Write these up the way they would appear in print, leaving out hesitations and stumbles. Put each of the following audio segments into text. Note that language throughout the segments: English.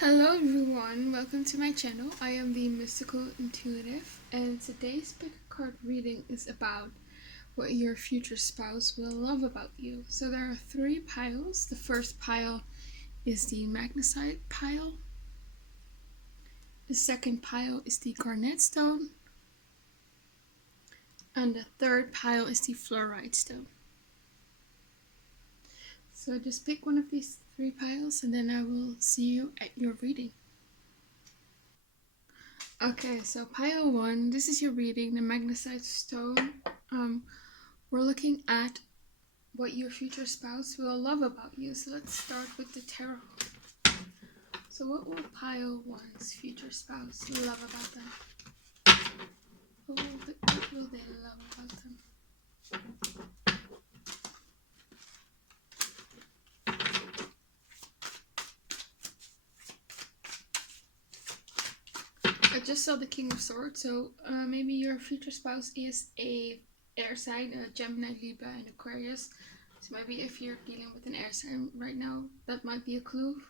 Hello everyone, welcome to my channel. I am the Mystical Intuitive, and today's pick card reading is about what your future spouse will love about you. So there are three piles. The first pile is the Magnesite pile. The second pile is the Garnet stone. And the third pile is the Fluorite stone. So just pick one of these three piles and then I will see you at your reading. Okay, so pile one, this is your reading, the Magnesite stone. We're looking at what your future spouse will love about you. So let's start with the tarot. So what will pile one's future spouse love about them? What will they love about them? I just saw the King of Swords, so maybe your future spouse is a air sign, a Gemini, Libra, and Aquarius. So maybe if you're dealing with an air sign right now, that might be a clue.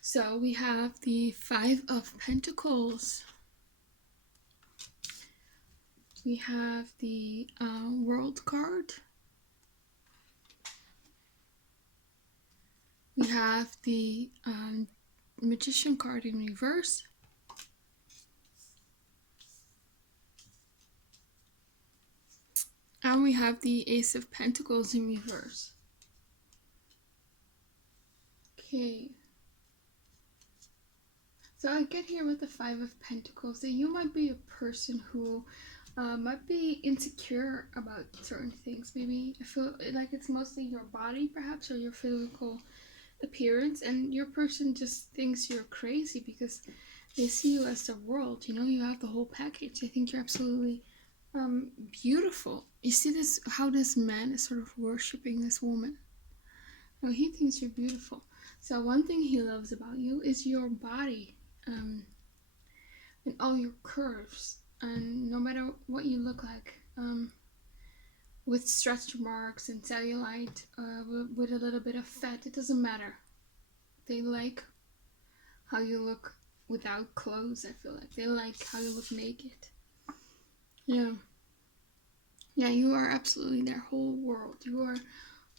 So we have the Five of Pentacles. We have the World card. We have the Magician card in reverse. And we have the Ace of Pentacles in reverse. Okay. So I get here with the Five of Pentacles that you might be a person who might be insecure about certain things. Maybe I feel like it's mostly your body perhaps, or your physical appearance, and your person just thinks you're crazy because they see you as the world. You know, you have the whole package. They think you're absolutely beautiful. You see this, how this man is sort of worshipping this woman. No, he thinks you're beautiful. So one thing he loves about you is your body, and all your curves, and no matter what you look like, with stretch marks and cellulite, with a little bit of fat, it doesn't matter. They like how you look without clothes. I feel like they like how you look naked. Yeah, you are absolutely their whole world. You are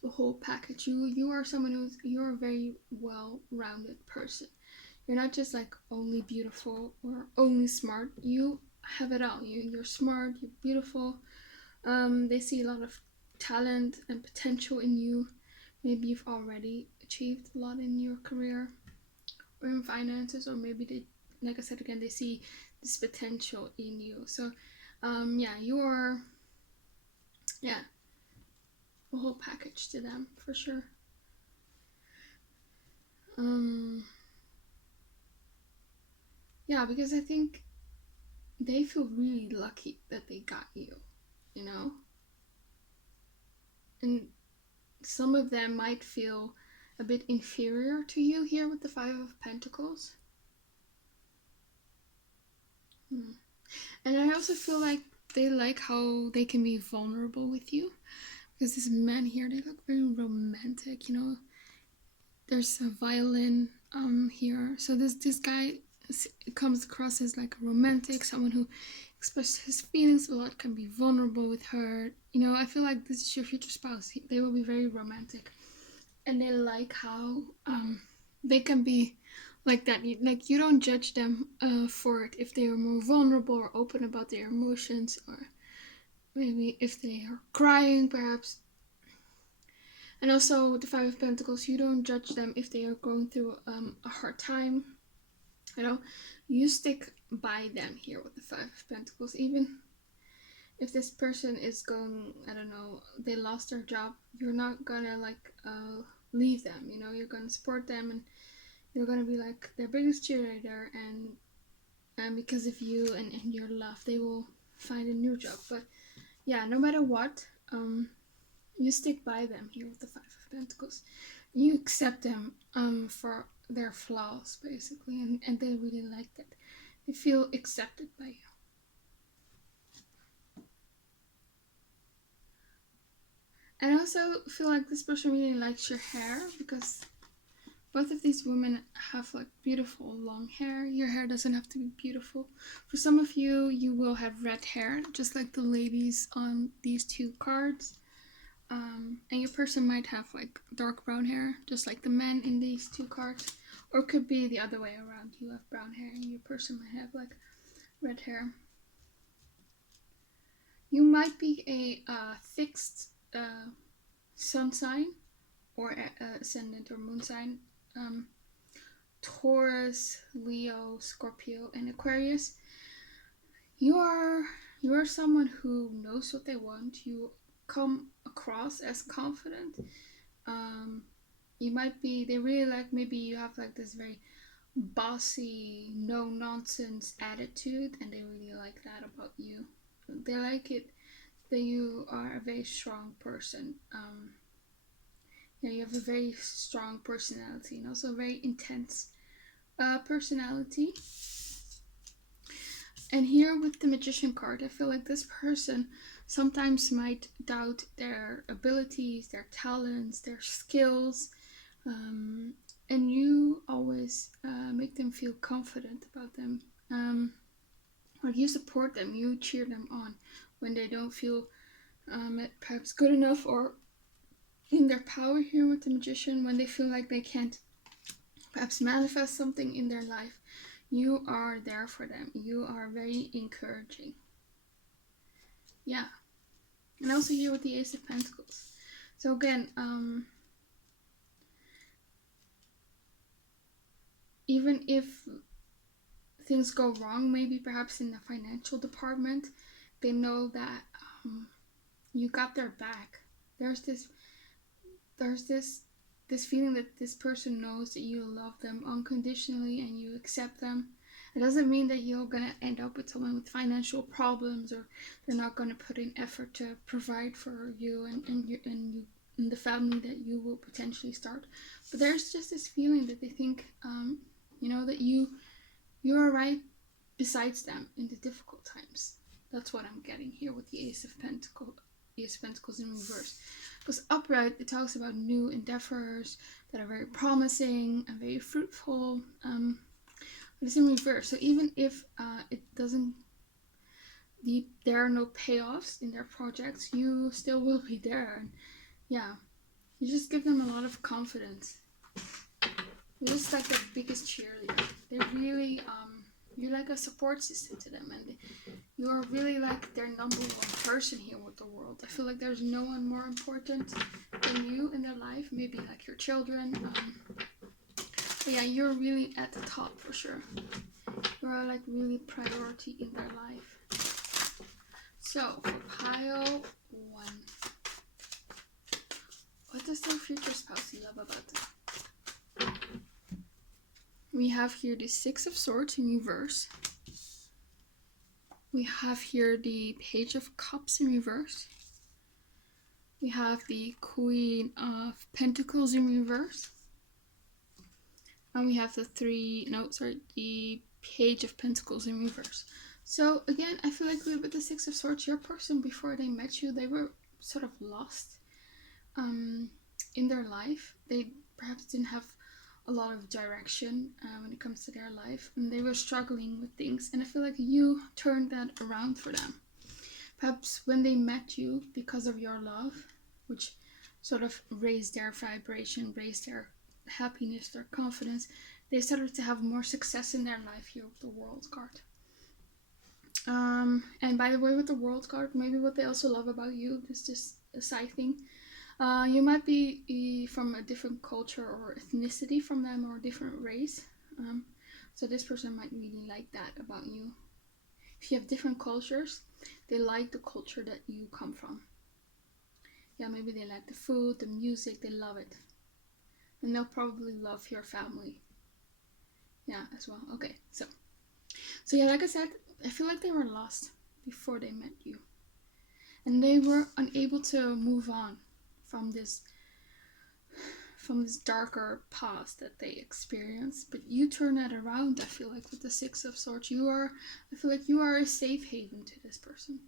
the whole package. You are someone you're a very well-rounded person. You're not just like only beautiful or only smart. You have it all. You're smart, you're beautiful. They see a lot of talent and potential in you. Maybe you've already achieved a lot in your career or in finances, or maybe they, like I said again, they see this potential in you. So you are a whole package to them for sure. Because I think they feel really lucky that they got you, you know? And some of them might feel a bit inferior to you here with the Five of Pentacles. And I also feel like they like how they can be vulnerable with you. Because this man here, they look very romantic, you know? There's a violin here. So this guy comes across as like a romantic, someone who expresses his feelings a lot, can be vulnerable with her. You know, I feel like this is your future spouse. They will be very romantic, and they like how they can be like that. Like, you don't judge them for it if they are more vulnerable or open about their emotions, or maybe if they are crying perhaps. And also with the Five of Pentacles, you don't judge them if they are going through a hard time. You know, you stick by them here with the Five of Pentacles. Even if this person is going, I don't know, they lost their job, you're not gonna like leave them. You know, you're gonna support them, and you're gonna be like their biggest cheerleader, and because of you and your love, they will find a new job. But yeah, no matter what, you stick by them here with the Five of Pentacles. You accept them for their flaws, basically, and they really like that. They feel accepted by you. And I also feel like this person really likes your hair, because Both of these women have like beautiful long hair. Your hair doesn't have to be beautiful. For some of you, you will have red hair, just like the ladies on these two cards. And your person might have like dark brown hair, just like the men in these two cards. Or it could be the other way around. You have brown hair and your person might have like red hair. You might be a fixed sun sign or ascendant or moon sign. Taurus, Leo, Scorpio, and Aquarius. You are someone who knows what they want. You come across as confident. You might be, they really like, maybe you have like this very bossy, no nonsense attitude, and they really like that about you. They like it that you are a very strong person. You have a very strong personality and also a very intense personality. And here with the Magician card, I feel like this person sometimes might doubt their abilities, their talents, their skills, and you always make them feel confident about them. Or you support them, you cheer them on when they don't feel perhaps good enough or in their power here with the Magician, when they feel like they can't perhaps manifest something in their life. You are there for them. You are very encouraging. Yeah. And also here with the Ace of Pentacles. So again, even if things go wrong, maybe perhaps in the financial department, they know that you got their back. There's this feeling that this person knows that you love them unconditionally and you accept them. It doesn't mean that you're gonna end up with someone with financial problems, or they're not gonna put in effort to provide for you and the family that you will potentially start. But there's just this feeling that they think, that you're right besides them in the difficult times. That's what I'm getting here with the Ace of Pentacles in reverse. Because upright, it talks about new endeavors that are very promising and very fruitful. But it's in reverse. So even if there are no payoffs in their projects, you still will be there. And yeah, you just give them a lot of confidence. You're just like the biggest cheerleader. They really, you're like a support system to them, and you are really like their number one person here with the world. I feel like there's no one more important than you in their life. Maybe like your children. But yeah, you're really at the top for sure. You're like really priority in their life. So for pile 1, what does their future spouse love about them? We have here the Six of Swords in reverse. We have here the Page of Cups in reverse. We have the Queen of Pentacles in reverse. And we have the Page of Pentacles in reverse. So again, I feel like with the Six of Swords, your person, before they met you, they were sort of lost in their life. They perhaps didn't have a lot of direction when it comes to their life, and they were struggling with things, and I feel like you turned that around for them. Perhaps when they met you, because of your love, which sort of raised their vibration, raised their happiness, their confidence, they started to have more success in their life here with the World card. And by the way, with the World card, maybe what they also love about you, this is just a side thing. You might be from a different culture or ethnicity from them, or a different race. So this person might really like that about you. If you have different cultures, they like the culture that you come from. Yeah, maybe they like the food, the music, they love it. And they'll probably love your family. Yeah, as well. Okay, so yeah, like I said, I feel like they were lost before they met you. And they were unable to move on from this darker past that they experienced. But you turn that around, I feel like, with the Six of Swords. I feel like you are a safe haven to this person.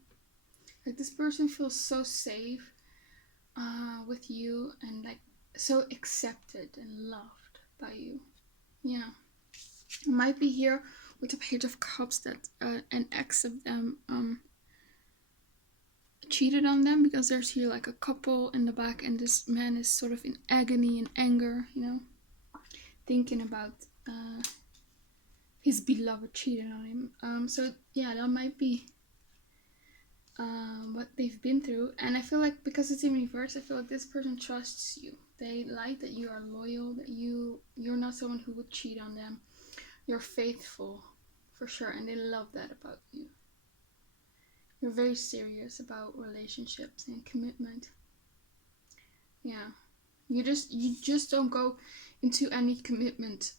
Like, this person feels so safe with you, and like so accepted and loved. by you. Yeah. It might be here with the Page of Cups that an ex of them cheated on them, because there's here like a couple in the back and this man is sort of in agony and anger, you know, thinking about his beloved cheating on him. So yeah, that might be what they've been through. And I feel like because it's in reverse, I feel like this person trusts you. They like that you are loyal, that you're not someone who would cheat on them. You're faithful for sure, and they love that about you. You're very serious about relationships and commitment. Yeah. You just don't go into any commitment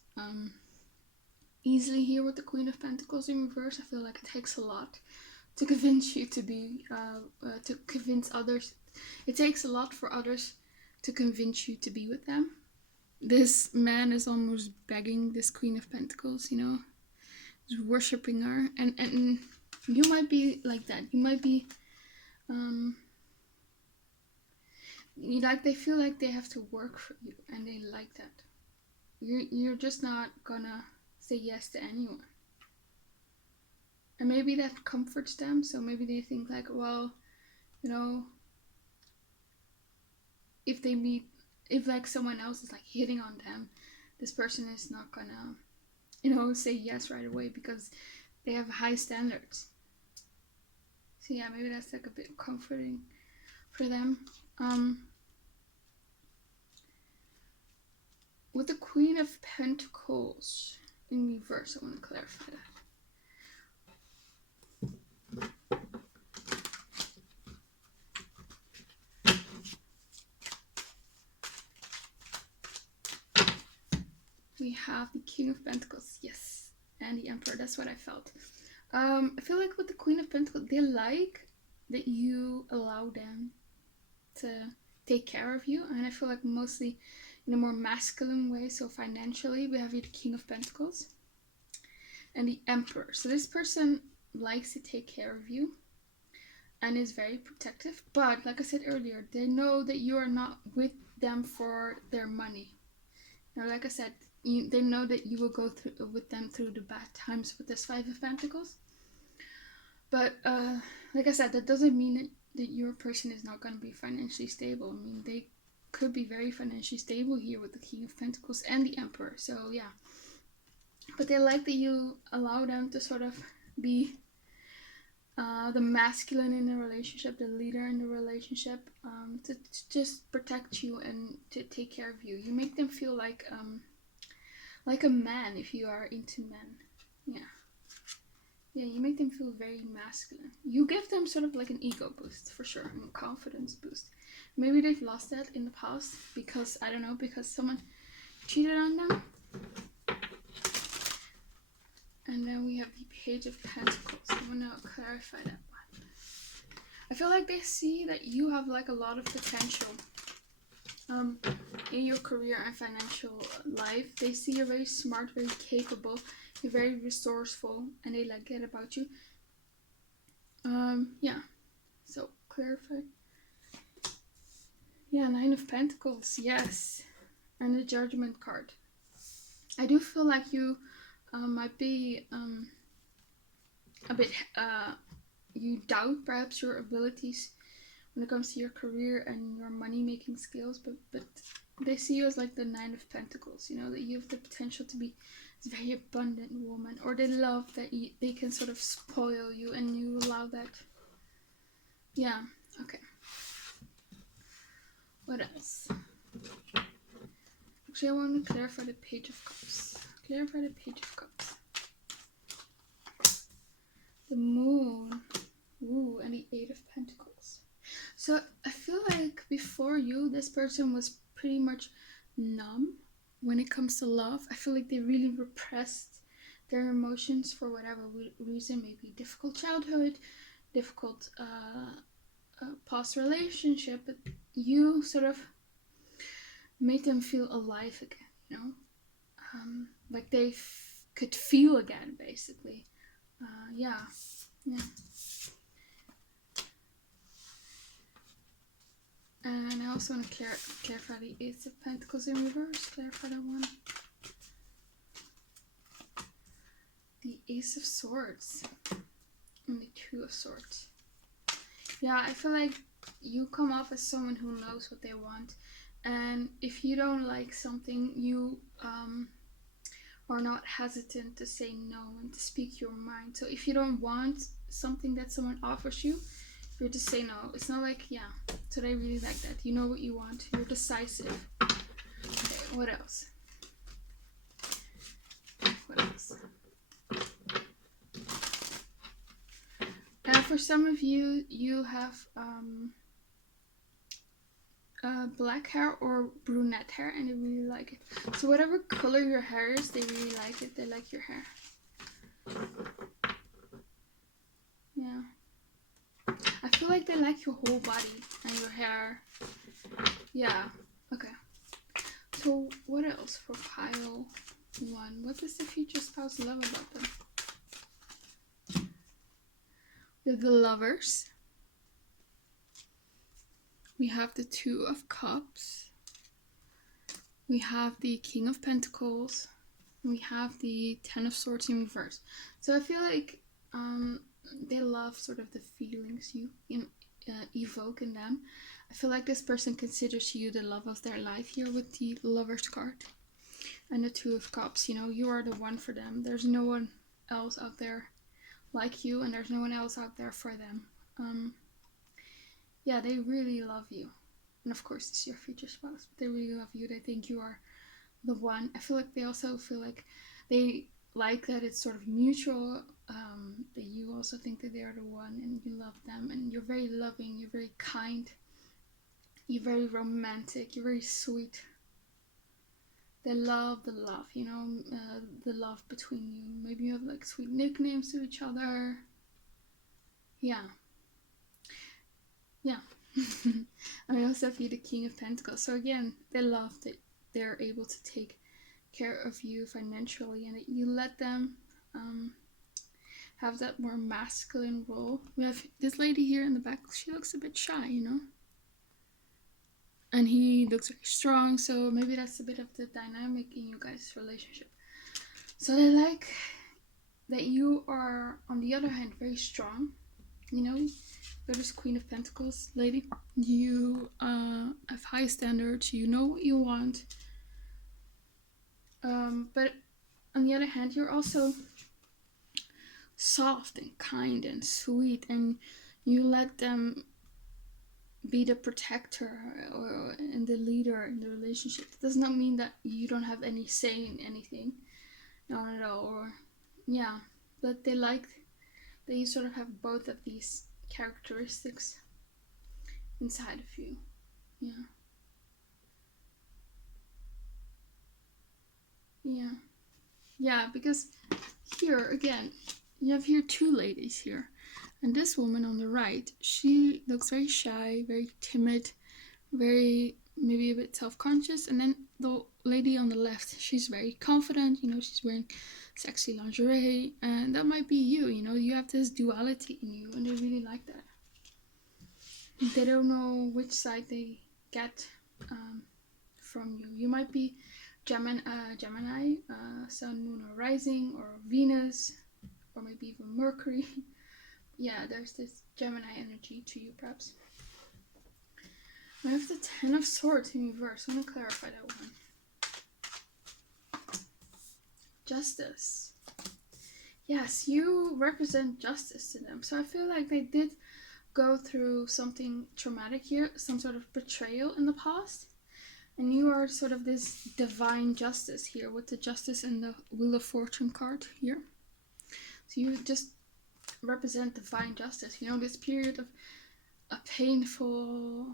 easily here with the Queen of Pentacles in reverse. I feel like it takes a lot to convince you to be to convince others. It takes a lot for others to convince you to be with them. This man is almost begging this Queen of Pentacles, you know. He's worshipping her, and you might be like that. You might be like, they feel like they have to work for you, and they like that. You're just not gonna say yes to anyone. And maybe that comforts them, so maybe they think like, well, you know, if like someone else is like hitting on them, this person is not gonna, you know, say yes right away because they have high standards. So yeah, maybe that's like a bit comforting for them. With the Queen of Pentacles in reverse, I want to clarify that. We have the King of Pentacles, yes, and the Emperor. That's what I felt. I feel like with the Queen of Pentacles, they like that you allow them to take care of you, and I feel like mostly in a more masculine way. So financially, we have here the King of Pentacles and the Emperor. So this person likes to take care of you and is very protective, but like I said earlier, they know that you are not with them for their money. You know, like I said, they know that you will go through with them through the bad times with this Five of Pentacles. But like I said, that doesn't mean that your person is not going to be financially stable. I mean, they could be very financially stable here with the King of Pentacles and the Emperor. So yeah, but they like that you allow them to sort of be the masculine in the relationship, the leader in the relationship, to just protect you and to take care of you. You make them feel like a man if you are into men. Yeah, you make them feel very masculine. You give them sort of like an ego boost for sure, and a confidence boost. Maybe they've lost that in the past because, I don't know, because someone cheated on them. And then we have the Page of Pentacles. I want to clarify that one. I feel like they see that you have like a lot of potential in your career and financial life. They see you're very smart, very capable, you're very resourceful, and they like it about you. Yeah. So clarify. Yeah, Nine of Pentacles, yes. And the Judgment card. I do feel like you might be a bit you doubt perhaps your abilities when it comes to your career and your money making skills, but they see you as like the Nine of Pentacles, you know, that you have the potential to be this very abundant woman, or they love that they can sort of spoil you and you allow that. Yeah, okay. What else? Actually, I want to clarify the Page of Cups. Clarify the Page of Cups. The Moon. Ooh, and the Eight of Pentacles. So I feel like before you, this person was pretty much numb when it comes to love. I feel like they really repressed their emotions for whatever reason. Maybe difficult childhood, difficult past relationship, but you sort of made them feel alive again, you know? Like they could feel again, basically. Yeah. And I also want to clarify the Ace of Pentacles in reverse. Clarify that one. Ace of Swords and the Two of Swords. Yeah, I feel like you come off as someone who knows what they want, and if you don't like something, you are not hesitant to say no and to speak your mind. So if you don't want something that someone offers you, you're to say no. It's not like, yeah, so I really like that. You know what you want. You're decisive. Okay, what else? What else? For some of you, you have black hair or brunette hair, and they really like it. So whatever color your hair is, they really like it. They like your hair. Yeah. I feel like they like your whole body and your hair. Yeah. Okay. So what else for pile 1? What does the future spouse love about them? We have the Lovers. We have the Two of Cups. We have the King of Pentacles. We have the Ten of Swords in reverse. So I feel like they love sort of the feelings you evoke in them. I feel like this person considers you the love of their life here with the Lovers card. And the Two of Cups, you know, you are the one for them. There's no one else out there like you, and there's no one else out there for them. Yeah, they really love you. And of course, it's your future spouse. But they really love you. They think you are the one. I feel like they also feel like they like that it's sort of mutual. That you also think that they are the one and you love them. And you're very loving. You're very kind. You're very romantic. You're very sweet. They love the love, you know, the love between you. Maybe you have like sweet nicknames to each other. Yeah. Yeah. I also have you the King of Pentacles. So again, they love that they're able to take care of you financially and that you let them have that more masculine role. We have this lady here in the back. She looks a bit shy, you know. And he looks very strong, so maybe that's a bit of the dynamic in you guys' relationship. So they like that you are, on the other hand, very strong. You know, you're this Queen of Pentacles lady. You have high standards. You know what you want. But on the other hand, you're also soft and kind and sweet, and you let them be the protector and the leader in the relationship. It does not mean that you don't have any say in anything, not at all. Or yeah, but they like that you sort of have both of these characteristics inside of you. Yeah, because here again, you have here two ladies here. And this woman on the right, she looks very shy, very timid, very maybe a bit self-conscious. And then the lady on the left, she's very confident, you know, she's wearing sexy lingerie. And that might be you, you know, you have this duality in you and they really like that. They don't know which side they get from you. You might be Gemini, Sun, Moon, or Rising, or Venus, or maybe even Mercury. Yeah, there's this Gemini energy to you, perhaps. I have the Ten of Swords in reverse. I want to clarify that one. Justice. Yes, you represent justice to them. So I feel like they did go through something traumatic here, some sort of betrayal in the past. And you are sort of this divine justice here with the Justice and the Wheel of Fortune card here. So you just represent divine justice. You know, this period of a painful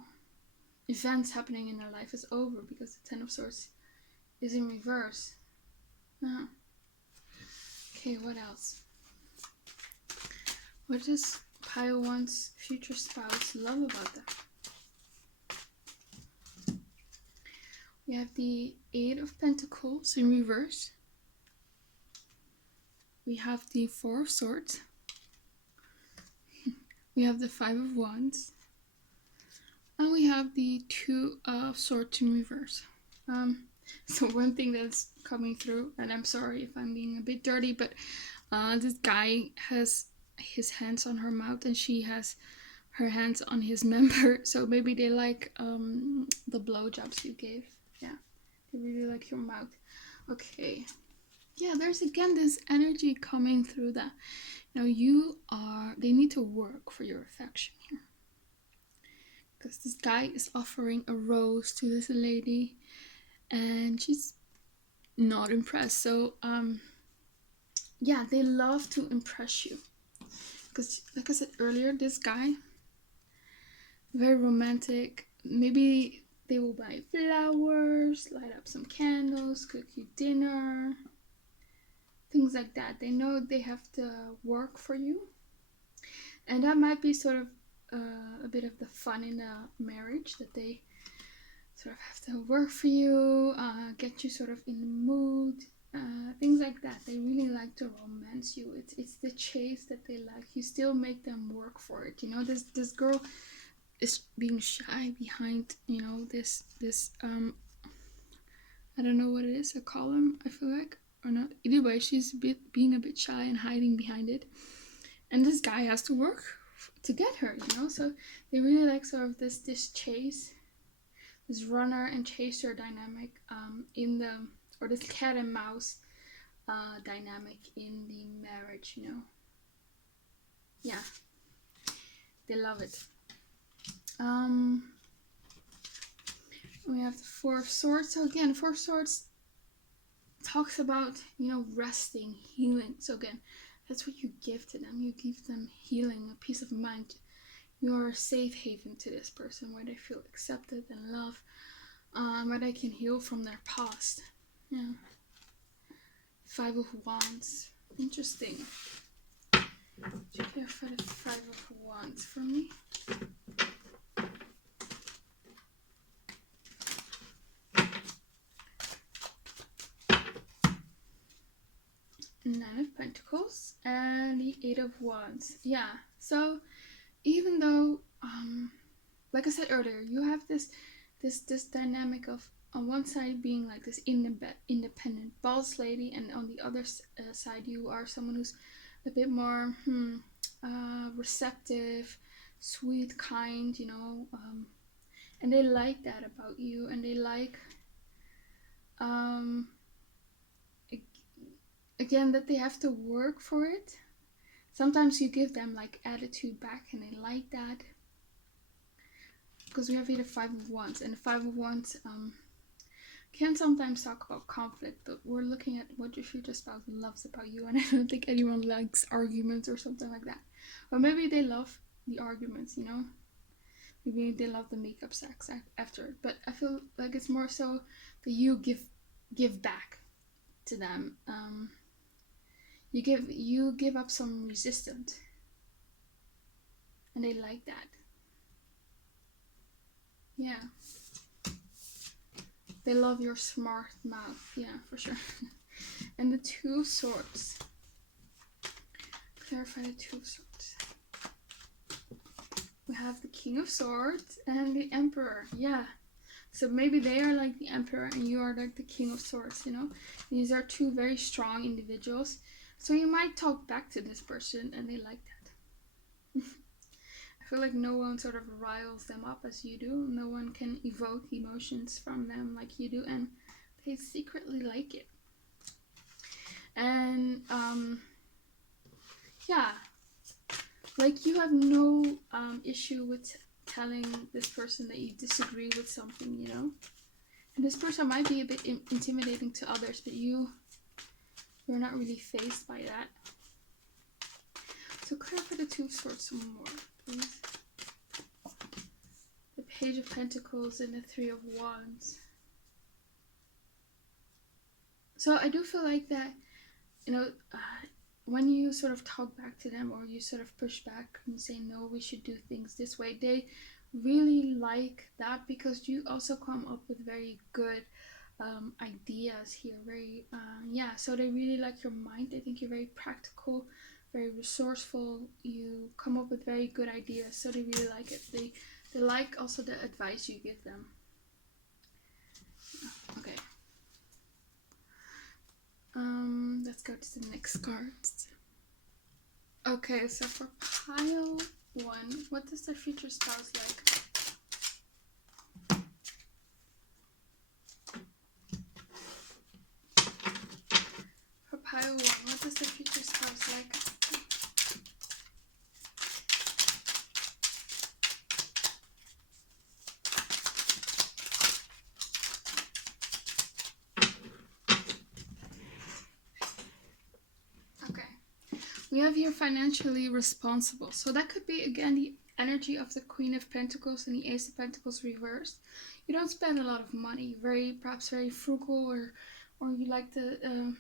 events happening in their life is over because the Ten of Swords is in reverse. Okay, what else? What does pile one's future spouse love about them? We have the Eight of Pentacles in reverse. We have the Four of Swords. We have the Five of Wands. And we have the Two of Swords in reverse. So one thing that's coming through, and I'm sorry if I'm being a bit dirty, but This guy has his hands on her mouth and she has her hands on his member. So maybe they like the blowjobs you gave. Yeah, they really like your mouth. Okay. Yeah, there's again this energy coming through that. They need to work for your affection here. Because this guy is offering a rose to this lady and she's not impressed. So, yeah, they love to impress you. Because, like I said earlier, this guy, very romantic. Maybe they will buy flowers, light up some candles, cook you dinner, things like that. They know they have to work for you. And that might be sort of a bit of the fun in a marriage, that they sort of have to work for you, get you sort of in the mood, things like that. They really like to romance you. It's the chase that they like. You still make them work for it. This girl is being shy behind this I don't know what it is, a column, I feel like, or not. Either way, she's being a bit shy and hiding behind it. And this guy has to work to get her, So they really like sort of this chase, this runner and chaser dynamic or this cat and mouse dynamic in the marriage, Yeah, they love it. We have the Four of Swords. So again, Four of Swords talks about, resting, healing. So again, that's what you give to them. You give them healing, a peace of mind. You are a safe haven to this person where they feel accepted and loved, where they can heal from their past. Yeah. Five of Wands. Interesting. Do you care for the Five of Wands for me? Nine of Pentacles and the Eight of Wands. Yeah, so even though like I said earlier, you have this dynamic of on one side being like this independent boss lady, and on the other side you are someone who's a bit more receptive, sweet, kind, and they like that about you, and they like again that they have to work for it. Sometimes you give them like attitude back and they like that, because we have here the Five of Wands, and the Five of Wands can sometimes talk about conflict, but we're looking at what your future spouse loves about you, and I don't think anyone likes arguments or something like that. Or maybe they love the arguments, maybe they love the makeup sex after it, but I feel like it's more so that you give back to them. You give up some resistance, and they like that. Yeah. They love your smart mouth. Yeah, for sure. And the Two of Swords. Clarify the Two of Swords. We have the King of Swords and the Emperor. Yeah. So maybe they are like the Emperor and you are like the King of Swords, These are two very strong individuals. So you might talk back to this person and they like that. I feel like no one sort of riles them up as you do. No one can evoke emotions from them like you do, and they secretly like it. And yeah, like you have no issue with telling this person that you disagree with something, And this person might be a bit intimidating to others, but you're not really fazed by that. So clarify the Two of Swords some more, please. The Page of Pentacles and the Three of Wands. So I do feel like that, when you sort of talk back to them or you sort of push back and say, no, we should do things this way, they really like that, because you also come up with very good ideas here. So they really like your mind. They think you're very practical, very resourceful. You come up with very good ideas, so they really like it. They like also the advice you give them. Okay. Let's go to the next cards. Okay, so for pile 1, what does their future spouse like? For pile 1, what does their future spouse like? We have here financially responsible. So that could be, again, the energy of the Queen of Pentacles and the Ace of Pentacles reversed. You don't spend a lot of money. Perhaps very frugal, or you like to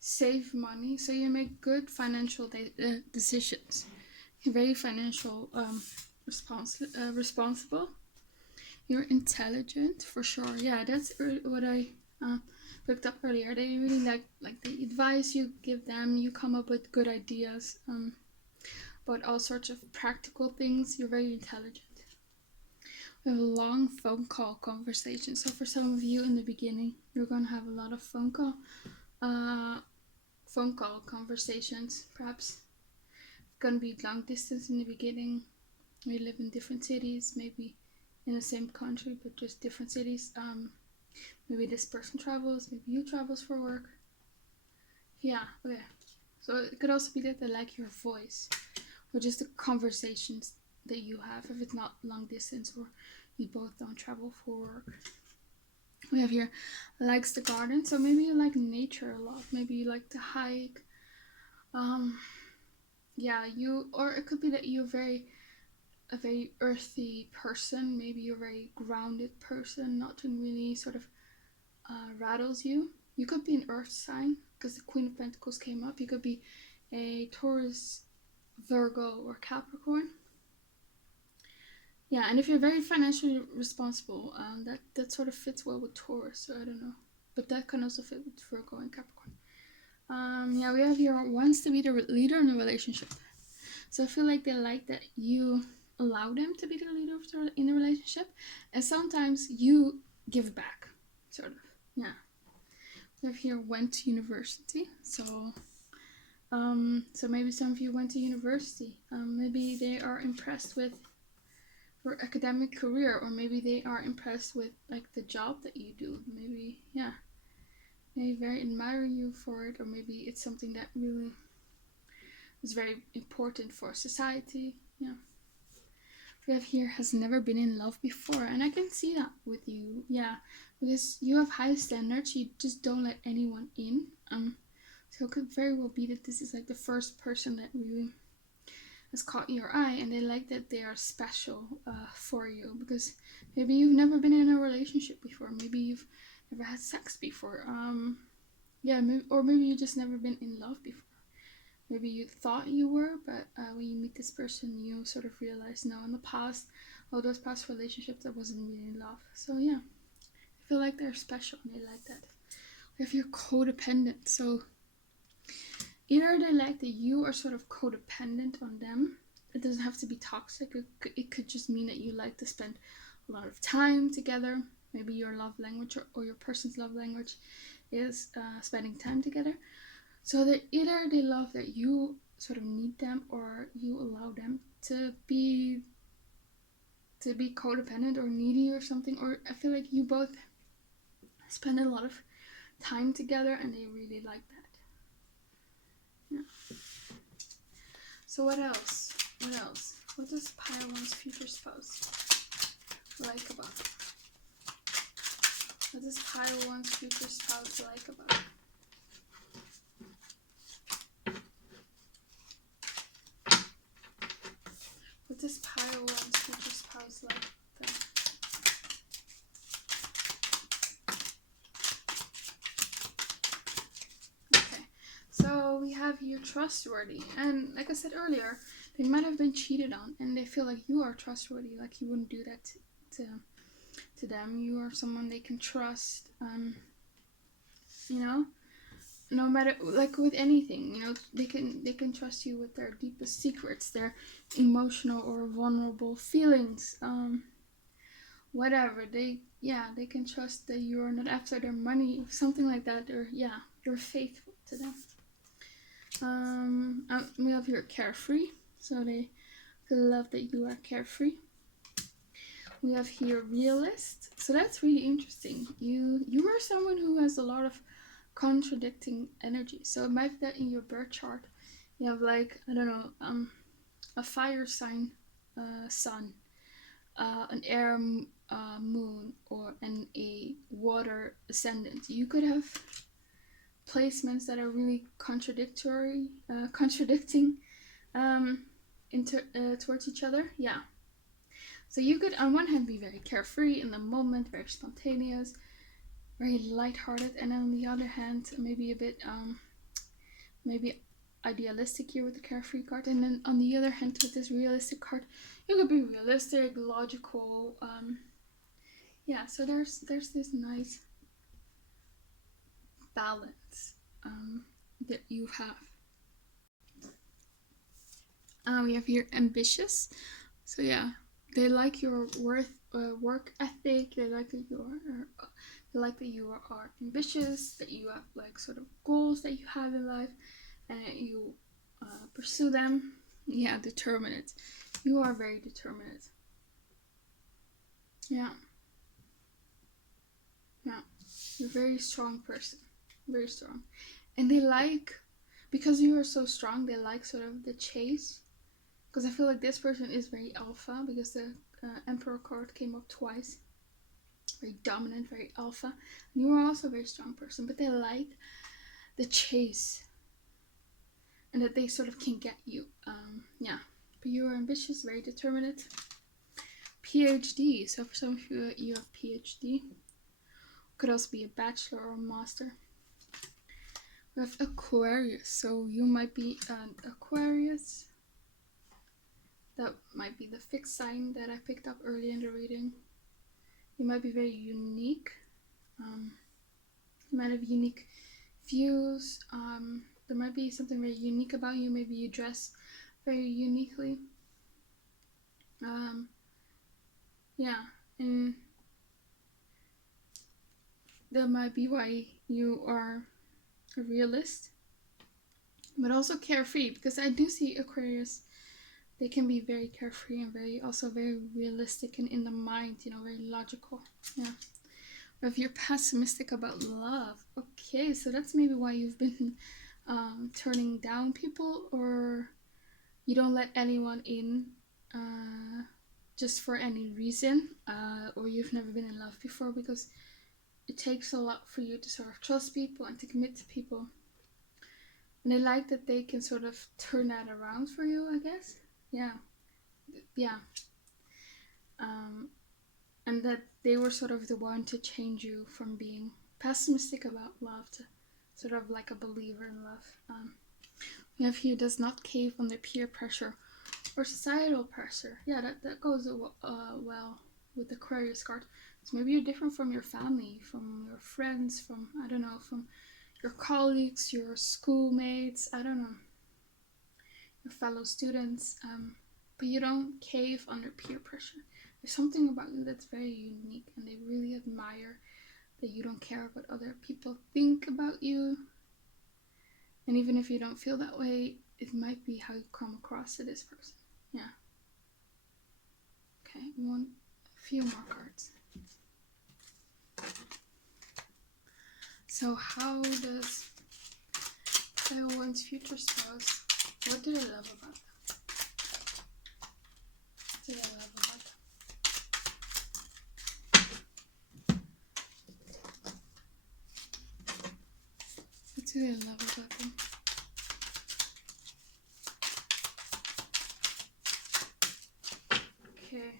save money. So you make good financial decisions. You're very financial responsible. You're intelligent, for sure. Yeah, that's what I picked up earlier. They really like the advice you give them. You come up with good ideas about all sorts of practical things. You're very intelligent. We have a long phone call conversation. So for some of you in the beginning, you're gonna have a lot of phone call conversations. Perhaps it's gonna be long distance in the beginning. We live in different cities, maybe in the same country but just different cities. Maybe this person travels, maybe you travels for work. Yeah, okay. So it could also be that they like your voice, or just the conversations that you have, if it's not long distance or you both don't travel for work. We have here likes the garden, so maybe you like nature a lot. Maybe you like to hike. Or it could be that you're a very earthy person. Maybe you're a very grounded person. Nothing really sort of rattles you. You could be an earth sign because the Queen of Pentacles came up. You could be a Taurus, Virgo, or Capricorn. Yeah, and if you're very financially responsible, that sort of fits well with Taurus. So I don't know, but that can also fit with Virgo and Capricorn. We have here wants to be the leader in a relationship. So I feel like they like that you allow them to be the leader in the relationship, and sometimes you give back, sort of. Yeah. We have here went to university. So maybe some of you went to university. Maybe they are impressed with your academic career, or maybe they are impressed with like the job that you do. Maybe, yeah, they very admire you for it, or maybe it's something that really is very important for society. Yeah. We have here has never been in love before, and I can see that with you. Yeah, because you have high standards. You just don't let anyone in. So it could very well be that this is like the first person that really has caught your eye, and they like that they are special for you, because maybe you've never been in a relationship before. Maybe you've never had sex before. Maybe you just never been in love before. Maybe you thought you were, but when you meet this person, you sort of realize, no, in the past, all those past relationships, I wasn't really in love. So yeah, I feel like they're special and they like that. If you're codependent, so either they like that you are sort of codependent on them. It doesn't have to be toxic. It could just mean that you like to spend a lot of time together. Maybe your love language or your person's love language is spending time together. So that either they love that you sort of need them, or you allow them to be codependent or needy or something. Or I feel like you both spend a lot of time together and they really like that. Yeah. So what else? What does pile 1's future spouse like about it? What does pile 1's future spouse like about it? What does pile 1's future spouse like then? Okay, so we have you trustworthy, and like I said earlier, they might have been cheated on, and they feel like you are trustworthy, like you wouldn't do that to them. You are someone they can trust. No matter, like with anything, they can trust you with their deepest secrets, their emotional or vulnerable feelings, whatever. They can trust that you're not after their money, something like that, or you're faithful to them. We have here carefree, so they love that you are carefree. We have here realist, so that's really interesting. You are someone who has a lot of contradicting energy. So it might be that in your birth chart you have, like, I don't know, a fire sign sun, an air moon, or a water ascendant. You could have placements that are really contradicting towards each other. Yeah. So you could, on one hand, be very carefree in the moment, very spontaneous, very lighthearted, and on the other hand, maybe a bit maybe idealistic here with the carefree card. And then on the other hand, with this realistic card, you could be realistic, logical. Yeah. So there's this nice balance that you have. We have here ambitious. So yeah, they like your work ethic. They like that you are ambitious, that you have, like, sort of goals that you have in life, and you pursue them. Yeah, determined. You are very determined. Yeah. Yeah. You're a very strong person. Very strong. And they like, because you are so strong, they like sort of the chase. Because I feel like this person is very alpha, because the Emperor card came up twice. Very dominant, very alpha. And you are also a very strong person, but they like the chase. And that they sort of can get you. Yeah. But you are ambitious, very determined. PhD. So for some of you, you have PhD. Could also be a bachelor or a master. We have Aquarius. So you might be an Aquarius. That might be the fixed sign that I picked up early in the reading. You might be very unique. You might have unique views. There might be something very unique about you. Maybe you dress very uniquely. Yeah, and that might be why you are a realist, but also carefree, because I do see Aquarius. They can be very carefree and very realistic and in the mind, very logical. Yeah. Or if you're pessimistic about love, okay, so that's maybe why you've been turning down people, or you don't let anyone in just for any reason, or you've never been in love before, because it takes a lot for you to sort of trust people and to commit to people. And I like that they can sort of turn that around for you, I guess. Yeah. And that they were sort of the one to change you from being pessimistic about love to sort of like a believer in love. We have here, does not cave under peer pressure or societal pressure. Yeah, that goes well with the Aquarius card. So maybe you're different from your family, from your friends, from, I don't know, from your colleagues, your schoolmates, I don't know, your fellow students, but you don't cave under peer pressure. There's something about you that's very unique, and they really admire that you don't care what other people think about you. And even if you don't feel that way, it might be how you come across to this person. Yeah. Okay, we want a few more cards. So how does Tail One's future spouse, what do they love about them? What do they love about them? What do they love about them? Okay.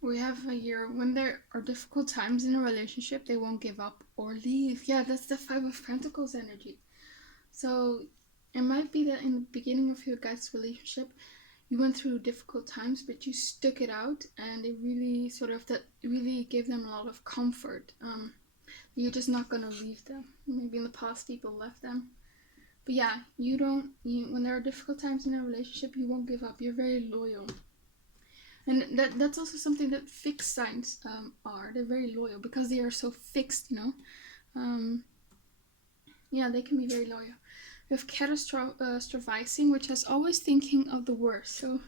We have a year when there are difficult times in a relationship, they won't give up or leave. Yeah, that's the Five of Pentacles energy. So it might be that in the beginning of your guys' relationship, you went through difficult times, but you stuck it out, and it really really gave them a lot of comfort. You're just not gonna leave them. Maybe in the past people left them, but yeah, when there are difficult times in a relationship, you won't give up. You're very loyal. And that's also something that fixed signs are. They're very loyal because they are so fixed, Yeah, they can be very loyal. We have catastrophizing, which is always thinking of the worst. So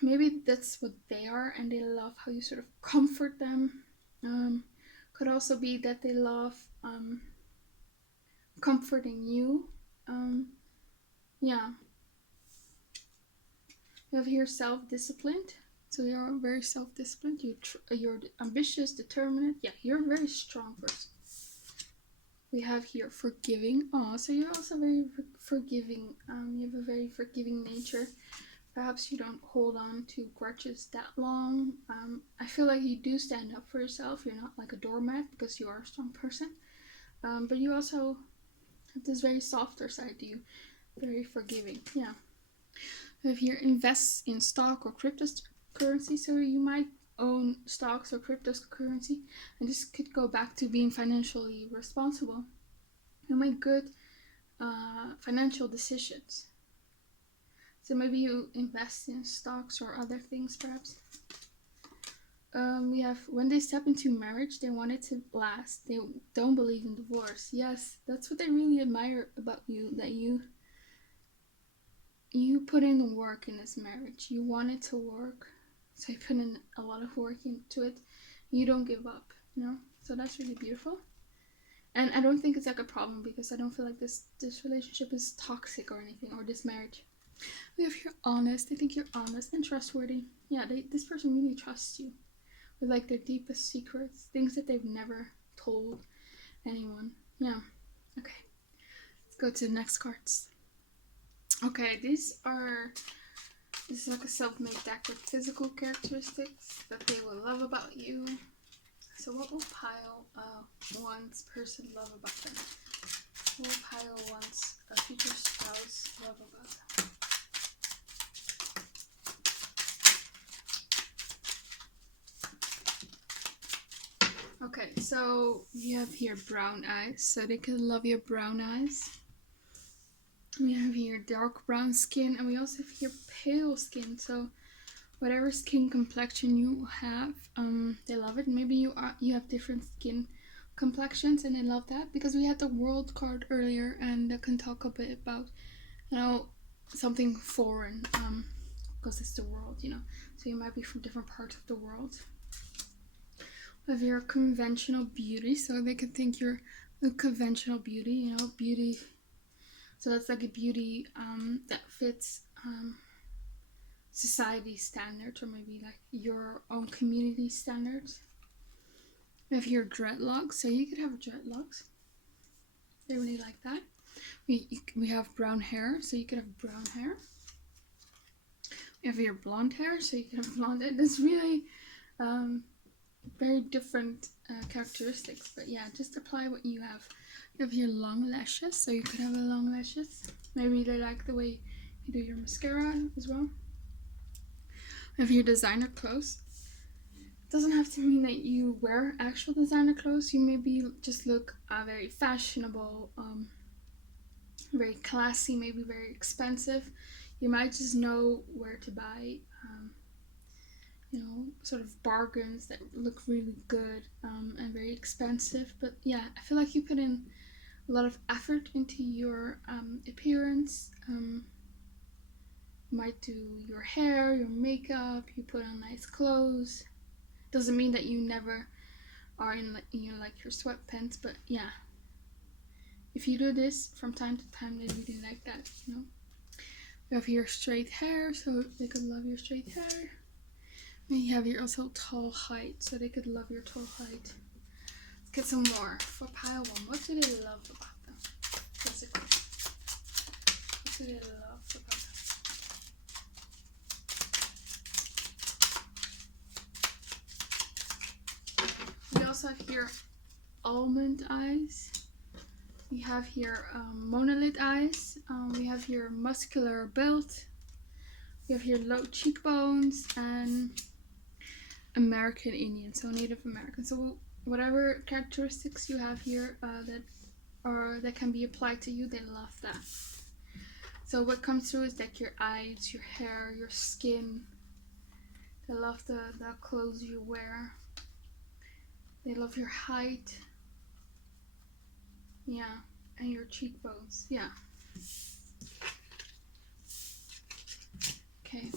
maybe that's what they are, and they love how you sort of comfort them. Could also be that they love comforting you. Yeah. You have here self-disciplined. So you're very self-disciplined. You're ambitious, determined. Yeah, you're a very strong person. We have here forgiving. Oh, so you're also very forgiving. You have a very forgiving nature. Perhaps you don't hold on to grudges that long. I feel like you do stand up for yourself. You're not like a doormat because you are a strong person. But you also have this very softer side to you. Very forgiving. Yeah. If you invest in stock or cryptocurrency, so you might own stocks or cryptocurrency, and this could go back to being financially responsible. You make good financial decisions. So maybe you invest in stocks or other things, perhaps. We have when they step into marriage, they want it to last. They don't believe in divorce. Yes, that's what they really admire about you, that you put in the work in this marriage. You want it to work, so you put in a lot of work into it. You don't give up, you know. So that's really beautiful. And I don't think it's like a problem, because I don't feel like this relationship is toxic or anything, or this marriage. We have here honest. I think you're honest and trustworthy. Yeah, this person really trusts you with like their deepest secrets, things that they've never told anyone. Yeah. Okay. Let's go to the next cards. Okay, this is like a self-made deck with physical characteristics that they will love about you. So what will pile one's person love about them? What will pile one's future spouse love about them? Okay, so you have here brown eyes, so they could love your brown eyes. We have here dark brown skin, and we also have here pale skin. So whatever skin complexion you have, they love it. Maybe you have different skin complexions, and they love that, because we had the world card earlier, and I can talk a bit about, you know, something foreign, because it's the world, you know. So you might be from different parts of the world. We have your conventional beauty, so they could think you're a conventional beauty, you know, beauty. So that's like a beauty that fits society standards, or maybe like your own community standards. We have here dreadlocks, so you could have dreadlocks. They really like that. We have brown hair, so you could have brown hair. We have here blonde hair, so you could have blonde hair. That's really very different characteristics, but yeah, just apply what you have. You have here long lashes, so you could have long lashes. Maybe they like the way you do your mascara as well. We have here designer clothes. It doesn't have to mean that you wear actual designer clothes. You maybe just look very fashionable, very classy, maybe very expensive. You might just know where to buy you know, sort of bargains that look really good and very expensive. But yeah, I feel like you put in a lot of effort into your appearance. You might do your hair, your makeup, you put on nice clothes. Doesn't mean that you never are in like, you know, like your sweatpants, but yeah, if you do this from time to time, they really like that, you know. You have your straight hair, so they could love your straight hair. And you have your also tall height, so they could love your tall height. Let's get some more for pile one. What do they love about them? Physically. What do they love about them? We also have here almond eyes. We have here monolith eyes. We have here muscular build. We have here low cheekbones and American Indian, so Native American. So whatever characteristics you have here that can be applied to you, they love that. So what comes through is like your eyes, your hair, your skin. They love the clothes you wear. They love your height. Yeah, and your cheekbones. Yeah. Okay.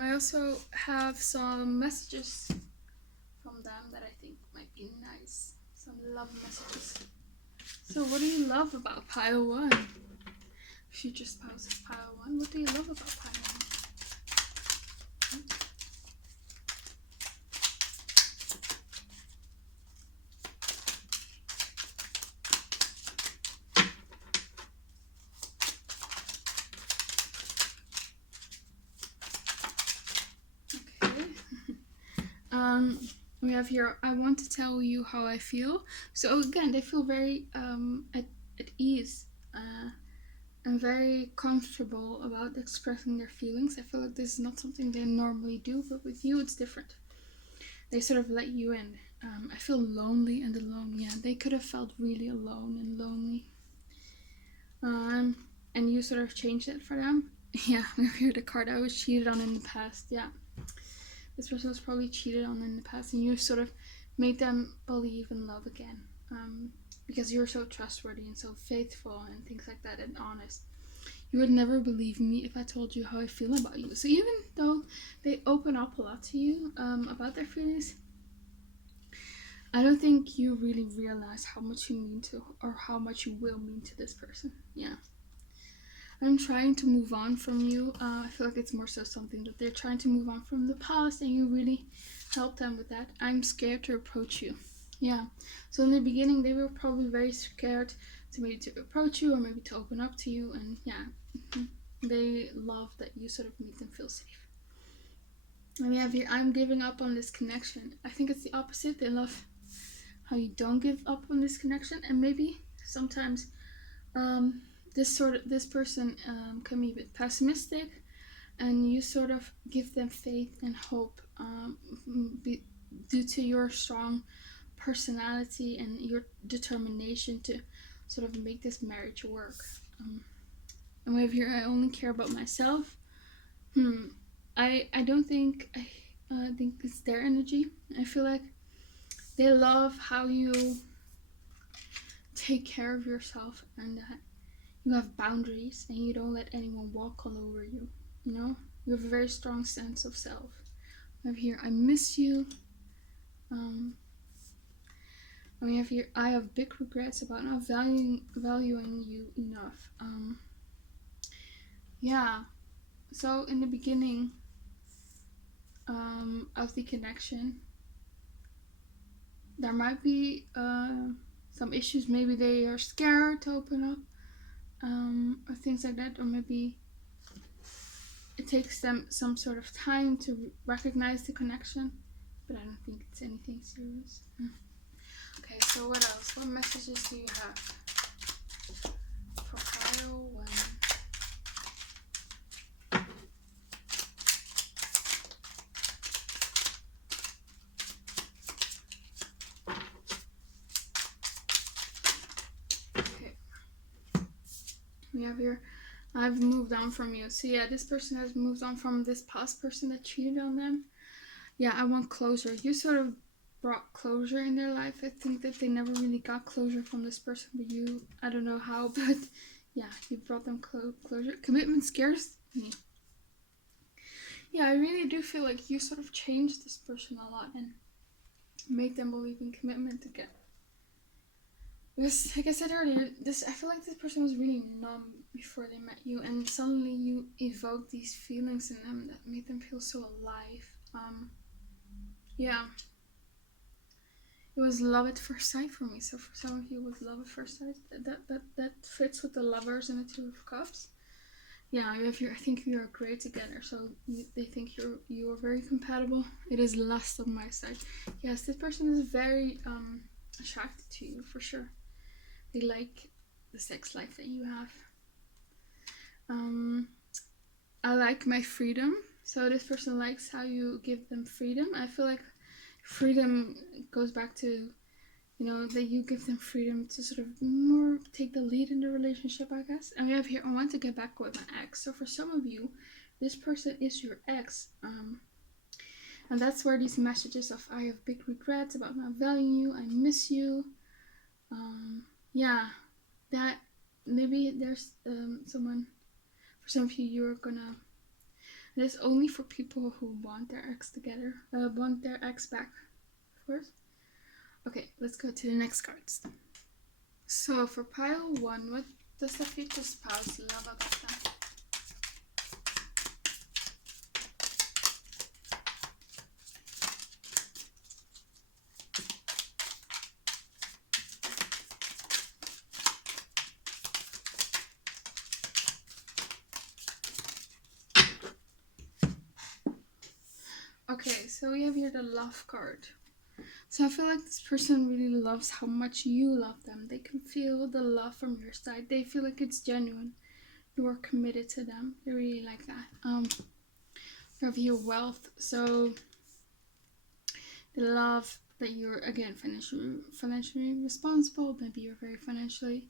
I also have some messages from them that I think might be nice. Some love messages. So what do you love about pile 1? Future spouse of pile 1. What do you love about pile 1? Okay. We have here, I want to tell you how I feel. So again, they feel very at ease and very comfortable about expressing their feelings. I feel like this is not something they normally do, but with you it's different. They sort of let you in. I feel lonely and alone. Yeah, they could have felt really alone and lonely. And you sort of changed it for them. Yeah, we the card I was cheated on in the past. Yeah, this person was probably cheated on in the past, and you sort of made them believe in love again. Because you're so trustworthy and so faithful and things like that and honest. You would never believe me if I told you how I feel about you. So even though they open up a lot to you about their feelings, I don't think you really realize how much you mean to, or how much you will mean to this person. Yeah. I'm trying to move on from you. I feel like it's more so something that they're trying to move on from the past, and you really help them with that. I'm scared to approach you. Yeah. So in the beginning, they were probably very scared to maybe to approach you or maybe to open up to you, and yeah, they love that you sort of make them feel safe. And we have here, I'm giving up on this connection. I think it's the opposite. They love how you don't give up on this connection, and maybe sometimes this person can be a bit pessimistic, and you sort of give them faith and hope due to your strong personality and your determination to sort of make this marriage work. And we have here, I only care about myself. I don't think I think it's their energy. I feel like they love how you take care of yourself, and that you have boundaries and you don't let anyone walk all over you. You know, you have a very strong sense of self. I have here, I miss you. And we have here, I have big regrets about not valuing you enough. Yeah. So in the beginning of the connection, there might be some issues. Maybe they are scared to open up, or things like that, or maybe it takes them some sort of time to recognize the connection, but I don't think it's anything serious. Okay, so what else? What messages do you have for pile 1? Okay, we have here, I've moved on from you. So yeah, this person has moved on from this past person that cheated on them. Yeah, I want closure. You sort of brought closure in their life. I think that they never really got closure from this person, but you, I don't know how, but yeah, you brought them closure. Commitment scares me. Yeah, I really do feel like you sort of changed this person a lot and made them believe in commitment again. Because, like I said earlier, I feel like this person was really numb before they met you, and suddenly you evoked these feelings in them that made them feel so alive. Yeah. It was love at first sight for me. So for some of you, it was love at first sight. That fits with the lovers and the Two of Cups. Yeah, I think you are great together. So they think you are very compatible. It is lust on my side. Yes, this person is very attracted to you for sure. They like the sex life that you have. I like my freedom. So this person likes how you give them freedom. I feel like freedom goes back to, you know, that you give them freedom to sort of more take the lead in the relationship, I guess. And we have here, I want to get back with my ex. So for some of you, this person is your ex. And that's where these messages of I have big regrets about not valuing you, I miss you. Yeah, that maybe there's someone, for some of you, you're gonna, it's only for people who want their ex together, want their ex back, of course. Okay, let's go to the next cards. So for pile 1, what does the future spouse love about them? Okay, so we have here the love card. So I feel like this person really loves how much you love them. They can feel the love from your side. They feel like it's genuine. You are committed to them. They really like that. You have your wealth. So the love that you're, again, financially responsible. Maybe you're very financially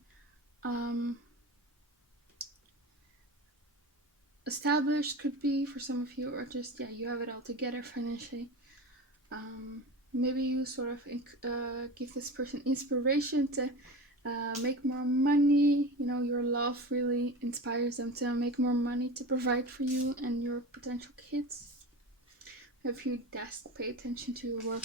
established, could be for some of you, or just, yeah, you have it all together financially. Maybe you sort of give this person inspiration to make more money. You know, your love really inspires them to make more money to provide for you and your potential kids. If you pay attention to your work,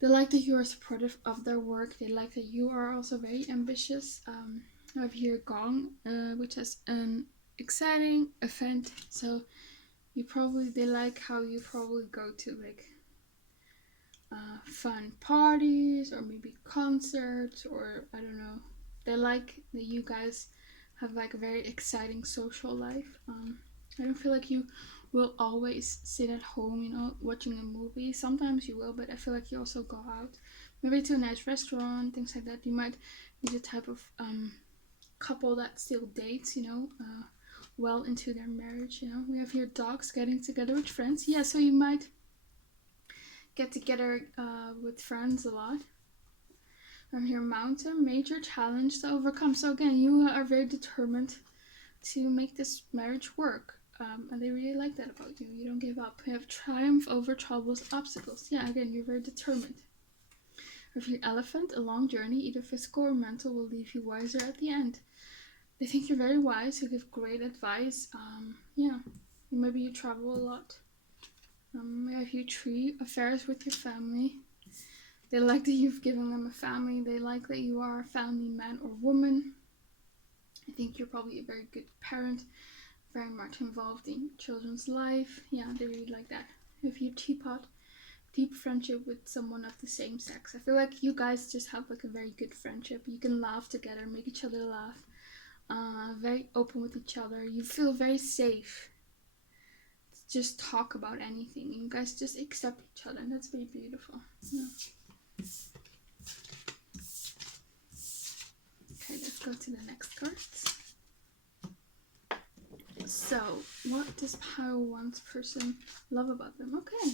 they like that you are supportive of their work. They like that you are also very ambitious. I have here Gong, which is an exciting event. So they like how you probably go to like fun parties or maybe concerts, or I don't know. They like that you guys have like a very exciting social life. I don't feel like you will always sit at home, you know, watching a movie. Sometimes you will, but I feel like you also go out, maybe to a nice restaurant, things like that. You might be the type of couple that still dates, you know, well into their marriage. You know, we have here dogs getting together with friends. Yeah, so you might get together with friends a lot. I'm here, mountain, major challenge to overcome. So again, you are very determined to make this marriage work. And they really like that about you. You don't give up. You have triumph over troubles, obstacles. Yeah, again, you're very determined. If your elephant, a long journey, either physical or mental, will leave you wiser at the end. They think you're very wise. You give great advice. Yeah, maybe you travel a lot. If you tree, affairs with your family. They like that you've given them a family. They like that you are a family man or woman. I think you're probably a very good parent, very much involved in children's life. Yeah, they really like that. If you teapot, deep friendship with someone of the same sex. I feel like you guys just have like a very good friendship. You can laugh together, make each other laugh. Very open with each other. You feel very safe. Just talk about anything. You guys just accept each other, and that's very beautiful. Yeah. Okay, let's go to the next cards. So, what does pile 1's person love about them? Okay.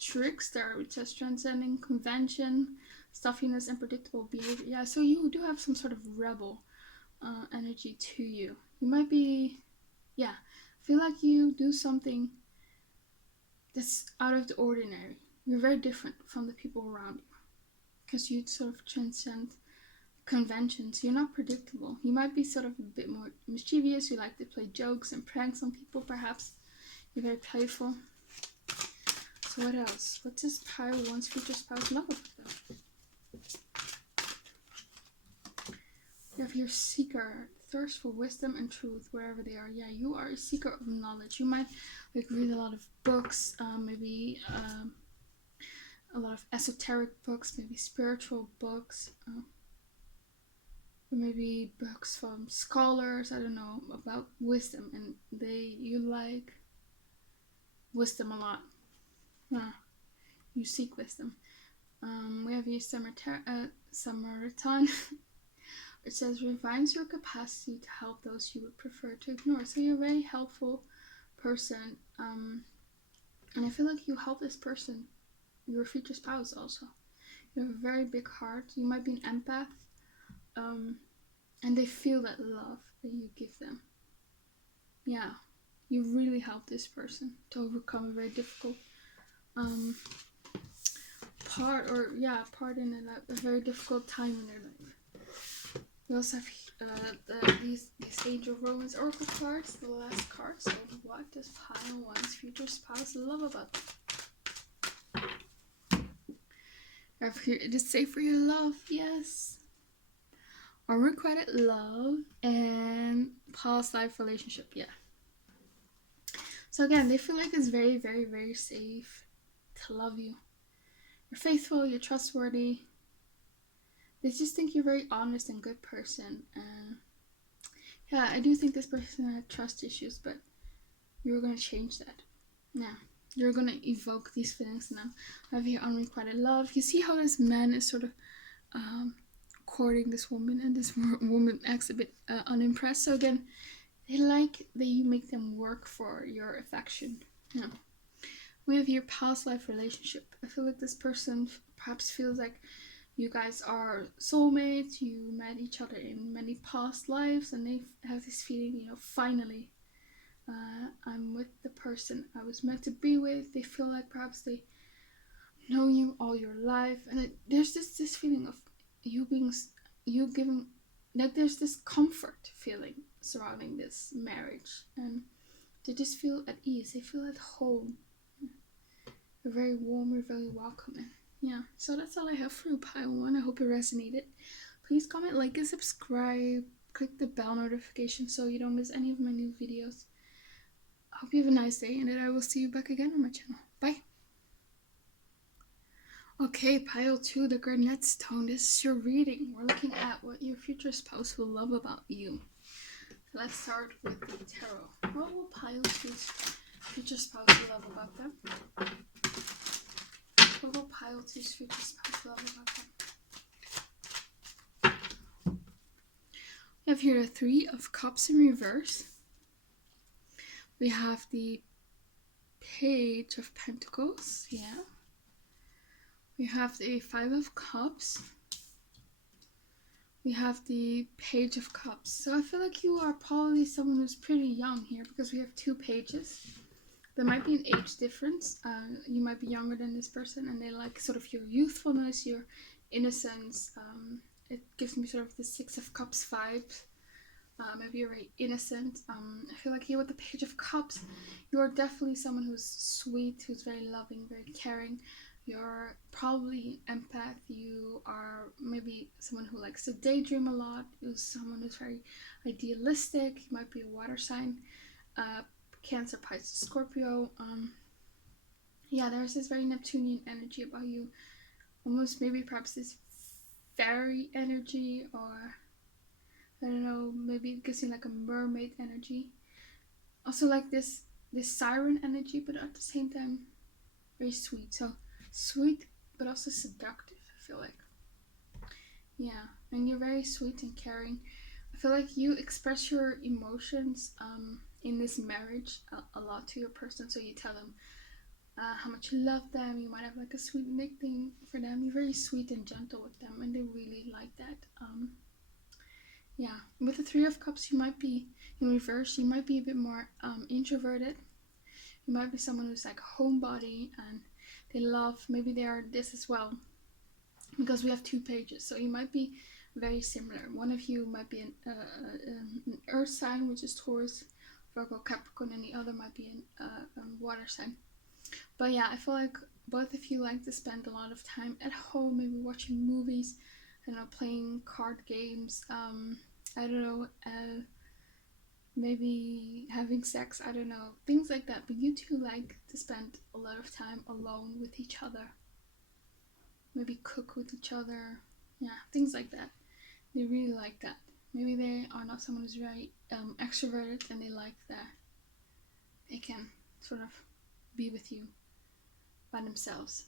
Trickster, which says transcending convention, stuffiness, and predictable behavior. Yeah, so you do have some sort of rebel energy to you. You might be, yeah, feel like you do something that's out of the ordinary. You're very different from the people around you because you sort of transcend conventions. You're not predictable. You might be sort of a bit more mischievous. You like to play jokes and pranks on people, perhaps. You're very playful. So what else? What does pile 1's future spouse love about them? You have your seeker, thirst for wisdom and truth wherever they are. Yeah, you are a seeker of knowledge. You might like read a lot of books, maybe a lot of esoteric books, maybe spiritual books, or maybe books from scholars, I don't know, about wisdom, and you like wisdom a lot. Yeah, you seek wisdom. We have your Samaritan. It says refines your capacity to help those you would prefer to ignore. So you're a very helpful person, and I feel like you help this person, your future spouse also. You have a very big heart. You might be an empath, and they feel that love that you give them. Yeah, you really help this person to overcome a very difficult part in a very difficult time in their life. We also have these Age of Romance Oracle cards, the last card. So what does pile one's future spouse love about them? It is safe for your love, yes. Unrequited love and past life relationship, yeah. So again, they feel like it's very, very, very safe to love you. You're faithful, you're trustworthy. They just think you're a very honest and good person. Yeah, I do think this person had trust issues, but you're going to change that. Now, you're going to evoke these feelings now. I have here unrequited love. You see how this man is sort of courting this woman, and this woman acts a bit unimpressed. So again, they like that you make them work for your affection. Yeah. We have here past life relationship. I feel like this person perhaps feels like you guys are soulmates. You met each other in many past lives, and they have this feeling, finally, I'm with the person I was meant to be with. They feel like perhaps they know you all your life, and there's this feeling of you giving, like there's this comfort feeling surrounding this marriage, and they just feel at ease. They feel at home. You're very warm. You're very welcoming. Yeah, so that's all I have for you, pile one. I hope it resonated. Please comment, like, and subscribe. Click the bell notification so you don't miss any of my new videos. I hope you have a nice day, and then I will see you back again on my channel. Bye. Okay, pile 2, the Garnet stone. This is your reading. We're looking at what your future spouse will love about you. Let's start with the tarot. What will pile 2's future spouse love about them? What will pile 2's future spouse love about them? We have here the 3 of Cups in reverse. We have the Page of Pentacles, yeah. We have the 5 of Cups. We have the Page of Cups. So I feel like you are probably someone who's pretty young here, because we have 2 pages. There might be an age difference. You might be younger than this person, and they like sort of your youthfulness, your innocence. It gives me sort of the 6 of Cups vibes. Maybe you're very innocent. I feel like here with the Page of Cups, you're definitely someone who's sweet, who's very loving, very caring. You're probably an empath. You are maybe someone who likes to daydream a lot. You're someone who's very idealistic. You might be a water sign. Cancer, Pisces, Scorpio. Yeah, there's this very Neptunian energy about you. Almost maybe perhaps this fairy energy, or I don't know, maybe it gives you like a mermaid energy. Also like this siren energy, but at the same time very sweet. So sweet but also seductive, I feel like. Yeah, and you're very sweet and caring. I feel like you express your emotions in this marriage a lot to your person. So you tell them how much you love them. You might have like a sweet nickname for them. You're very sweet and gentle with them, and they really like that. Yeah, with the 3 of Cups, you might be in reverse. You might be a bit more introverted. You might be someone who's like a homebody, and they love, maybe they are this as well, because we have 2 pages. So you might be very similar. One of you might be an earth sign, which is Taurus, Virgo, Capricorn, and the other might be a water sign. But yeah, I feel like both of you like to spend a lot of time at home, maybe watching movies, I don't know, playing card games, I don't know, maybe having sex, I don't know, things like that. But you two like to spend a lot of time alone with each other, maybe cook with each other, yeah, things like that. They really like that. Maybe they are not someone who's very extroverted, and they like that they can sort of be with you by themselves.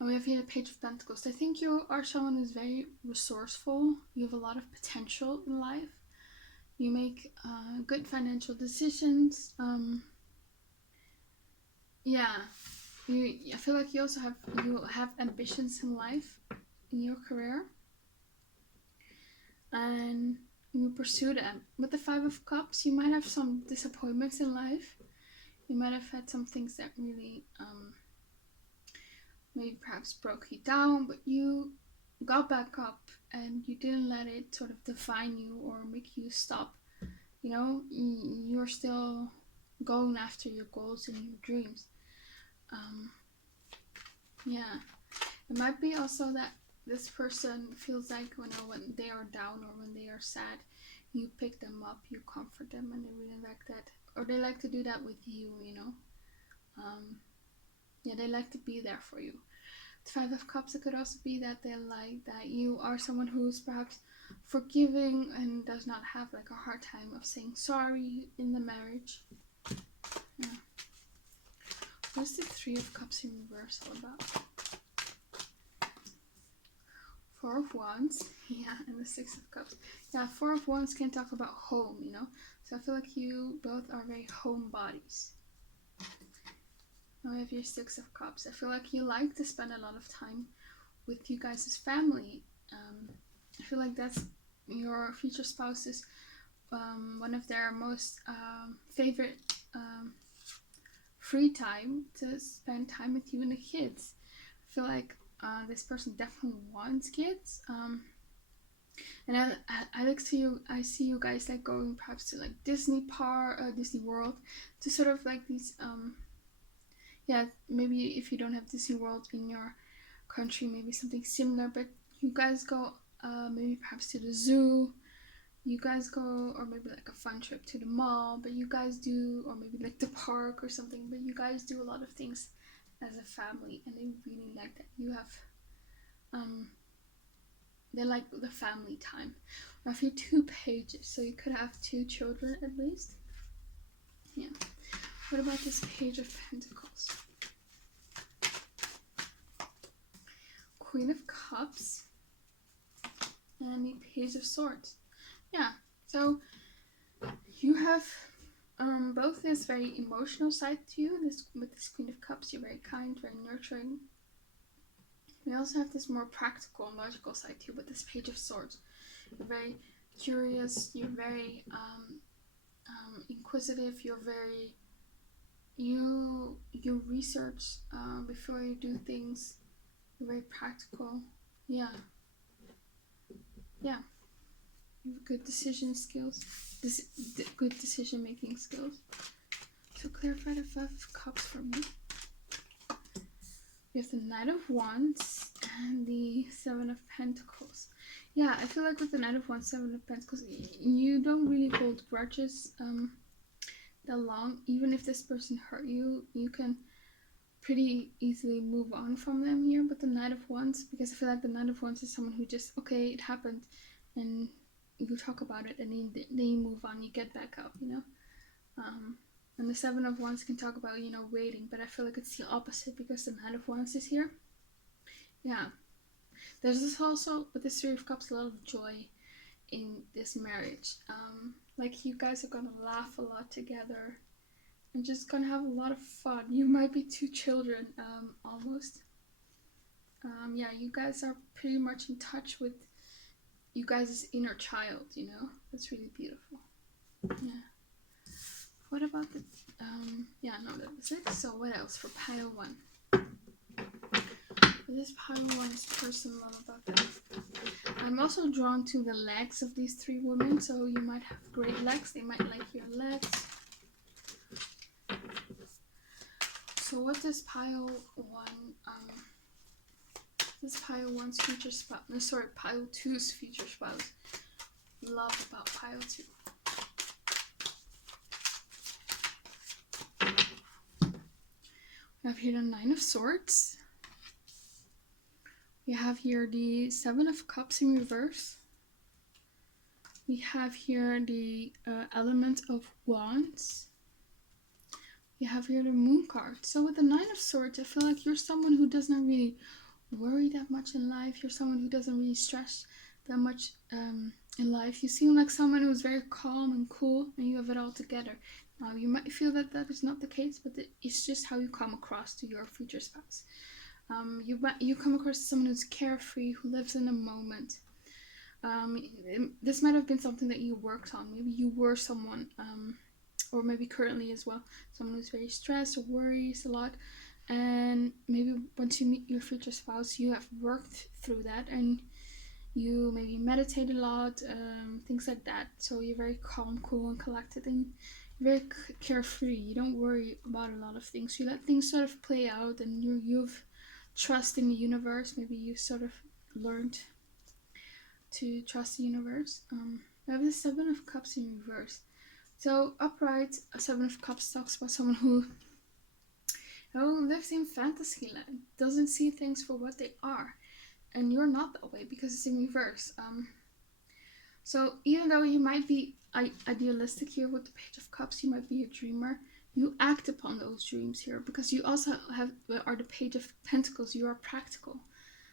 We have here the Page of Pentacles. I think you are someone who's very resourceful. You have a lot of potential in life. You make good financial decisions. Yeah, I feel like you also have ambitions in life, in your career, and you pursue them. With the 5 of Cups, you might have some disappointments in life. You might have had some things that really maybe perhaps broke you down, but you got back up and you didn't let it sort of define you or make you stop. You know, you're still going after your goals and your dreams. Yeah, it might be also that this person feels like when they are down or when they are sad, you pick them up, you comfort them, and they really like that, or they like to do that with you. You know, yeah, they like to be there for you. The Five of Cups, it could also be that they like that you are someone who's perhaps forgiving and does not have like a hard time of saying sorry in the marriage. Yeah. What's the Three of Cups in reverse all about? Four of Wands, yeah, and the Six of Cups. Yeah, Four of Wands can talk about home, you know. So I feel like you both are very homebodies. Now we have your Six of Cups. I feel like you like to spend a lot of time with you guys' family. I feel like that's your future spouse's one of their most favorite free time, to spend time with you and the kids. I feel like this person definitely wants kids. And I see you guys like going perhaps to like Disney World, to sort of like these yeah, maybe if you don't have Disney World in your country, maybe something similar, but you guys go maybe perhaps to the zoo, you guys go, or maybe like a fun trip to the mall, but you guys do, or maybe like the park or something, but you guys do a lot of things as a family, and they really like that. You have they like the family time. I have here 2 pages, so you could have 2 children at least. Yeah. What about this Page of Pentacles? Queen of Cups and the Page of Swords. Yeah, so you have both this very emotional side to you. With this Queen of Cups, you're very kind, very nurturing. We also have this more practical and logical side to you with this Page of Swords. You're very curious, you're very inquisitive, you research before you do things. You're very practical. Yeah. You have good decision skills, good decision making skills. So clarify the Five of Cups for me. We have the Knight of Wands and the Seven of Pentacles. Yeah, I feel like with the Knight of Wands, Seven of Pentacles, you don't really hold grudges that long. Even if this person hurt you, you can pretty easily move on from them here. But the Knight of Wands, because I feel like the Knight of Wands is someone who just, okay, it happened, and you talk about it, and then you move on, you get back up, you know. And the Seven of Wands can talk about, you know, waiting, but I feel like it's the opposite because the Knight of Wands is here. Yeah. There's this also, with the Three of Cups, a lot of joy in this marriage. Like you guys are gonna laugh a lot together and just gonna have a lot of fun. You might be 2 children, almost. Yeah, you guys are pretty much in touch with you guys' inner child, you know? That's really beautiful. Yeah. What about the, yeah, no, that was it. So what else for pile 1? What does pile 1's person love about them? I'm also drawn to the legs of these 3 women, so you might have great legs. They might like your legs. So what does pile 1, this pile 1's future spouse, no, sorry, pile 2's future spouse love about pile 2? We have here the Nine of Swords. We have here the Seven of Cups in reverse. We have here the Element of Wands. We have here the Moon card. So with the Nine of Swords, I feel like you're someone who does not really worry that much in life. You're someone who doesn't really stress that much in life. You seem like someone who's very calm and cool, and you have it all together. Now, you might feel that that is not the case, but it's just how you come across to your future spouse. You come across as someone who's carefree, who lives in the moment. This might have been something that you worked on. Maybe you were someone or maybe currently as well, someone who's very stressed or worries a lot, and maybe once you meet your future spouse, you have worked through that, and you maybe meditate a lot, things like that. So you're very calm, cool, and collected, and very carefree. You don't worry about a lot of things. You let things sort of play out, and you've trust in the universe. Maybe you sort of learned to trust the universe. I have the Seven of Cups in reverse. So upright, a Seven of Cups talks about someone who lives in fantasy land, doesn't see things for what they are, and you're not that way because it's in reverse. So even though you might be idealistic here with the Page of Cups, you might be a dreamer. You act upon those dreams here because you also are the Page of Pentacles. You are practical.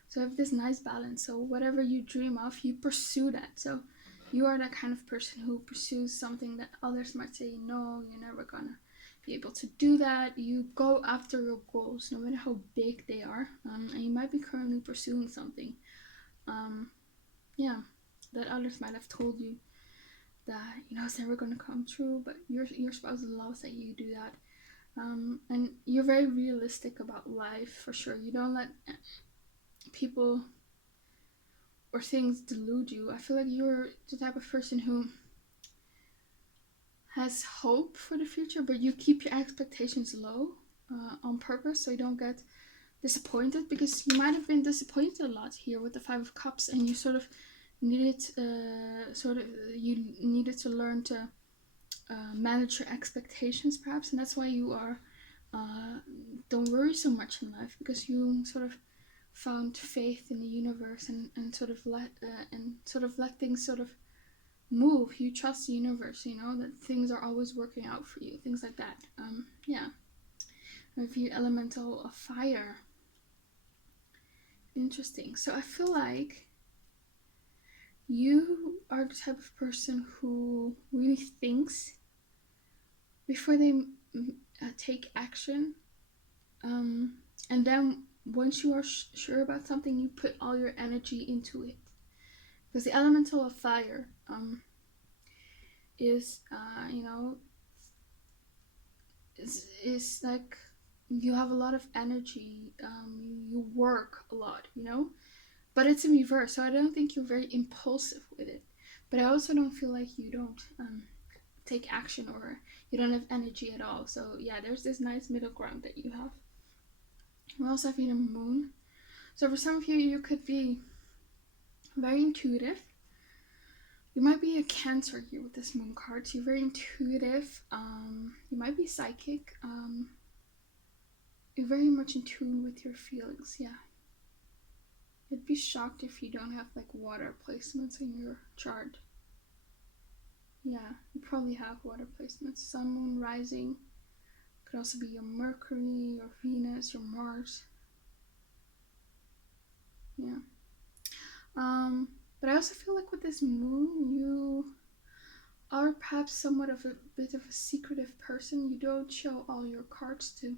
So you have this nice balance. So whatever you dream of, you pursue that. So you are that kind of person who pursues something that others might say, no, you're never gonna be able to do that. You go after your goals, no matter how big they are. And you might be currently pursuing something. That others might have told you that it's never gonna come true, but your spouse loves that you do that. And you're very realistic about life for sure. You don't let people or things delude you. I feel like you're the type of person who has hope for the future, but you keep your expectations low on purpose so you don't get disappointed, because you might have been disappointed a lot here with the Five of Cups, and you sort of needed to learn to manage your expectations perhaps, and that's why you are don't worry so much in life, because you sort of found faith in the universe and sort of let things sort of move. You trust the universe, that things are always working out for you, things like that. Maybe elemental of fire. Interesting. So I feel like you are the type of person who really thinks before they take action, and then once you are sure about something, you put all your energy into it. Because the elemental of fire is is like you have a lot of energy, you work a lot, but it's in reverse, so I don't think you're very impulsive with it, but I also don't feel like you don't take action, or you don't have energy at all. So yeah, there's this nice middle ground that you have. We also have the moon. So for some of you, you could be very intuitive. You might be a Cancer here with this moon card. So you're very intuitive. You might be psychic. You're very much in tune with your feelings. Yeah. You'd be shocked if you don't have like water placements in your chart. Yeah, you probably have water placements. Sun, moon, rising. Could also be your Mercury, your Venus, your Mars. Yeah. But I also feel like with this moon, you are perhaps somewhat of a bit of a secretive person. You don't show all your cards to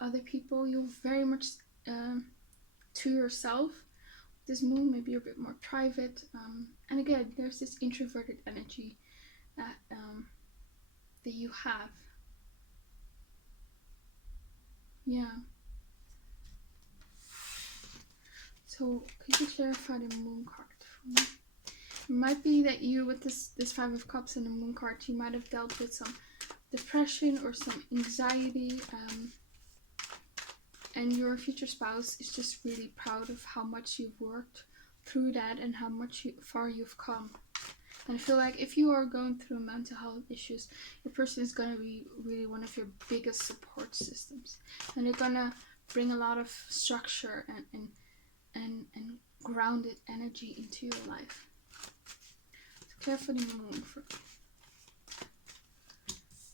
other people. You're very much to yourself. This moon, maybe you're a bit more private. And again, there's this introverted energy that you have. Yeah. So could you clarify the moon card for me? It might be that you, with this Five of Cups and the moon card, you might have dealt with some depression or some anxiety, and your future spouse is just really proud of how much you've worked through that and how far you've come. And I feel like if you are going through mental health issues, your person is going to be really one of your biggest support systems, and they're going to bring a lot of structure and grounded energy into your life. So care for the moon.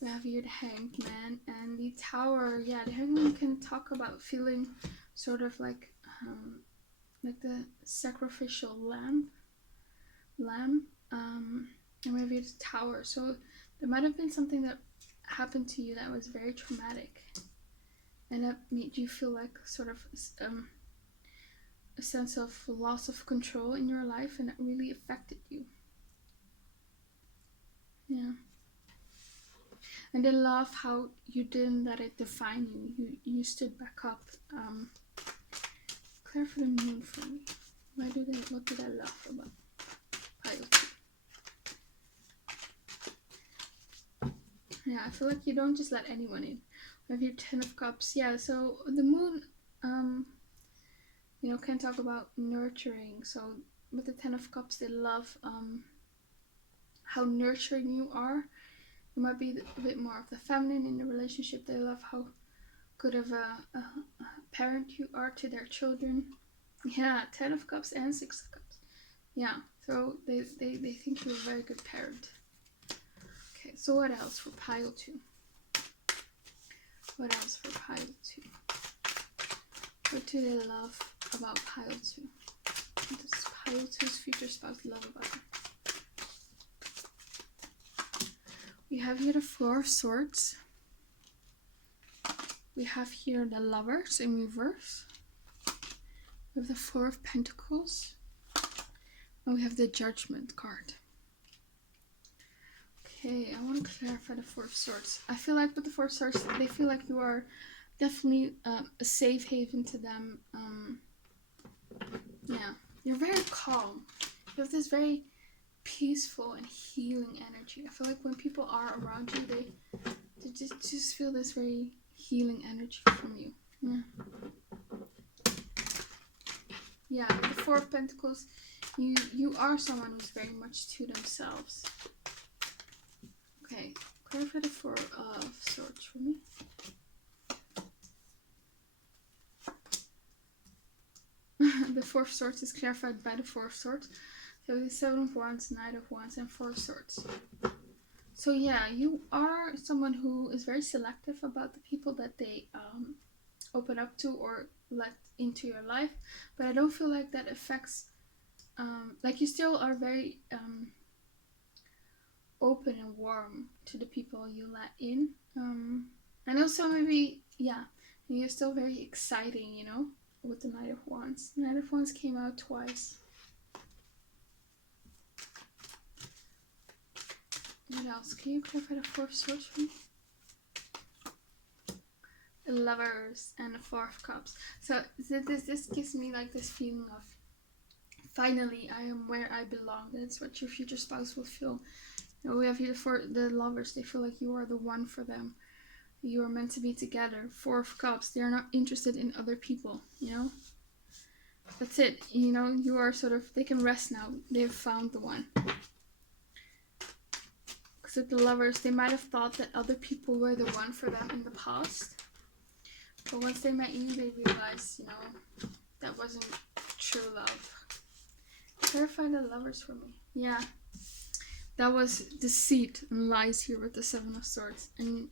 We have here the Hanged Man and the Tower. Yeah, the Hanged Man can talk about feeling sort of like the sacrificial lamb. And we have here the Tower. So there might have been something that happened to you that was very traumatic, and that made you feel like sort of a sense of loss of control in your life, and that really affected you. Yeah. And they love how you didn't let it define you. You stood back up. Clear for the moon for me. What did I love about pile 2? Yeah, I feel like you don't just let anyone in. We have your 10 of Cups. Yeah, so the moon, can talk about nurturing. So with the 10 of Cups, they love how nurturing you are. You might be a bit more of the feminine in the relationship. They love how good of a parent you are to their children. Yeah, 10 of Cups and 6 of Cups. Yeah, so they think you're a very good parent. Okay, so what else for pile 2? What else for pile 2? What do they love about pile 2? What does pile 2's future spouse love about it? We have here the Four of Swords. We have here the Lovers in reverse. We have the Four of Pentacles. And we have the Judgment card. Okay, I want to clarify the Four of Swords. I feel like with the Four of Swords, they feel like you are definitely a safe haven to them. Yeah, you're very calm. You have this very peaceful and healing energy. I feel like when people are around you, they just feel this very healing energy from you. Yeah, the Four of Pentacles, you are someone who's very much to themselves. Okay, clarify the Four of Swords for me. The Four of Swords is clarified by the Four of Swords. So the Seven of Wands, Knight of Wands, and Four of Swords. So yeah, you are someone who is very selective about the people that they open up to or let into your life. But I don't feel like that affects, like you still are very open and warm to the people you let in. And also maybe, yeah, you're still very exciting, with the Knight of Wands. Knight of Wands came out twice. What else? Can you clarify the Four of Swords for me? The Lovers and the Four of Cups. So this gives me like this feeling of finally I am where I belong. That's what your future spouse will feel. We have here for the Lovers. They feel like you are the one for them. You are meant to be together. Four of Cups. They are not interested in other people. That's it. You are sort of. They can rest now. They've found the one. With the Lovers, they might have thought that other people were the one for them in the past, but once they met you, they realized, that wasn't true love. Clarify the Lovers for me. Yeah, that was deceit and lies here with the Seven of Swords, and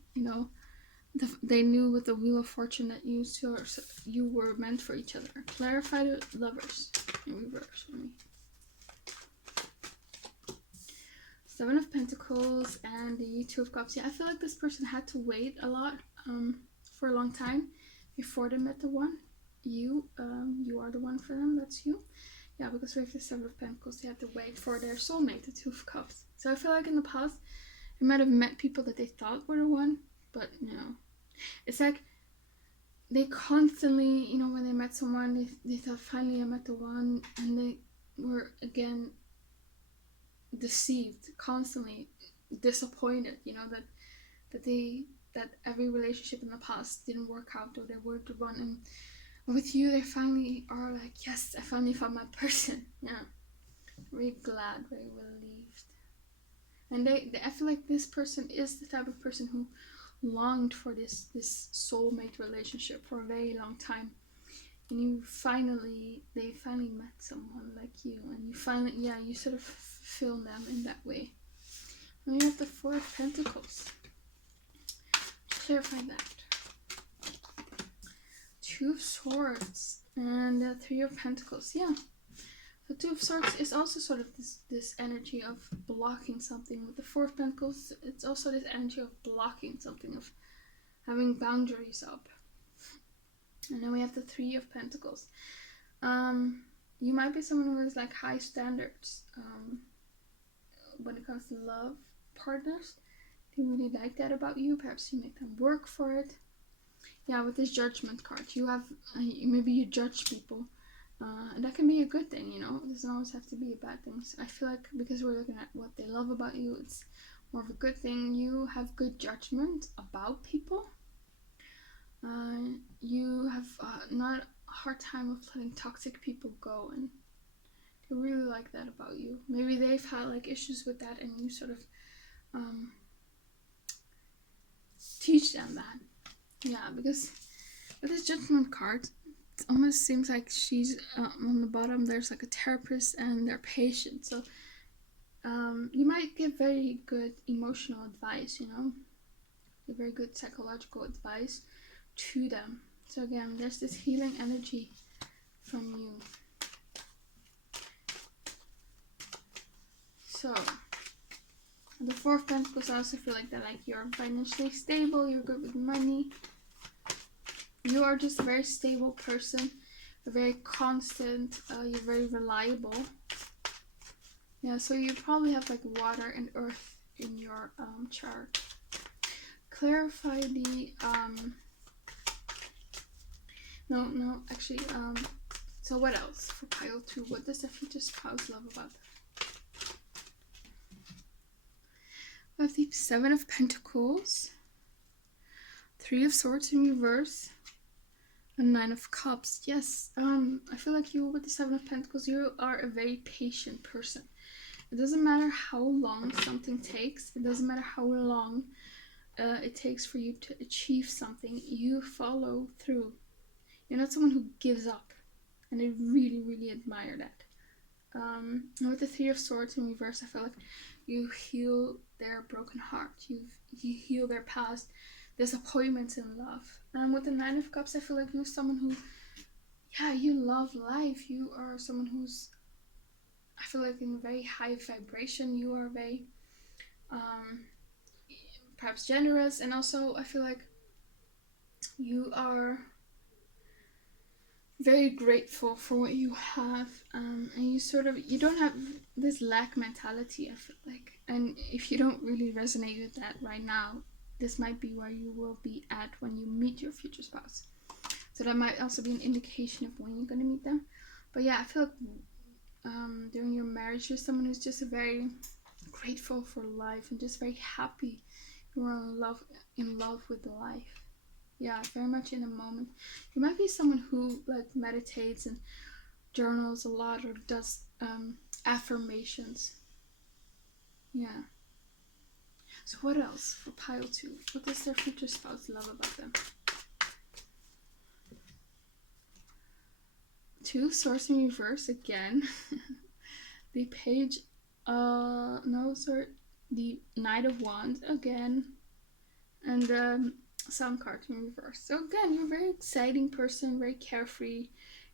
they knew with the Wheel of Fortune that you were meant for each other. Clarify the Lovers in reverse for me. Seven of Pentacles and the Two of Cups. Yeah, I feel like this person had to wait a lot for a long time before they met the one. You are the one for them. That's you. Yeah, because we have the Seven of Pentacles. They had to wait for their soulmate, the Two of Cups. So I feel like in the past, they might have met people that they thought were the one, but it's like they constantly, when they met someone, they thought finally I met the one, and they were again deceived, constantly disappointed, that every relationship in the past didn't work out or they weren't the one, and with you they finally are like, yes, I finally found my person. Yeah, very glad, very relieved. And I feel like this person is the type of person who longed for this soulmate relationship for a very long time, and they finally met someone like you, and you sort of feel them in that way. And you have the Four of Pentacles. Clarify that. Two of Swords and the Three of Pentacles. Yeah, the Two of Swords is also sort of this energy of blocking something. With the Four of Pentacles, it's also this energy of blocking something, of having boundaries up. And then we have the Three of Pentacles. You might be someone who has like high standards when it comes to love partners. They really like that about you. Perhaps you make them work for it. Yeah, with this Judgment card, you have maybe you judge people, and that can be a good thing. You know, it doesn't always have to be a bad thing. So I feel like because we're looking at what they love about you, it's more of a good thing. You have good judgment about people. You have not a hard time of letting toxic people go, and they really like that about you. Maybe they've had like issues with that, and you sort of teach them that. Yeah, because with this Judgment card, it almost seems like she's on the bottom. There's like a therapist and they're patient. So you might give very good emotional advice. You know, give very good psychological advice to them. So again, there's this healing energy from you. So the Four of Pentacles, I also feel like that, like you're financially stable, you're good with money. You are just a very stable person. You're very constant. You're very reliable. Yeah, so you probably have like water and earth in your chart. Clarify the no, actually, so what else for pile 2? What does the future spouse love about them? We have the Seven of Pentacles, Three of Swords in reverse, and Nine of Cups. Yes, I feel like you with the Seven of Pentacles, you are a very patient person. It doesn't matter how long something takes. It doesn't matter how long it takes for you to achieve something. You follow through. You're not someone who gives up, and I really, really admire that. With the Three of Swords in reverse, I feel like you heal their broken heart. You heal their past disappointments in love. And with the Nine of Cups, I feel like you're someone who, yeah, you love life. You are someone who's, I feel like, in very high vibration. You are very, perhaps generous, and also I feel like you are very grateful for what you have, and you don't have this lack mentality, I feel like. And if you don't really resonate with that right now, this might be where you will be at when you meet your future spouse. So that might also be an indication of when you're going to meet them. But yeah, I feel like during your marriage, you're someone who's just very grateful for life and just very happy. You're in love with life. Yeah, very much in a moment. You might be someone who like meditates and journals a lot, or does affirmations. Yeah. So what else for pile 2? What does their future spouse love about them? Two of Swords in reverse again. The page, the Knight of Wands again, and Sun card in reverse. So again, you're a very exciting person, very carefree.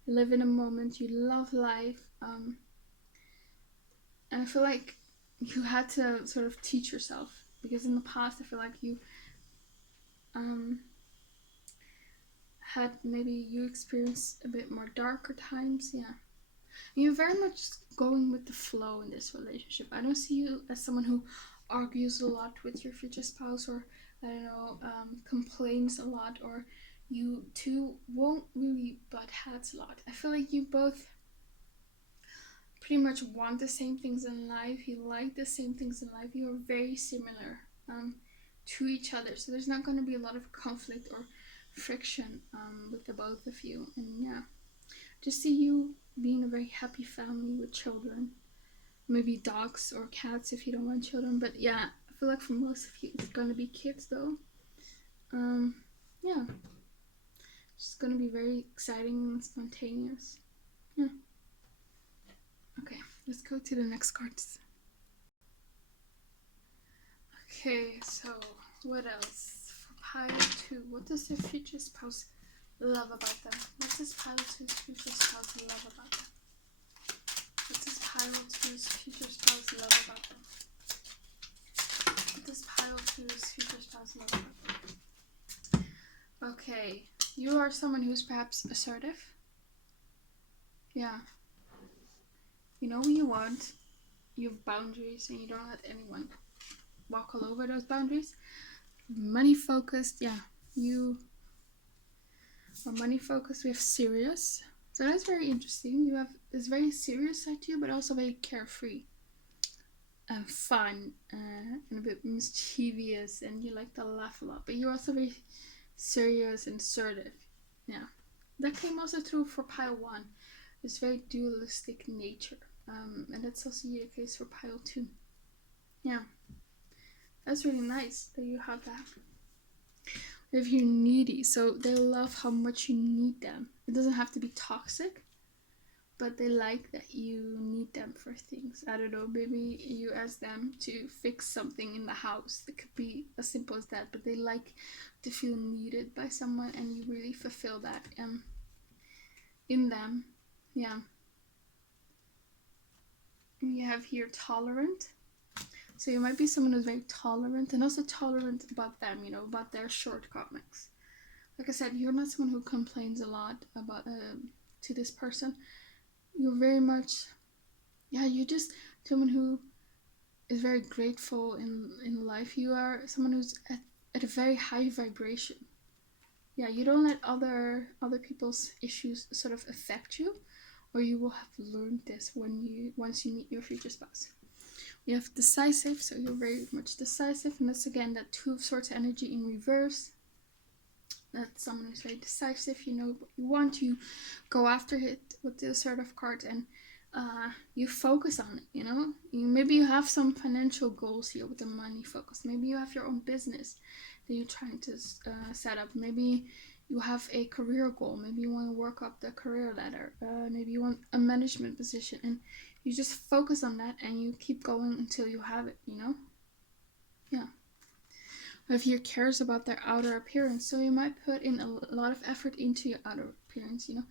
You live in a moment. You love life, and I feel like you had to sort of teach yourself, because in the past I feel like you had maybe you experienced a bit more darker times. Yeah, you're very much going with the flow in this relationship. I don't see you as someone who argues a lot with your future spouse, or I don't know, complains a lot, or you two won't really butt heads a lot. I feel like you both pretty much want the same things in life. You like the same things in life. You are very similar to each other. So there's not going to be a lot of conflict or friction with the both of you. And yeah, just see you being a very happy family with children. Maybe dogs or cats if you don't want children. But yeah, I feel like for most of you, it's going to be kids though. Yeah. It's going to be very exciting and spontaneous. Yeah. Okay, let's go to the next cards. Okay, so what else? For pile 2, what does their future spouse love about them? What does pile 2's future spouse love about them? What does pile 2's future spouse love about them? What does pile 2's future spouse love about them? Okay, you are someone who's perhaps assertive. Yeah. You know what you want. You have boundaries and you don't let anyone walk all over those boundaries. Money focused, yeah, you are money focused. We have serious, so that's very interesting. You have this very serious side to you, but also very carefree and fun, and a bit mischievous, and you like to laugh a lot, but you're also very serious and assertive. Yeah, that came also through for pile 1, this very dualistic nature, and that's also the case for pile 2. Yeah, that's really nice that you have that. If you're needy, so they love how much you need them. It doesn't have to be toxic, but they like that you need them for things. I don't know, maybe you ask them to fix something in the house. It could be as simple as that, but they like to feel needed by someone, and you really fulfill that in them. Yeah. You have here tolerant. So you might be someone who's very tolerant, and also tolerant about them, you know, about their shortcomings. Like I said, you're not someone who complains a lot about to this person. You're very much, yeah, you're just someone who is very grateful in life. You are someone who's at a very high vibration. Yeah, you don't let other people's issues sort of affect you, or you will have learned this once you meet your future spouse. We have decisive, so you're very much decisive, and that's again that 2 of Swords energy in reverse. That's someone who's very decisive. You know what you want. You go after it with the assertive card, and you focus on it. You know, maybe you have some financial goals here with the money focus. Maybe you have your own business that you're trying to set up. Maybe you have a career goal. Maybe you want to work up the career ladder. Maybe you want a management position, and you just focus on that, and you keep going until you have it. You know, yeah. If you cares about their outer appearance, so you might put in a lot of effort into your outer appearance. You know,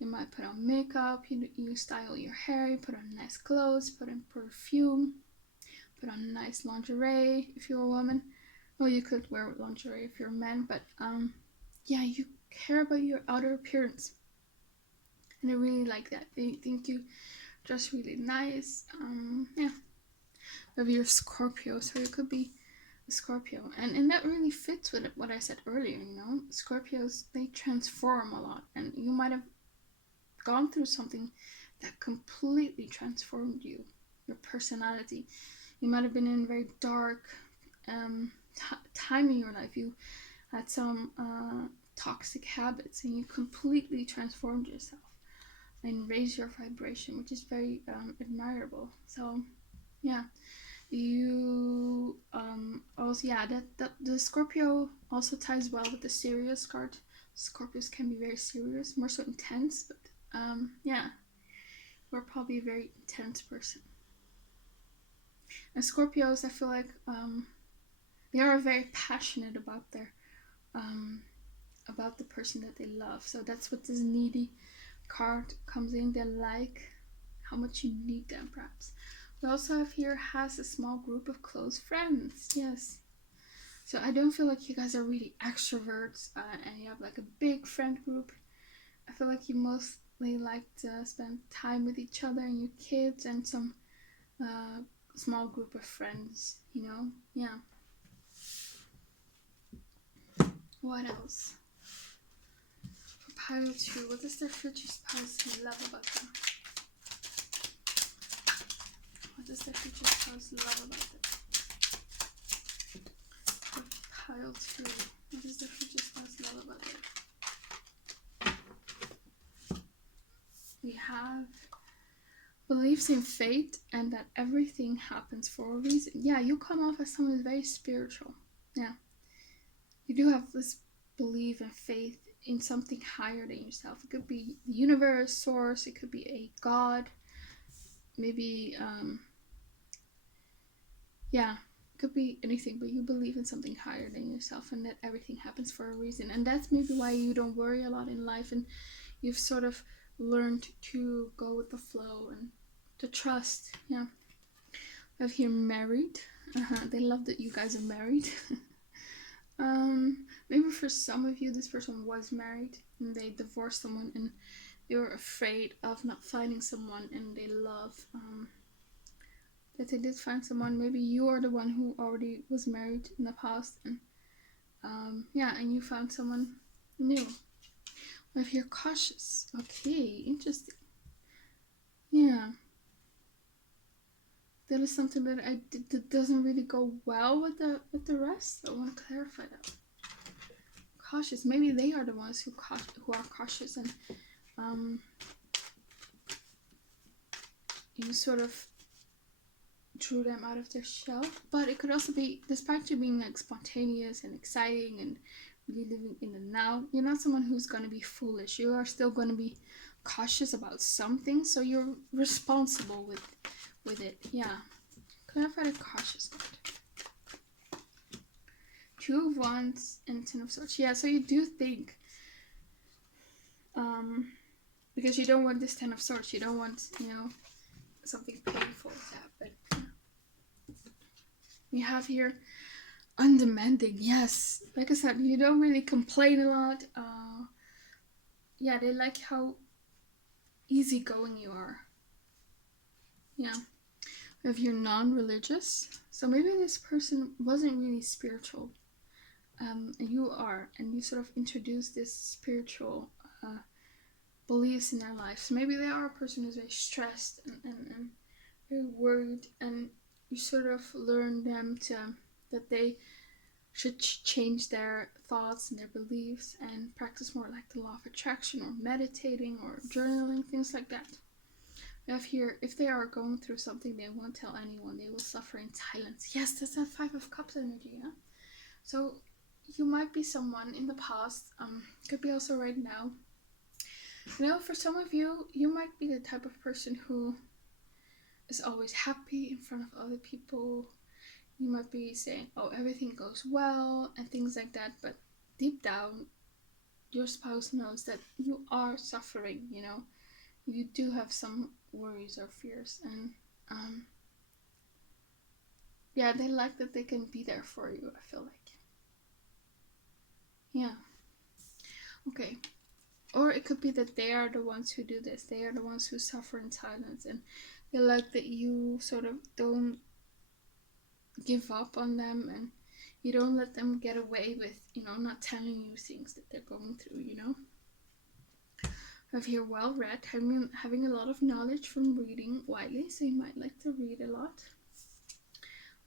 you might put on makeup, you style your hair, you put on nice clothes, put on perfume, put on nice lingerie if you're a woman. Well, you could wear lingerie if you're a man, but yeah, you care about your outer appearance, and I really like that. They think you dress really nice. Yeah. If you're Scorpio, so you could be Scorpio, and that really fits with what I said earlier. You know, Scorpios, they transform a lot, and you might have gone through something that completely transformed you, your personality. You might have been in a very dark time in your life. You had some toxic habits, and you completely transformed yourself and raised your vibration, which is very admirable. So yeah, you also, yeah, that the Scorpio also ties well with the serious card. Scorpios can be very serious, more so intense, but yeah, you're probably a very intense person. And Scorpios, I feel like they are very passionate about their about the person that they love. So that's what this needy card comes in. They like how much you need them, perhaps. We also have here has a small group of close friends. Yes. So I don't feel like you guys are really extroverts and you have like a big friend group. I feel like you mostly like to spend time with each other and your kids and some small group of friends, you know? Yeah. What else? For pile 2, what does their future spouse love about them? What does their future spouse love about them? For pile 2, what does their future spouse love about them? We have beliefs in fate and that everything happens for a reason. Yeah, you come off as someone who's very spiritual. Yeah. You do have this belief and faith in something higher than yourself. It could be the universe, source, it could be a god, maybe yeah, it could be anything, but you believe in something higher than yourself and that everything happens for a reason. And that's maybe why you don't worry a lot in life, and you've sort of learned to go with the flow and to trust. Yeah. I have here married. They love that you guys are married. Maybe for some of you this person was married and they divorced someone and they were afraid of not finding someone, and they love that they did find someone. Maybe you are the one who already was married in the past, and yeah, and you found someone new. If you're cautious, okay, interesting. Yeah, that is something that that doesn't really go well with the rest. I want to clarify that. Cautious. Maybe they are the ones who are cautious, and you sort of drew them out of their shell. But it could also be, despite you being like spontaneous and exciting and really living in the now, you're not someone who's going to be foolish. You are still going to be cautious about something, so you're responsible with it. Yeah. Clarify the cautious card. Two of Wands and Ten of Swords. Yeah, so you do think, because you don't want this Ten of Swords, you don't want, something painful to happen. We have here undemanding. Yes, like I said, you don't really complain a lot. Yeah, they like how easygoing you are. Yeah. If you're non-religious, so maybe this person wasn't really spiritual, and you are, and you sort of introduce this spiritual beliefs in their life. So maybe they are a person who's very stressed and very worried, and you sort of learn them that they should change their thoughts and their beliefs and practice more like the law of attraction, or meditating, or journaling, things like that. We have here, if they are going through something they won't tell anyone, they will suffer in silence. Yes, that's that Five of Cups energy, yeah? So you might be someone in the past, could be also right now. For some of you, you might be the type of person who is always happy in front of other people. You might be saying, oh, everything goes well and things like that, but deep down your spouse knows that you are suffering. You do have some worries or fears, and yeah, they like that they can be there for you, I feel like. Yeah. Okay. Or it could be that they are the ones who do this. They are the ones who suffer in silence, and they like that you sort of don't give up on them, and you don't let them get away with, not telling you things that they're going through, If you're well read, having a lot of knowledge from reading widely, so you might like to read a lot.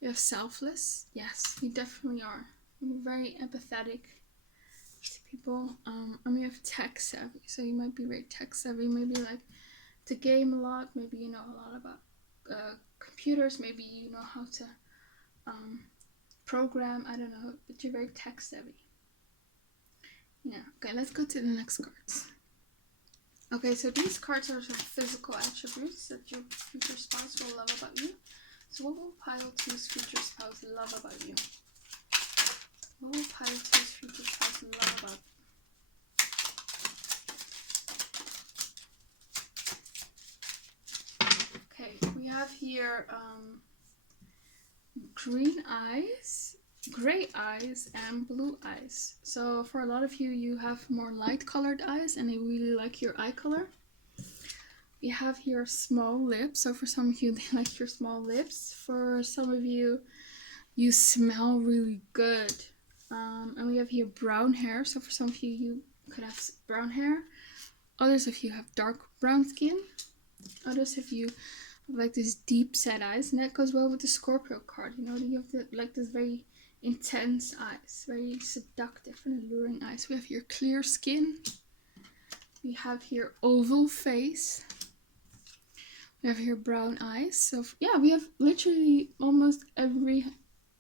We have selfless. Yes, you definitely are. You're very empathetic to people. And we have tech savvy, so you might be very tech savvy. Maybe like to game a lot. Maybe you know a lot about computers. Maybe you know how to program. I don't know, but you're very tech savvy. Yeah. Okay, let's go to the next cards. Okay, so these cards are some physical attributes that your future spouse will love about you. So what will pile 2's future spouse love about you? What will pile 2's future spouse love about you? Okay, we have here green eyes, gray eyes, and blue eyes. So for a lot of you, you have more light colored eyes, and they really like your eye color. We have here small lips. So for some of you, they like your small lips. For some of you, you smell really good. And we have here brown hair. So for some of you, you could have brown hair. Others of you have dark brown skin. Others of you have like this deep set eyes, and that goes well with the Scorpio card. You have like this very intense eyes, very seductive and alluring eyes. We have here clear skin. We have here oval face. We have here brown eyes. So yeah, we have literally almost every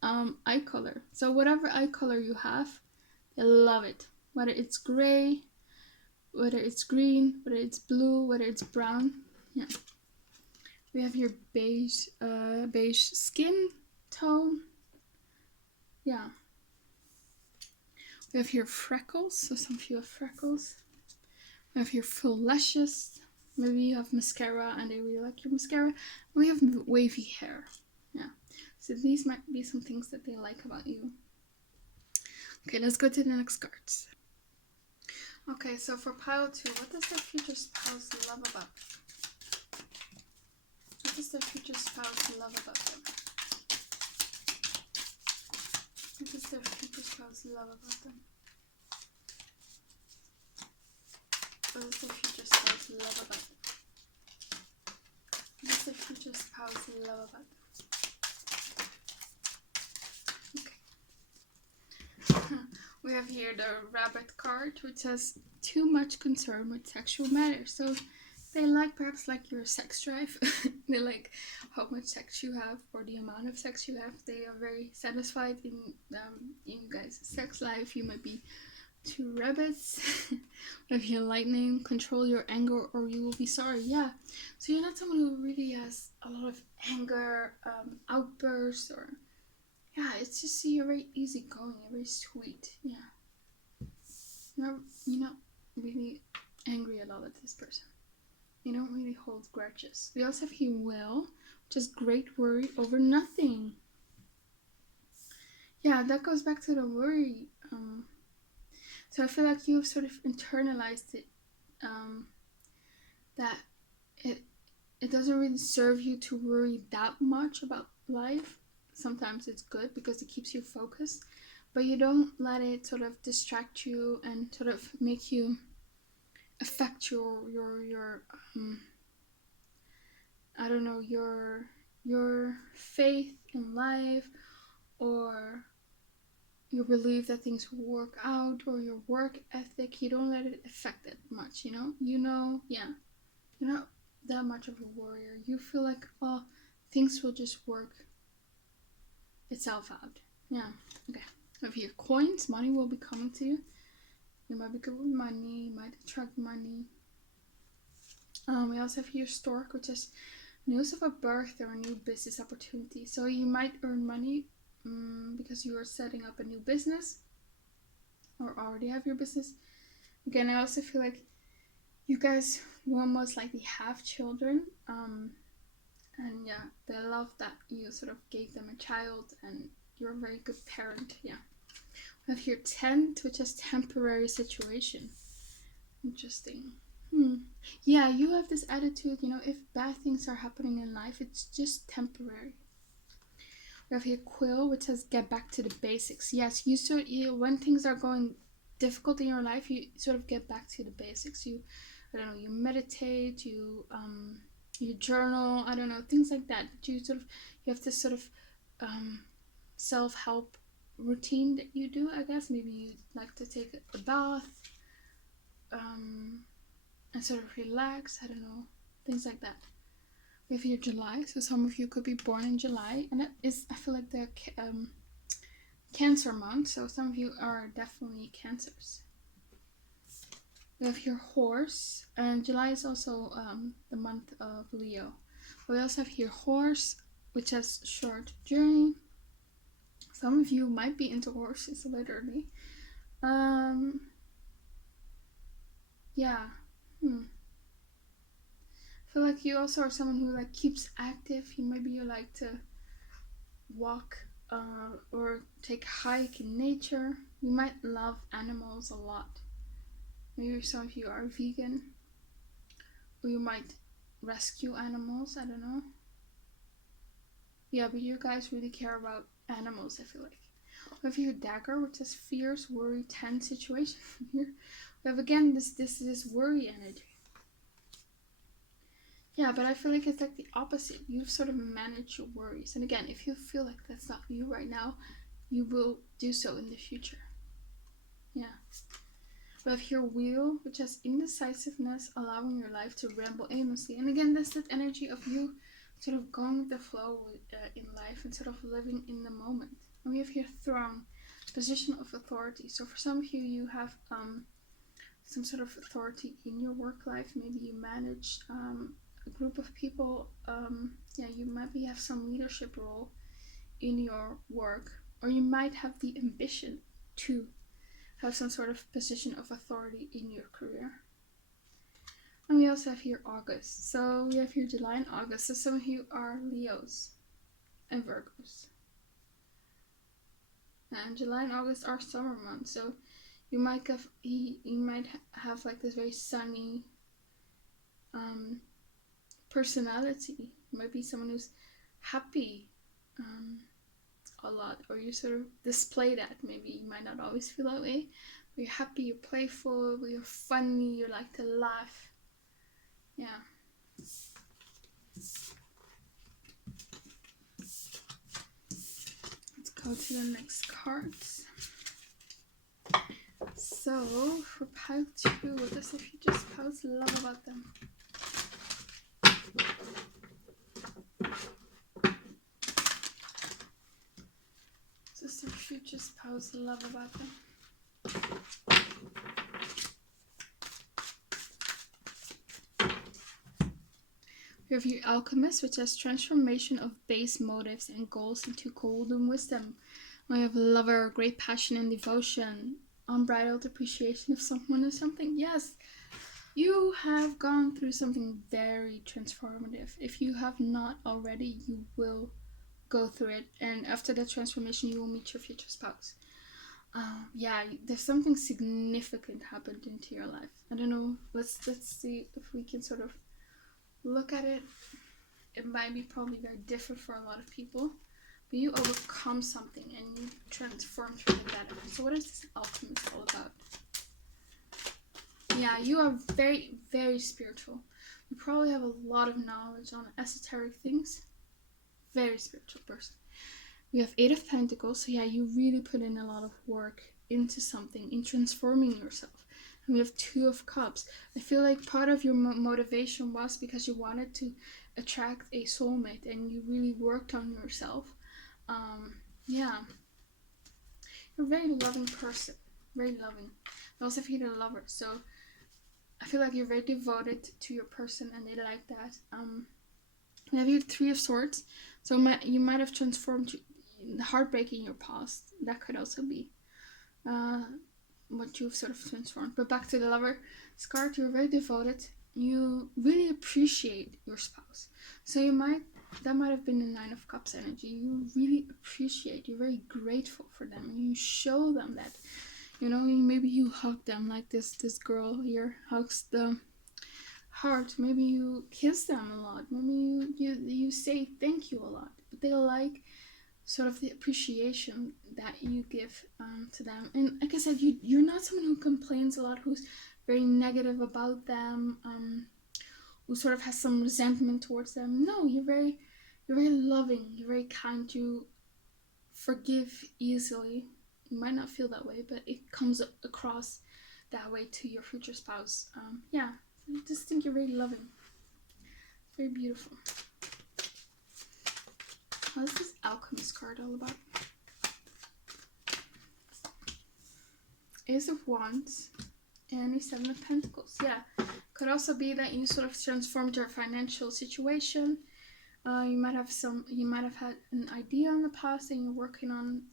eye color. So whatever eye color you have, they love it. Whether it's gray, whether it's green, whether it's blue, whether it's brown. Yeah. We have here beige skin tone. Yeah. We have here freckles. So some of you have freckles. We have here full lashes. Maybe you have mascara and they really like your mascara. And we have wavy hair. Yeah. So these might be some things that they like about you. Okay, let's go to the next cards. Okay, so for pile 2, what does the future spouse love about? What does their future spouse love about them? What does their future spouse love about them? What does their future spouse love about them? What does their future spouse love about them? Okay. We have here the rabbit card, which says too much concern with sexual matters. So they like perhaps like your sex drive. They like how much sex you have or the amount of sex you have. They are very satisfied in you guys' sex life. You might be two rabbits. If you're lightning, control your anger or you will be sorry. Yeah. So you're not someone who really has a lot of anger, outbursts, or yeah, it's just you're very easygoing, you're very sweet. Yeah. You're not really angry a lot at this person. You don't really hold grudges. We also have here will, which is great worry over nothing. Yeah, that goes back to the worry. So I feel like you've sort of internalized it, that it doesn't really serve you to worry that much about life. Sometimes it's good because it keeps you focused, but you don't let it sort of distract you and sort of make you affect your I don't know, your faith in life, or your belief that things will work out, or your work ethic. You don't let it affect it much, yeah. You're not that much of a warrior. You feel like, oh, things will just work itself out. Yeah. Okay. Over here, coins. Money will be coming to you. You might be good with money. You might attract money. We also have here stork, which is news of a birth or a new business opportunity. So you might earn money because you are setting up a new business or already have your business. Again, I also feel like you guys will most likely have children. And yeah, they love that you sort of gave them a child and you're a very good parent. Yeah. We have here tent, which is temporary situation. Interesting. Yeah, you have this attitude, if bad things are happening in life, it's just temporary. We have here quill, which says get back to the basics. Yes, you when things are going difficult in your life, you sort of get back to the basics. You meditate, you journal, I don't know, things like that. You have this sort of self-help routine that you do, I guess. Maybe you like to take a bath, and sort of relax, I don't know, things like that. We have here July, so some of you could be born in July, and that is, I feel like, the Cancer month, so some of you are definitely Cancers. We have here horse, and July is also the month of Leo. We also have here horse, which has short journey. Some of you might be into horses, literally. Yeah. I feel like you also are someone who like keeps active. Maybe you like to walk or take a hike in nature. You might love animals a lot. Maybe some of you are vegan, or you might rescue animals, I don't know. Yeah, but you guys really care about animals, I feel like. We have here dagger, which is fierce, worry, tense situation here. We have again this worry energy. Yeah, but I feel like it's like the opposite. You've sort of managed your worries. And again, if you feel like that's not you right now, you will do so in the future. Yeah. We have here wheel, which has indecisiveness, allowing your life to ramble aimlessly. And again, that's that energy of you sort of going with the flow in life and sort of living in the moment. And we have here throne, position of authority. So for some of you, you have some sort of authority in your work life. Maybe you manage a group of people. You might have some leadership role in your work, or you might have the ambition to have some sort of position of authority in your career. And we also have here August. So we have here July and August. So some of you are Leos and Virgos. And July and August are summer months. So you might have like this very sunny, personality. You might be someone who's happy a lot, or you sort of display that. Maybe you might not always feel that way, but you're happy, you're playful, you're funny, you like to laugh. Yeah. Let's go to the next cards. So, for pile 2, what does the future spouse love about them? What does their future spouse love about them? We have here Alchemist, which has transformation of base motives and goals into golden wisdom. We have Lover, great passion and devotion, unbridled appreciation of someone or something. Yes, you have gone through something very transformative. If you have not already, you will go through it, and after that transformation, you will meet your future spouse. Yeah, there's something significant happened into your life. I don't know. Let's see if we can sort of look at it. It might be probably very different for a lot of people, but you overcome something and you transform for the better. So what is this Alchemist all about? Yeah, you are very, very spiritual. You probably have a lot of knowledge on esoteric things. Very spiritual person. We have 8 of Pentacles, so yeah, you really put in a lot of work into something, in transforming yourself. And we have 2 of Cups. I feel like part of your motivation was because you wanted to attract a soulmate and you really worked on yourself. Yeah. You're a very loving person. Very loving. You also feel a lover, so I feel like you're very devoted to your person and they like that. We have here 3 of Swords. So you might have transformed heartbreak in your past. That could also be what you've sort of transformed. But back to the Lover card, you're very devoted. You really appreciate your spouse. So that might have been the 9 of Cups energy. You really appreciate. You're very grateful for them. And you show them that. You know, maybe you hug them like this girl here hugs the heart. Maybe you kiss them a lot. Maybe you say thank you a lot. But they like sort of the appreciation that you give to them. And like I said, you're not someone who complains a lot, who's very negative about them, who sort of has some resentment towards them. No, you're very loving. You're very kind. You forgive easily. You might not feel that way, but it comes across that way to your future spouse. Yeah. I just think you're very loving. Very beautiful. What is this Alchemist card all about? Ace of Wands and a 7 of Pentacles. Yeah. Could also be that you sort of transformed your financial situation. You might have had an idea in the past and you're working on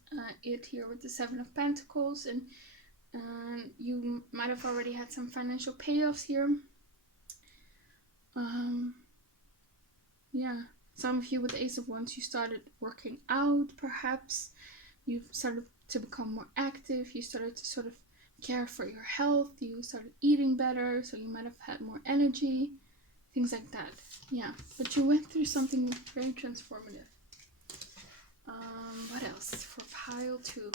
it here with the 7 of Pentacles, and you might have already had some financial payoffs here. Yeah, some of you with the Ace of Wands, you started working out, perhaps. You started to become more active. You started to sort of care for your health. You started eating better, so you might have had more energy. Things like that. Yeah, but you went through something very transformative. What else? For pile 2.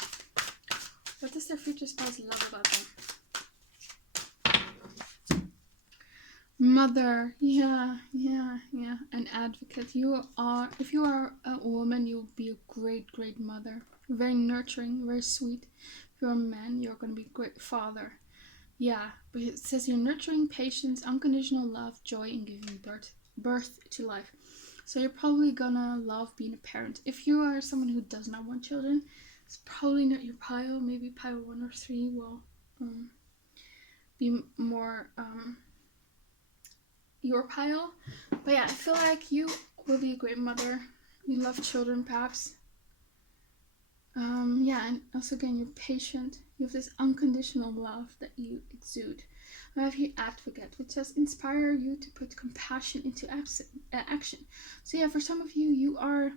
What does their future spouse love about them? Mother. Yeah. An advocate. If you are a woman, you'll be a great mother. Very nurturing, very sweet. If you're a man, you're going to be a great father. Yeah, but it says you're nurturing, patience, unconditional love, joy, and giving birth to life. So you're probably gonna love being a parent. If you are someone who does not want children, it's probably not your pile. Maybe pile 1 or 3 will be more your pile. But yeah, I feel like you will be a great mother. You love children, perhaps. Yeah, and also again, you're patient. You have this unconditional love that you exude. I have here Advocate, which says inspire you to put compassion into action. So yeah, for some of you, you are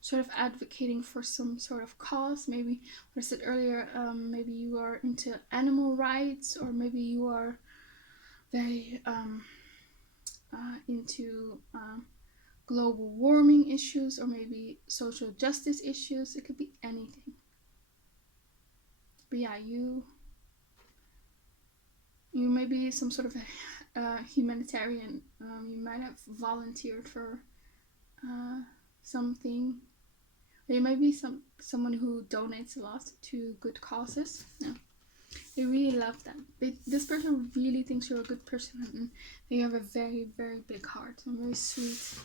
sort of advocating for some sort of cause. Maybe what I said earlier, maybe you are into animal rights, or maybe you are very into global warming issues, or maybe social justice issues. It could be anything. But yeah, you may be some sort of a humanitarian. You might have volunteered for something. Or you might be someone who donates a lot to good causes. Yeah. They really love that. This person really thinks you're a good person, and you have a very, very big heart and very sweet.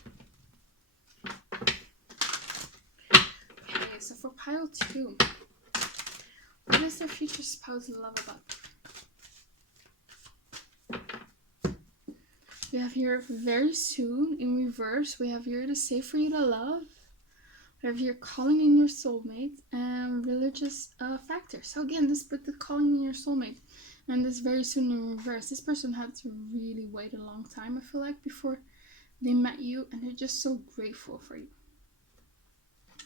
Okay, so for pile 2, what does their future spouse love about them? We have here very soon in reverse. We have here to say for you to love. We have here calling in your soulmate and religious factors. So again, the calling in your soulmate and this very soon in reverse. This person had to really wait a long time, I feel like, before they met you, and they're just so grateful for you.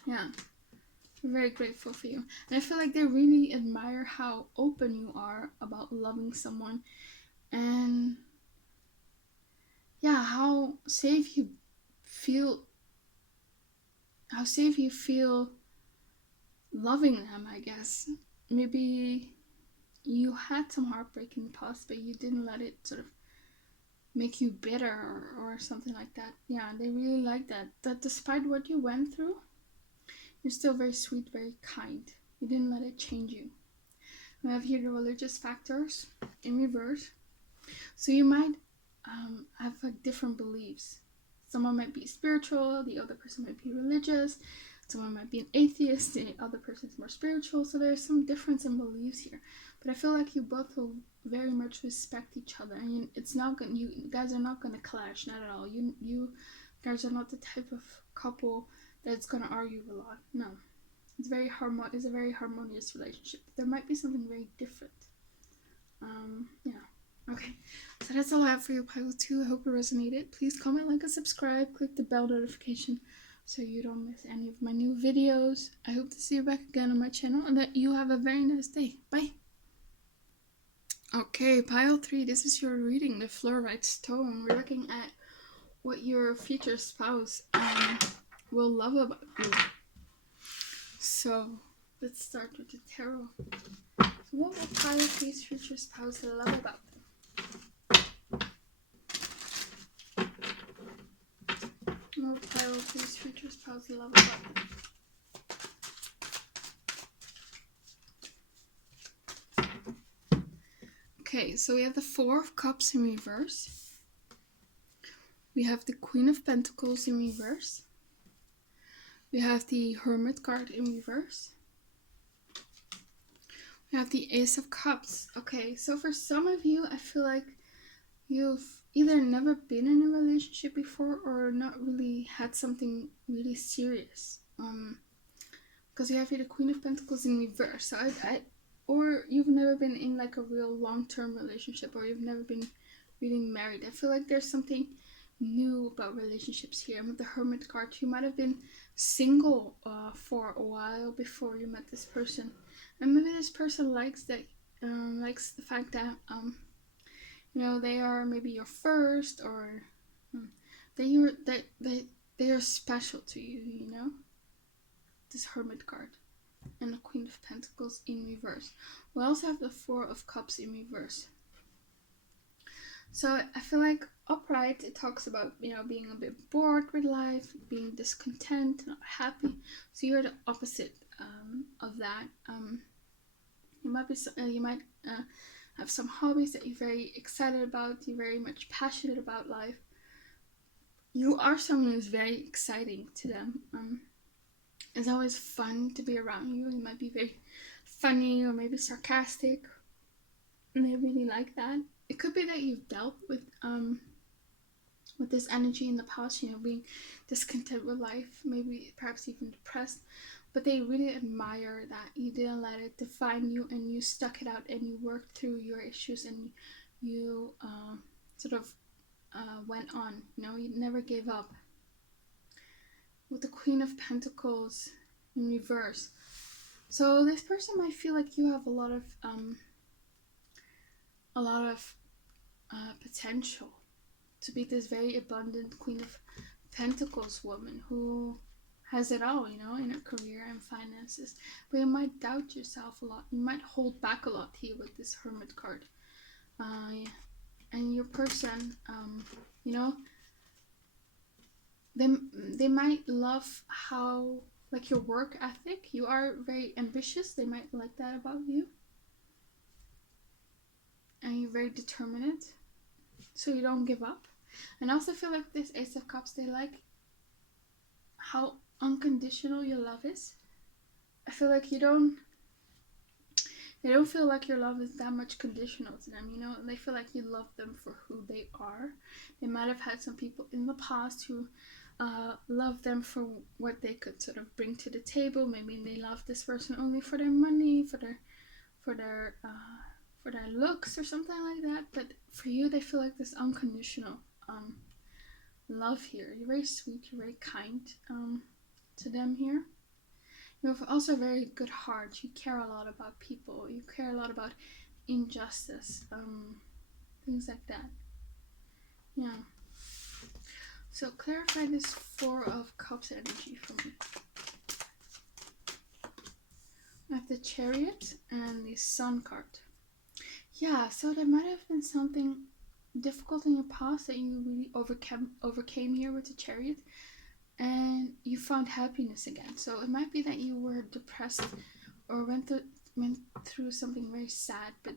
Yeah, they're very grateful for you. And I feel like they really admire how open you are about loving someone, and yeah, how safe you feel loving them, I guess. Maybe you had some heartbreak in the past, but you didn't let it sort of make you bitter or something like that. Yeah, they really like that despite what you went through, you're still very sweet, very kind. You didn't let it change you. We have here the religious factors in reverse. So you might have like different beliefs. Someone might be spiritual, the other person might be religious, someone might be an atheist, the other person is more spiritual. So there's some difference in beliefs here. But I feel like you both will very much respect each other, and you guys are not gonna clash, not at all. You guys are not the type of couple that's gonna argue a lot. No, it's a very harmonious relationship. There might be something very different. Yeah. Okay, so that's all I have for you, pile 2. I hope it resonated. Please comment, like, and subscribe. Click the bell notification so you don't miss any of my new videos. I hope to see you back again on my channel, and that you have a very nice day. Bye. Okay, pile 3. This is your reading, the Fluorite stone. We're looking at what your future spouse will love about you. So let's start with the tarot. So what will pile 3's future spouse love about them? What pile 3's future spouse love about them? Okay, so we have the 4 of Cups in reverse. We have the Queen of Pentacles in reverse. We have the Hermit card in reverse. We have the Ace of Cups. Okay, so for some of you, I feel like you've either never been in a relationship before or not really had something really serious. Because you have here the Queen of Pentacles in reverse. So or you've never been in like a real long-term relationship, or you've never been really married. I feel like there's something new about relationships here. And with the Hermit card, you might have been single for a while before you met this person, and maybe this person likes the fact that they are maybe your first, or they are special to you. This Hermit card and the Queen of Pentacles in reverse. We also have the 4 of Cups in reverse. So I feel like upright, it talks about being a bit bored with life, being discontent, not happy. So you're the opposite of that. You might have some hobbies that you're very excited about. You're very much passionate about life. You are someone who's very exciting to them. It's always fun to be around you. You might be very funny or maybe sarcastic, and they really like that. It could be that you've dealt with this energy in the past, being discontent with life, maybe perhaps even depressed, but they really admire that you didn't let it define you, and you stuck it out, and you worked through your issues, and you went on. You never gave up. With the Queen of Pentacles in reverse, so this person might feel like you have a lot of potential. to be this very abundant Queen of Pentacles woman who has it all, you know, in her career and finances. But you might doubt yourself a lot. You might hold back a lot here with this Hermit card. And your person, you know, they might love how, like, your work ethic. You are very ambitious. They might like that about you. And you're very determined, so you don't give up. And I also feel like this Ace of Cups, they like how unconditional your love is. I feel like they don't feel like your love is that much conditional to them, you know. They feel like you love them for who they are. They might have had some people in the past who love them for what they could sort of bring to the table. Maybe they love this person only for their money, for their looks or something like that. But for you, they feel like this unconditional love here. You're very sweet, you're very kind to them here. You have also a very good heart. You care a lot about people. You care a lot about injustice, things like that. Yeah. So clarify this Four of Cups energy for me. I have the Chariot and the Sun card. Yeah, so there might have been something difficult in your past that you really overcame here with the Chariot, and you found happiness again. So it might be that you were depressed or went through something very sad, but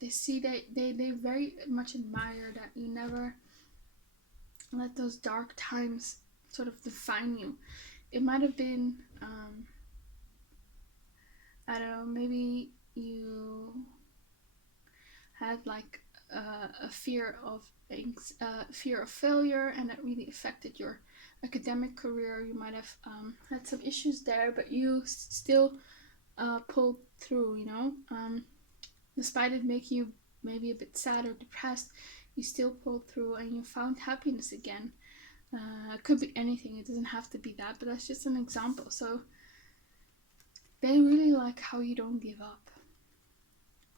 they see that they very much admire that you never let those dark times sort of define you. It might have been I don't know, maybe you had like a fear of failure, and that really affected your academic career. You might have had some issues there, but you still pulled through, you know. Despite it making you maybe a bit sad or depressed, you still pulled through and you found happiness again. It could be anything, it doesn't have to be that, but that's just an example. So they really like how you don't give up.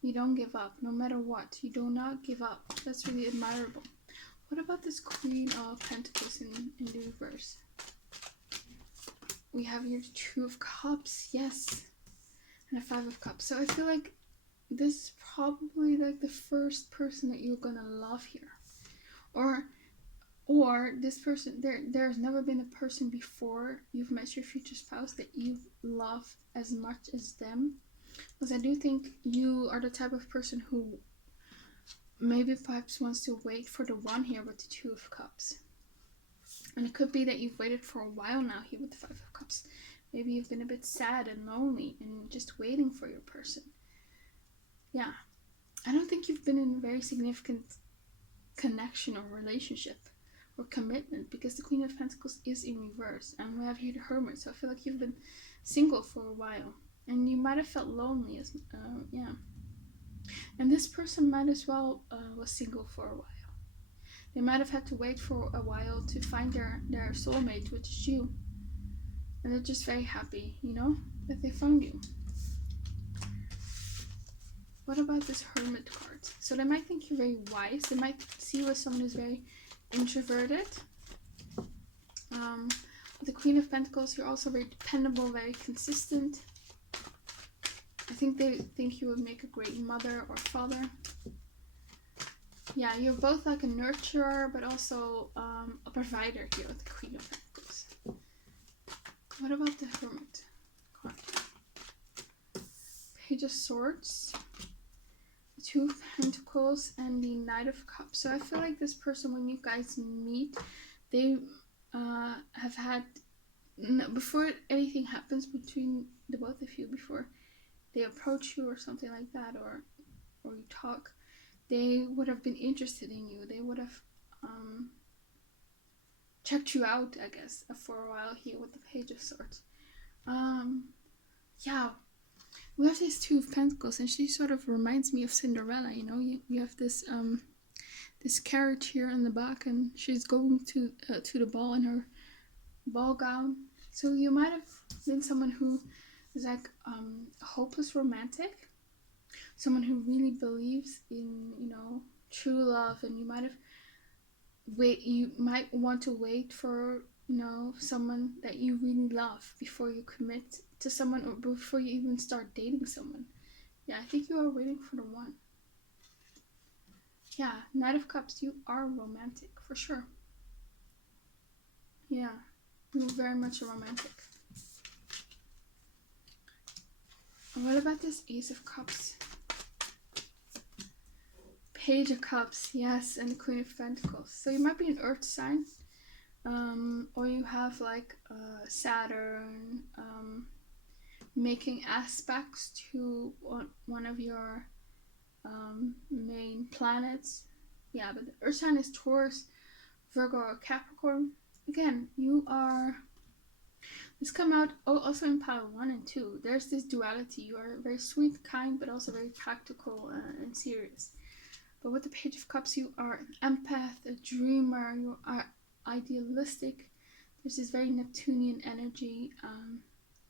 You don't give up, no matter what. You do not give up. That's really admirable. What about this Queen of Pentacles in the reverse? We have here the Two of Cups, yes, and a Five of Cups. So I feel like this is probably like the first person that you're gonna love here, or this person. There's never been a person before you've met your future spouse that you love as much as them. Because I do think you are the type of person who maybe perhaps wants to wait for the one here with the Two of Cups. And it could be that you've waited for a while now here with the Five of Cups. Maybe you've been a bit sad and lonely and just waiting for your person. Yeah. I don't think you've been in a very significant connection or relationship or commitment, because the Queen of Pentacles is in reverse. And we have here the Hermit. So I feel like you've been single for a while. And you might have felt lonely, yeah. And this person might as well was single for a while. They might have had to wait for a while to find their soulmate, which is you. And they're just very happy, you know, that they found you. What about this Hermit card? So they might think you're very wise. They might see you as someone who's very introverted. With the Queen of Pentacles, you're also very dependable, very consistent. I think they think you would make a great mother or father. Yeah, you're both like a nurturer, but also a provider here with the Queen of Pentacles. What about the Hermit card? Page of Swords, the Two of Pentacles, and the Knight of Cups. So I feel like this person, when you guys meet, they have had, before anything happens between the both of you, before they approach you or something like that, or you talk, they would have been interested in you. They would have checked you out, I guess, for a while here with the Page of Swords. Yeah, we have this Two of Pentacles, and she sort of reminds me of Cinderella, you know. You have this this carriage here in the back, and she's going to the ball in her ball gown. So you might have been someone who is like a hopeless romantic, someone who really believes in, you know, true love, and you might have wait, you might want to wait for, you know, someone that you really love before you commit to someone, or before you even start dating someone. Yeah, I think you are waiting for the one. Yeah, Knight of Cups, you are romantic for sure. Yeah, you're very much a romantic. And what about this Ace of Cups? Page of Cups, yes, and the Queen of Pentacles. So you might be an earth sign, or you have like Saturn making aspects to one of your main planets. Yeah, but the earth sign is Taurus, Virgo, or Capricorn. Again, you are... This come out also in pile 1 and 2. There's this duality. You are very sweet, kind, but also very practical and serious. But with the Page of Cups, you are an empath, a dreamer, you are idealistic. There's this very Neptunian energy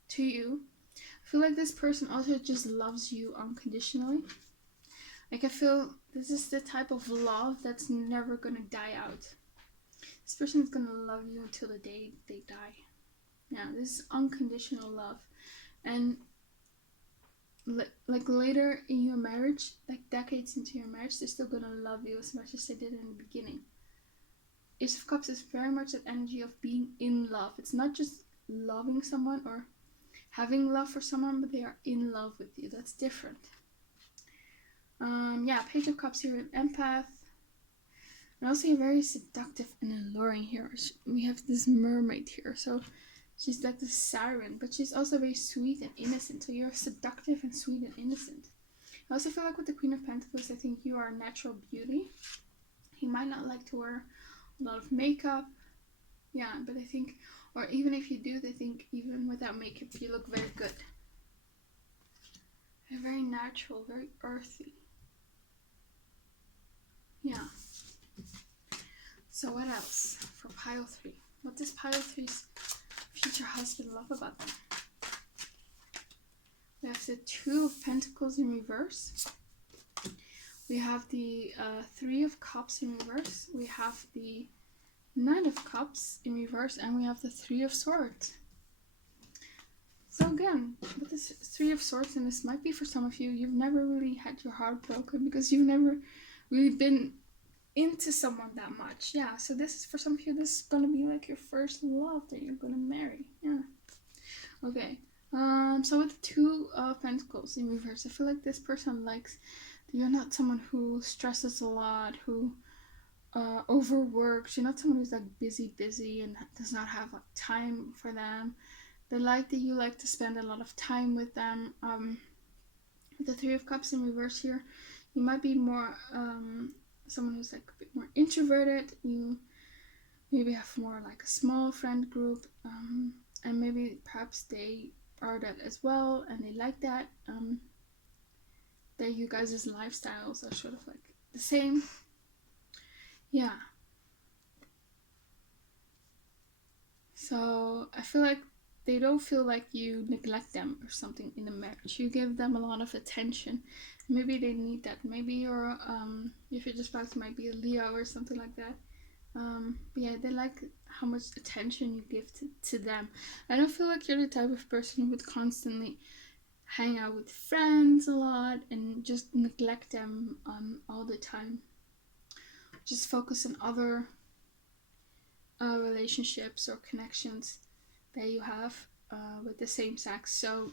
to you. I feel like this person also just loves you unconditionally. Like, I feel this is the type of love that's never gonna die out. This person is gonna love you until the day they die. Yeah, this is unconditional love. And like later in your marriage, like decades into your marriage, they're still gonna love you as much as they did in the beginning. Ace of Cups is very much that energy of being in love. It's not just loving someone or having love for someone, but they are in love with you. That's different. Yeah, Page of Cups here, an empath. And also you're very seductive and alluring here. We have this mermaid here, so she's like the siren, but she's also very sweet and innocent. So you're seductive and sweet and innocent. I also feel like with the Queen of Pentacles, I think you are a natural beauty. He might not like to wear a lot of makeup. Yeah, but I think, or even if you do, they think even without makeup, you look very good. You're very natural, very earthy. Yeah. So what else for pile 3? What does pile 3's future husband love about them? We have the Two of Pentacles in reverse. We have the Three of Cups in reverse. We have the Nine of Cups in reverse. And we have the Three of Swords. So again, with this Three of Swords, and this might be for some of you, you've never really had your heart broken because you've never really been into someone that much. Yeah, so this is for some of you, this is gonna be like your first love that you're gonna marry. Yeah. Okay. So with the Two of Pentacles in reverse, I feel like this person likes that you're not someone who stresses a lot, who overworks. You're not someone who's like busy and does not have like, time for them. They like that you like to spend a lot of time with them. With the Three of Cups in reverse here, you might be more someone who's like a bit more introverted. You maybe have more like a small friend group, and maybe perhaps they are that as well, and they like that. That you guys' lifestyles are sort of like the same. Yeah. So I feel like they don't feel like you neglect them or something in the marriage. You give them a lot of attention. Maybe they need that. Maybe you're if your spouse might be a Leo or something like that. But yeah, they like how much attention you give to them. I don't feel like you're the type of person who would constantly hang out with friends a lot and just neglect them all the time. Just focus on other relationships or connections that you have with the same sex. So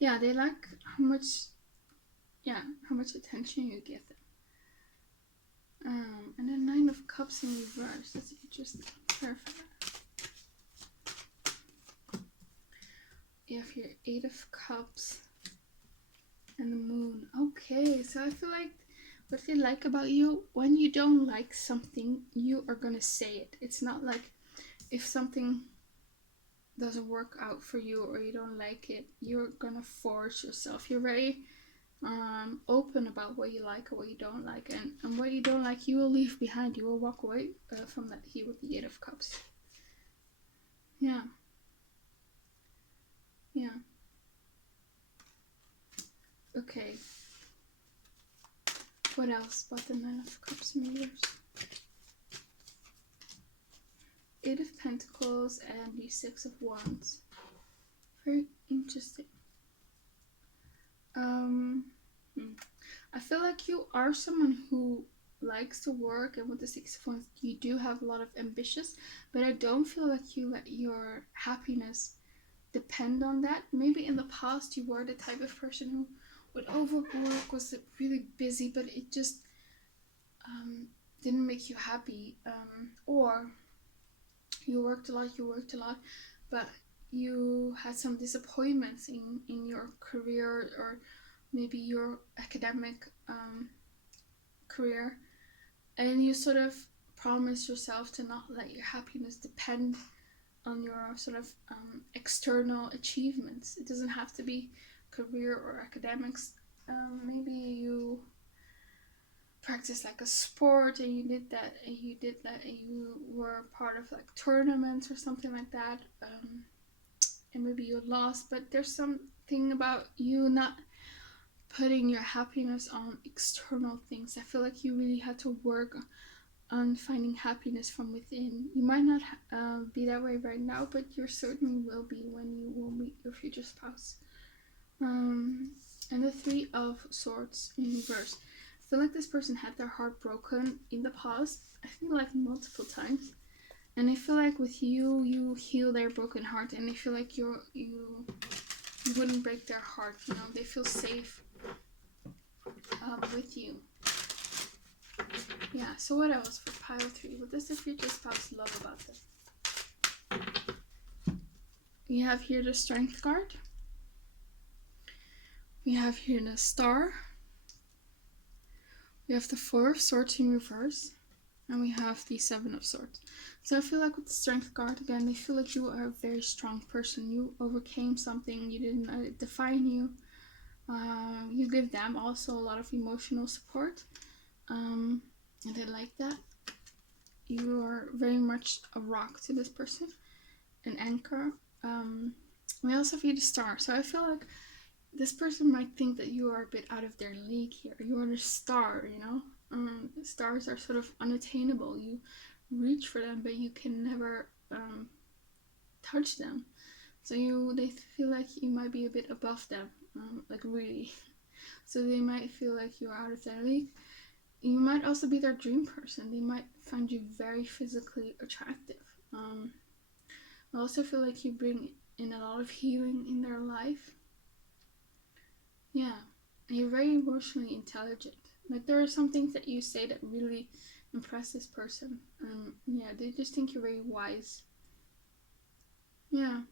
yeah, they like how much attention you give them. And then Nine of Cups in reverse. That's interesting. Perfect. You have your Eight of Cups and the Moon. Okay, so I feel like what they like about you, when you don't like something, you are gonna say it. It's not like if something doesn't work out for you or you don't like it, you're gonna force yourself. You're very open about what you like or what you don't like, and what you don't like, you will leave behind. You will walk away from that here with the Eight of Cups. Yeah. Okay. What else about the Nine of Cups in reverse? Eight of Pentacles and the Six of Wands. Very interesting. I feel like you are someone who likes to work, and with the Six of Wands you do have a lot of ambitions, but I don't feel like you let your happiness depend on that. Maybe in the past you were the type of person who would overwork, was really busy, but it just didn't make you happy, or you worked a lot, but you had some disappointments in your career, or maybe your academic career, and you sort of promised yourself to not let your happiness depend on your sort of external achievements. It doesn't have to be career or academics. Maybe you practice like a sport, and you did that, and you were part of like tournaments or something like that, and maybe you lost, but there's something about you not putting your happiness on external things. I feel like you really had to work on finding happiness from within. You might not be that way right now, but you certainly will be when you will meet your future spouse. And the Three of Swords in reverse. I feel like this person had their heart broken in the past, I think like multiple times, and I feel like with you, you heal their broken heart, and I feel like you wouldn't break their heart. You know, they feel safe with you. Yeah, so what else for pile 3? What does the future spouse love about them? We have here the Strength card. We have here the Star. We have the Four of Swords in reverse. And we have the Seven of Swords. So I feel like with the Strength card, again, they feel like you are a very strong person. You overcame something. You didn't let it define you. You give them also a lot of emotional support. And they like that. You are very much a rock to this person. An anchor. We also have you the Star. So I feel like this person might think that you are a bit out of their league here. You are the star, you know? Stars are sort of unattainable. You reach for them, but you can never touch them. So they feel like you might be a bit above them, like really. So they might feel like you're out of their league. You might also be their dream person. They might find you very physically attractive. I also feel like you bring in a lot of healing in their life. Yeah, and you're very emotionally intelligent. Like there are some things that you say that really impress this person. Yeah, they just think you're very wise. Yeah.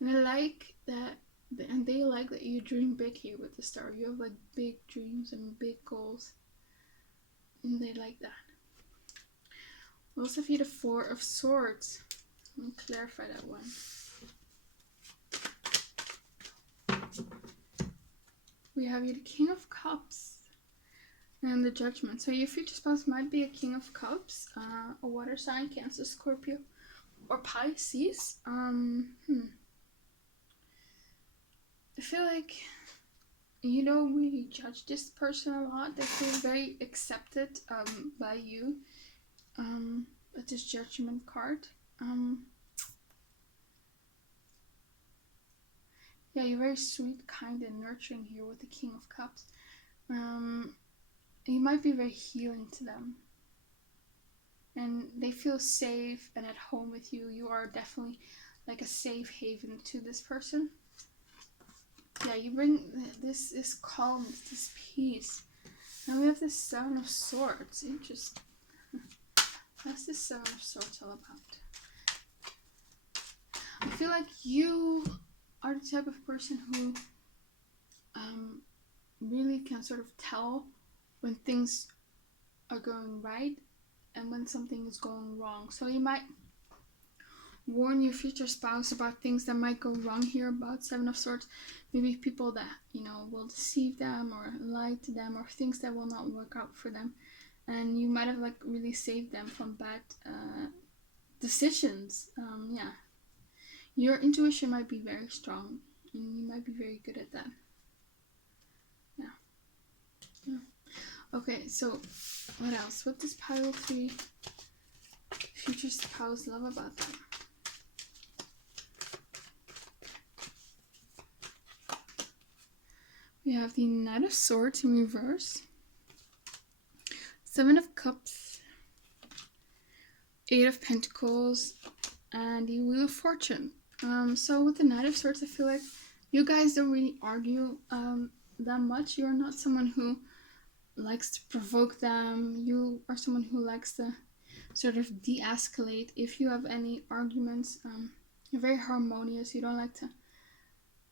And I like that, and they like that you dream big here with the Star. You have like big dreams and big goals. And they like that. We also have the Four of Swords. Let me clarify that one. We have here the King of Cups and the Judgment. So your future spouse might be a King of Cups, a water sign, Cancer, Scorpio, or Pisces. I feel like you don't really judge this person a lot. They feel very accepted by you. With this Judgment card. Yeah, you're very sweet, kind, and nurturing here with the King of Cups. You might be very healing to them. And they feel safe and at home with you. You are definitely like a safe haven to this person. Yeah, you bring this calm, this peace. Now we have the Seven of Swords. Interesting. What's the Seven of Swords all about? I feel like you are the type of person who really can sort of tell when things are going right and when something is going wrong. So you might warn your future spouse about things that might go wrong here about Seven of Swords. Maybe people that, you know, will deceive them or lie to them, or things that will not work out for them. And you might have like really saved them from bad decisions. Yeah. Your intuition might be very strong, and you might be very good at that. Okay, so what else? What does pile 3 future spouse love about them? We have the Knight of Swords in reverse, 7 of Cups, 8 of Pentacles, and the Wheel of Fortune. So with the Knight of Swords, I feel like you guys don't really argue that much. You're not someone who likes to provoke them. You are someone who likes to sort of de-escalate if you have any arguments. You're very harmonious. You don't like to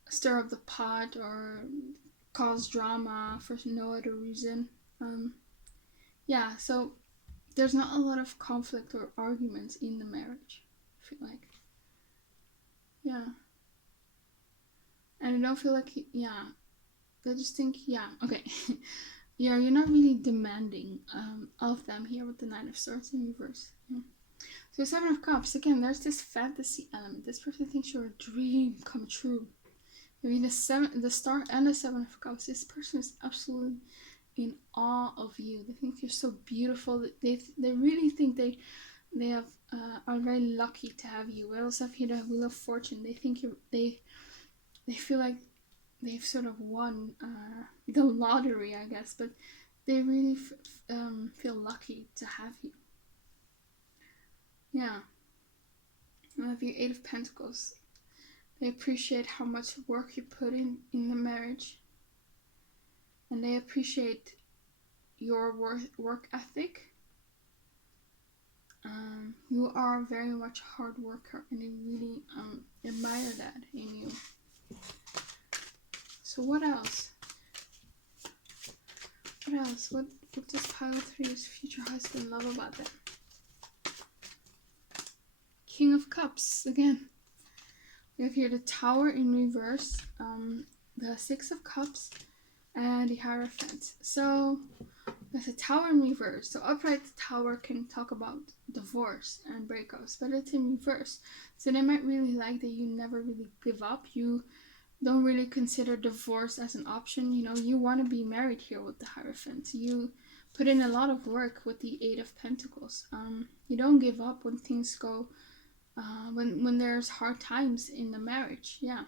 stir up the pot or cause drama for no other reason. Yeah, so there's not a lot of conflict or arguments in the marriage, I feel like. Yeah. And I don't feel like, yeah, I just think, yeah, okay. Yeah, you're not really demanding of them here with the Knight of Swords in reverse. Yeah. So 7 of Cups, again, there's this fantasy element. This person thinks you're a dream come true. I mean, the Star and the 7 of Cups, this person is absolutely in awe of you. They think you're so beautiful. They really think they have are very lucky to have you. We also have here the Wheel of Fortune. They think they feel like they've sort of won the lottery, I guess, but they really feel lucky to have you. Yeah. I have your 8 of Pentacles. They appreciate how much work you put in the marriage, and they appreciate your work ethic. You are very much a hard worker, and they really admire that in you. So what else? What does pile 3's future husband love about them? King of Cups again. We have here the Tower in reverse, the 6 of Cups, and the Hierophant. So there's a Tower in reverse. So upright Tower can talk about divorce and breakups, but it's in reverse. So they might really like that you never really give up. You don't really consider divorce as an option. You know, you want to be married here with the Hierophant. You put in a lot of work with the 8 of Pentacles. You don't give up when things go, when there's hard times in the marriage. Yeah.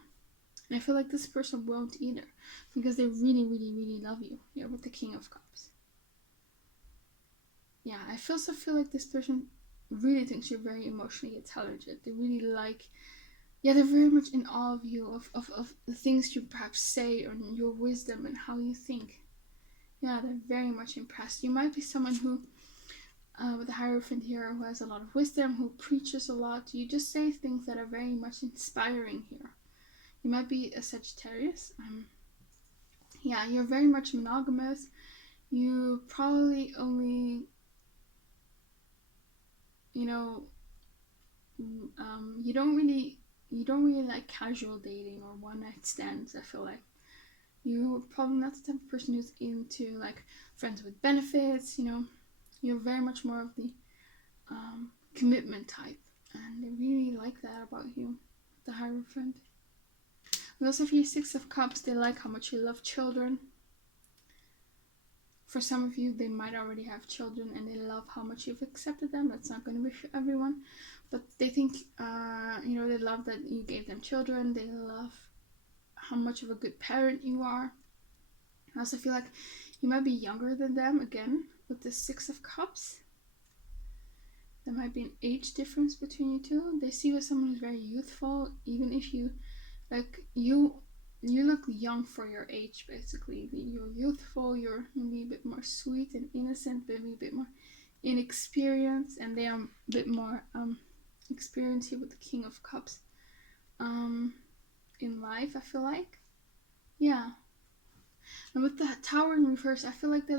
And I feel like this person won't either, because they really, really, really love you here with the King of Cups. Yeah, I also feel like this person really thinks you're very emotionally intelligent. They really like, yeah, they're very much in awe of you, of the things you perhaps say, or your wisdom and how you think. Yeah, they're very much impressed. You might be someone who, with the Hierophant here, who has a lot of wisdom, who preaches a lot. You just say things that are very much inspiring here. You might be a Sagittarius. Yeah, you're very much monogamous. You probably only, you know, you don't really like casual dating or one night stands. I feel like you're probably not the type of person who's into like friends with benefits. You know, you're very much more of the commitment type, and they really like that about you, the Hierophant. And also, for your 6 of Cups, they like how much you love children. For some of you, they might already have children, and they love how much you've accepted them. That's not going to be for everyone, but they think, you know, they love that you gave them children. They love how much of a good parent you are. I also feel like you might be younger than them, again, with the 6 of Cups. There might be an age difference between you two. They see you as someone who's very youthful, even if you, like, you look young for your age, basically. You're youthful, you're maybe a bit more sweet and innocent, maybe a bit more inexperienced, and they are a bit more experienced here with the King of Cups in life, I feel like. Yeah. And with the Tower in reverse, I feel like they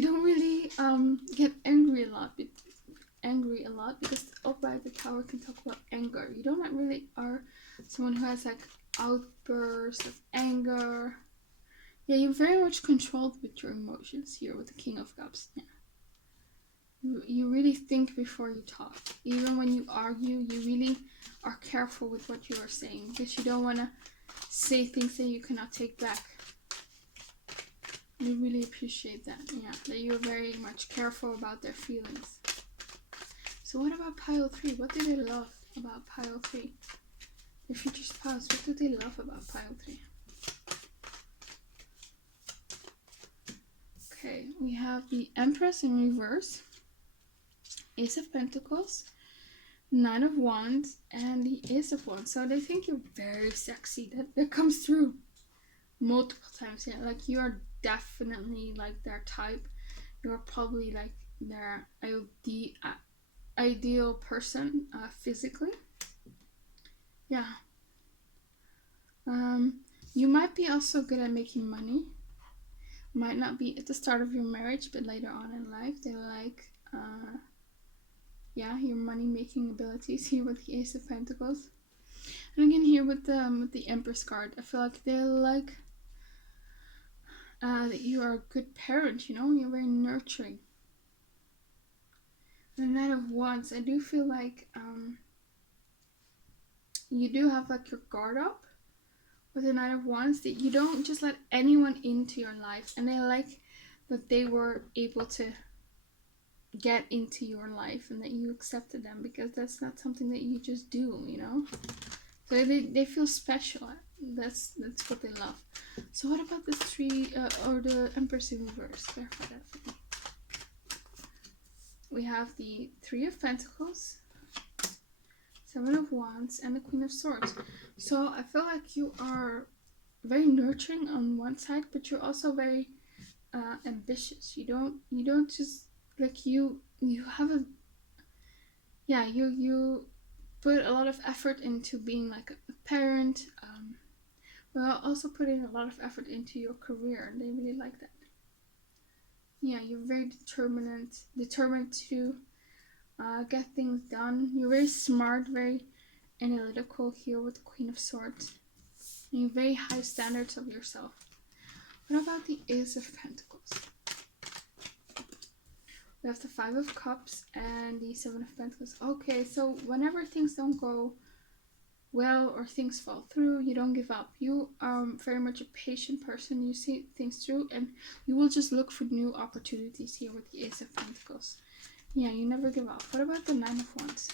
don't really get angry a lot because upright the Tower can talk about anger. You don't really are someone who has like outbursts of anger. Yeah, you're very much controlled with your emotions here with the King of Cups. Yeah. You really think before you talk. Even when you argue, you really are careful with what you are saying, because you don't want to say things that you cannot take back. They really appreciate that. Yeah, that you're very much careful about their feelings. So what about pile 3? What do they love about pile 3? The future spouse, what do they love about pile 3? Okay, we have the Empress in reverse, Ace of Pentacles, Nine of Wands, and the Ace of Wands. So they think you're very sexy. That comes through multiple times. Yeah, like you are definitely like their type. You're probably like their ideal person physically. Yeah. You might be also good at making money. Might not be at the start of your marriage, but later on in life, they like your money making abilities here with the Ace of Pentacles. And again here with the Empress card, I feel like they like that you are a good parent, you know, you're very nurturing. And the Knight of Wands, I do feel like you do have like your guard up with the Knight of Wands, that you don't just let anyone into your life, and they like that they were able to get into your life and that you accepted them, because that's not something that you just do, you know. So they feel special. That's what they love. So what about the three or the Empress in reverse? Clarify that for me. We have the Three of Pentacles, Seven of Wands, and the Queen of Swords. So I feel like you are very nurturing on one side, but you're also very ambitious. You don't just like you have a you put a lot of effort into being like a parent, but also putting a lot of effort into your career. They really like that. Yeah, you're very determined to get things done. You're very smart, very analytical here with the Queen of Swords. And you have very high standards of yourself. What about the Ace of Pentacles? We have the Five of Cups and the Seven of Pentacles. Okay, so whenever things don't go well or things fall through, you don't give up. You are very much a patient person. You see things through, and you will just look for new opportunities here with the Ace of Pentacles. Yeah, you never give up. What about the Nine of Wands?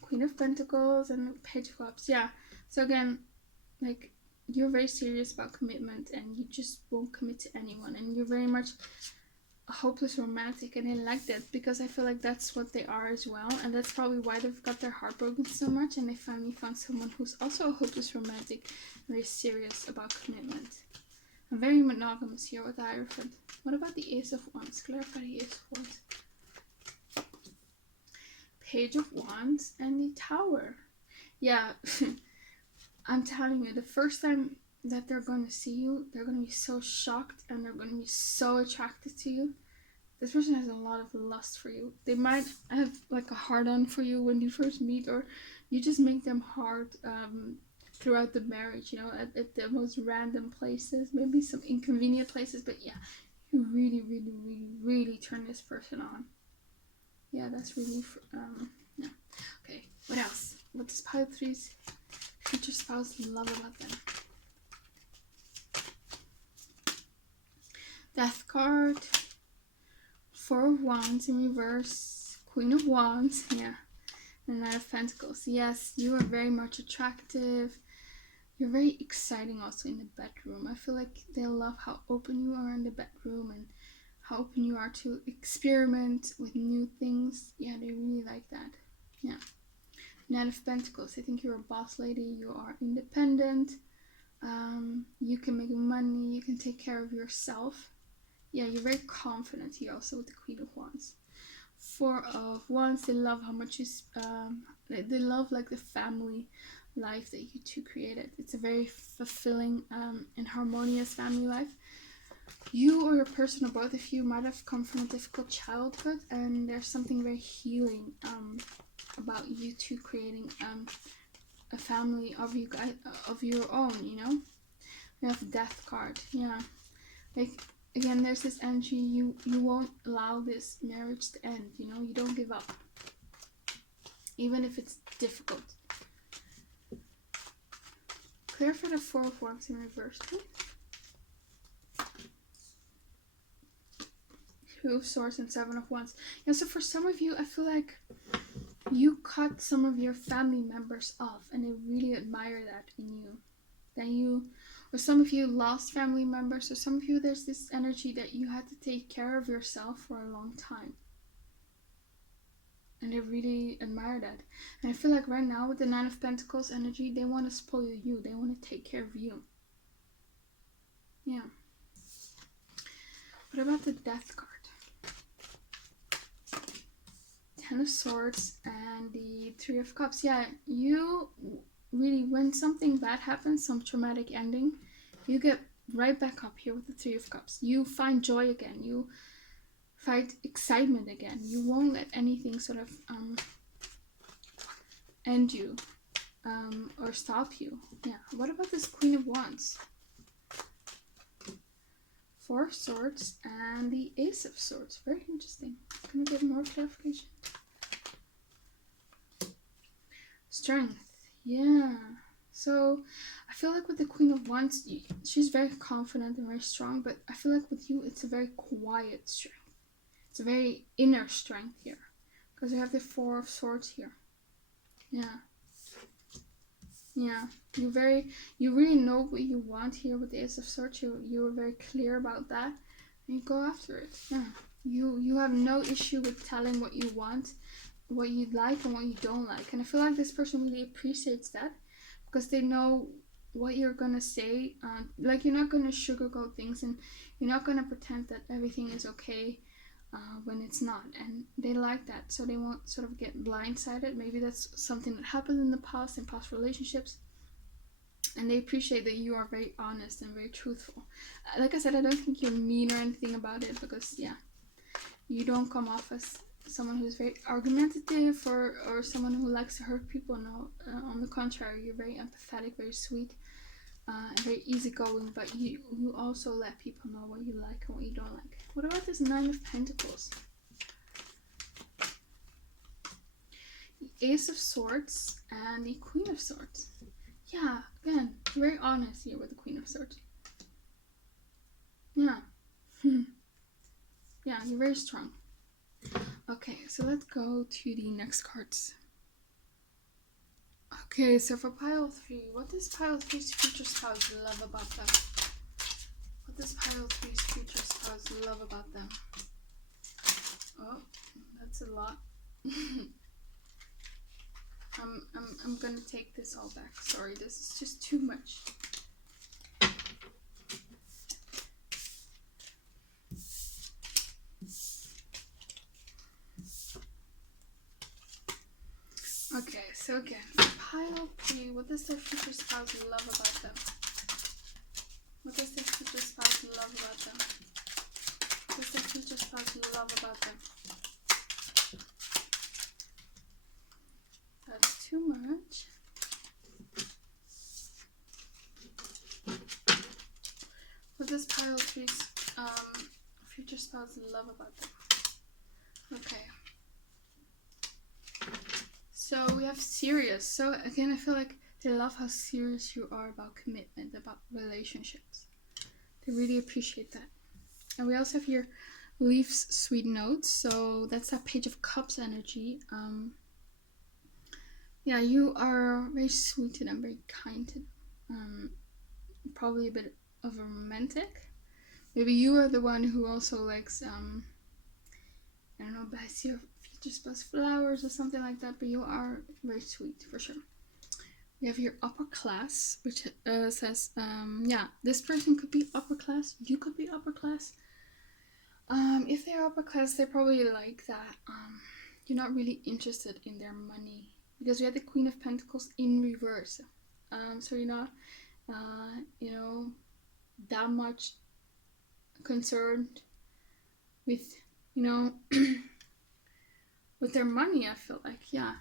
Queen of Pentacles and Page of Cups. Yeah, so again, like, you're very serious about commitment, and you just won't commit to anyone, and you're very much a hopeless romantic, and I like that because I feel like that's what they are as well, and that's probably why they've got their heart broken so much, and they finally found someone who's also a hopeless romantic, very serious about commitment. I'm very monogamous here with the Hierophant. What about the Ace of Wands? Clarify the Ace of Wands. Page of Wands and the Tower. Yeah, I'm telling you, the first time that they're going to see you, they're going to be so shocked, and they're going to be so attracted to you. This person has a lot of lust for you. They might have like a hard-on for you when you first meet, or you just make them hard throughout the marriage, you know, at the most random places, maybe some inconvenient places, but yeah, you really, really, really, really turn this person on. Yeah, that's really, yeah. Okay, what else? What does pile 3's future spouse love about them? Death card, Four of Wands in reverse, Queen of Wands, yeah, and Knight of Pentacles. Yes, you are very much attractive. You're very exciting also in the bedroom. I feel like they love how open you are in the bedroom and how open you are to experiment with new things. Yeah, they really like that. Yeah. Knight of Pentacles. I think you're a boss lady. You are independent. You can make money. You can take care of yourself. Yeah, you're very confident here also with the Queen of Wands. Four of Wands. They love how much you they love like the family life that you two created. It's a very fulfilling and harmonious family life. You or your person, or both of you, might have come from a difficult childhood, and there's something very healing about you two creating a family of you guys, of your own, you know. We have Death card. Yeah, like, again, there's this energy. You won't allow this marriage to end, you know. You don't give up, even if it's difficult. Clear for the Four of Wands in reverse, please. Two of Swords and Seven of Wands. Yeah, so for some of you, I feel like you cut some of your family members off, and they really admire that in you. Or some of you lost family members, or some of you, there's this energy that you had to take care of yourself for a long time. And they really admire that. And I feel like right now with the Nine of Pentacles energy, they want to spoil you. They want to take care of you. Yeah. What about the Death card? Ten of Swords and the Three of Cups. Yeah, you really, when something bad happens, some traumatic ending, you get right back up here with the Three of Cups. You find joy again. You find excitement again. You won't let anything sort of end you or stop you. Yeah. What about this Queen of Wands? Four of Swords and the Ace of Swords. Very interesting. Can I get more clarification? Strength. Yeah. So I feel like with the Queen of Wands, she's very confident and very strong, but I feel like with you, it's a very quiet strength. It's a very inner strength here, because you have the Four of Swords here. Yeah. Yeah. You really know what you want here with the Ace of Swords. You were very clear about that, and you go after it. Yeah. You have no issue with telling what you want, what you like and what you don't like. And I feel like this person really appreciates that, because they know what you're gonna say. Like, you're not gonna sugarcoat things, and you're not gonna pretend that everything is okay when it's not. And they like that, so they won't sort of get blindsided. Maybe that's something that happened in the past, in past relationships. And they appreciate that you are very honest and very truthful. Like I said, I don't think you're mean or anything about it, because, yeah, you don't come off as someone who's very argumentative or someone who likes to hurt people. No, on the contrary, you're very empathetic, very sweet, and very easygoing, but you also let people know what you like and what you don't like. What about this Nine of Pentacles? The Ace of Swords and the Queen of Swords. Yeah, again, very honest here with the Queen of Swords. Yeah. Yeah, you're very strong. Okay, so let's go to the next cards. Okay, so for pile 3, what does pile 3's future spouse love about them? What does pile 3's future spouse love about them? Oh, that's a lot. I'm gonna take this all back. Sorry, this is just too much. Okay, so again, pile 3, what does their future spouse love about them? What does their future spouse love about them? What does their future spouse love about them? That's too much. What does pile 3's future spouse love about them? Okay. So we have serious. So again, I feel like they love how serious you are about commitment, about relationships. They really appreciate that. And we also have here Leaf's Sweet Notes. So that's that Page of Cups energy. Yeah, you are very sweet to them, very kind to them. Probably a bit of a romantic. Maybe you are the one who also likes, I don't know, buys your future spouse flowers or something like that, but you are very sweet, for sure. We have here upper class, which says, yeah, this person could be upper class, you could be upper class. If they're upper class, they probably like that you're not really interested in their money, because we had the Queen of Pentacles in reverse. So you're not, that much concerned with, with their money, I feel like. Yeah.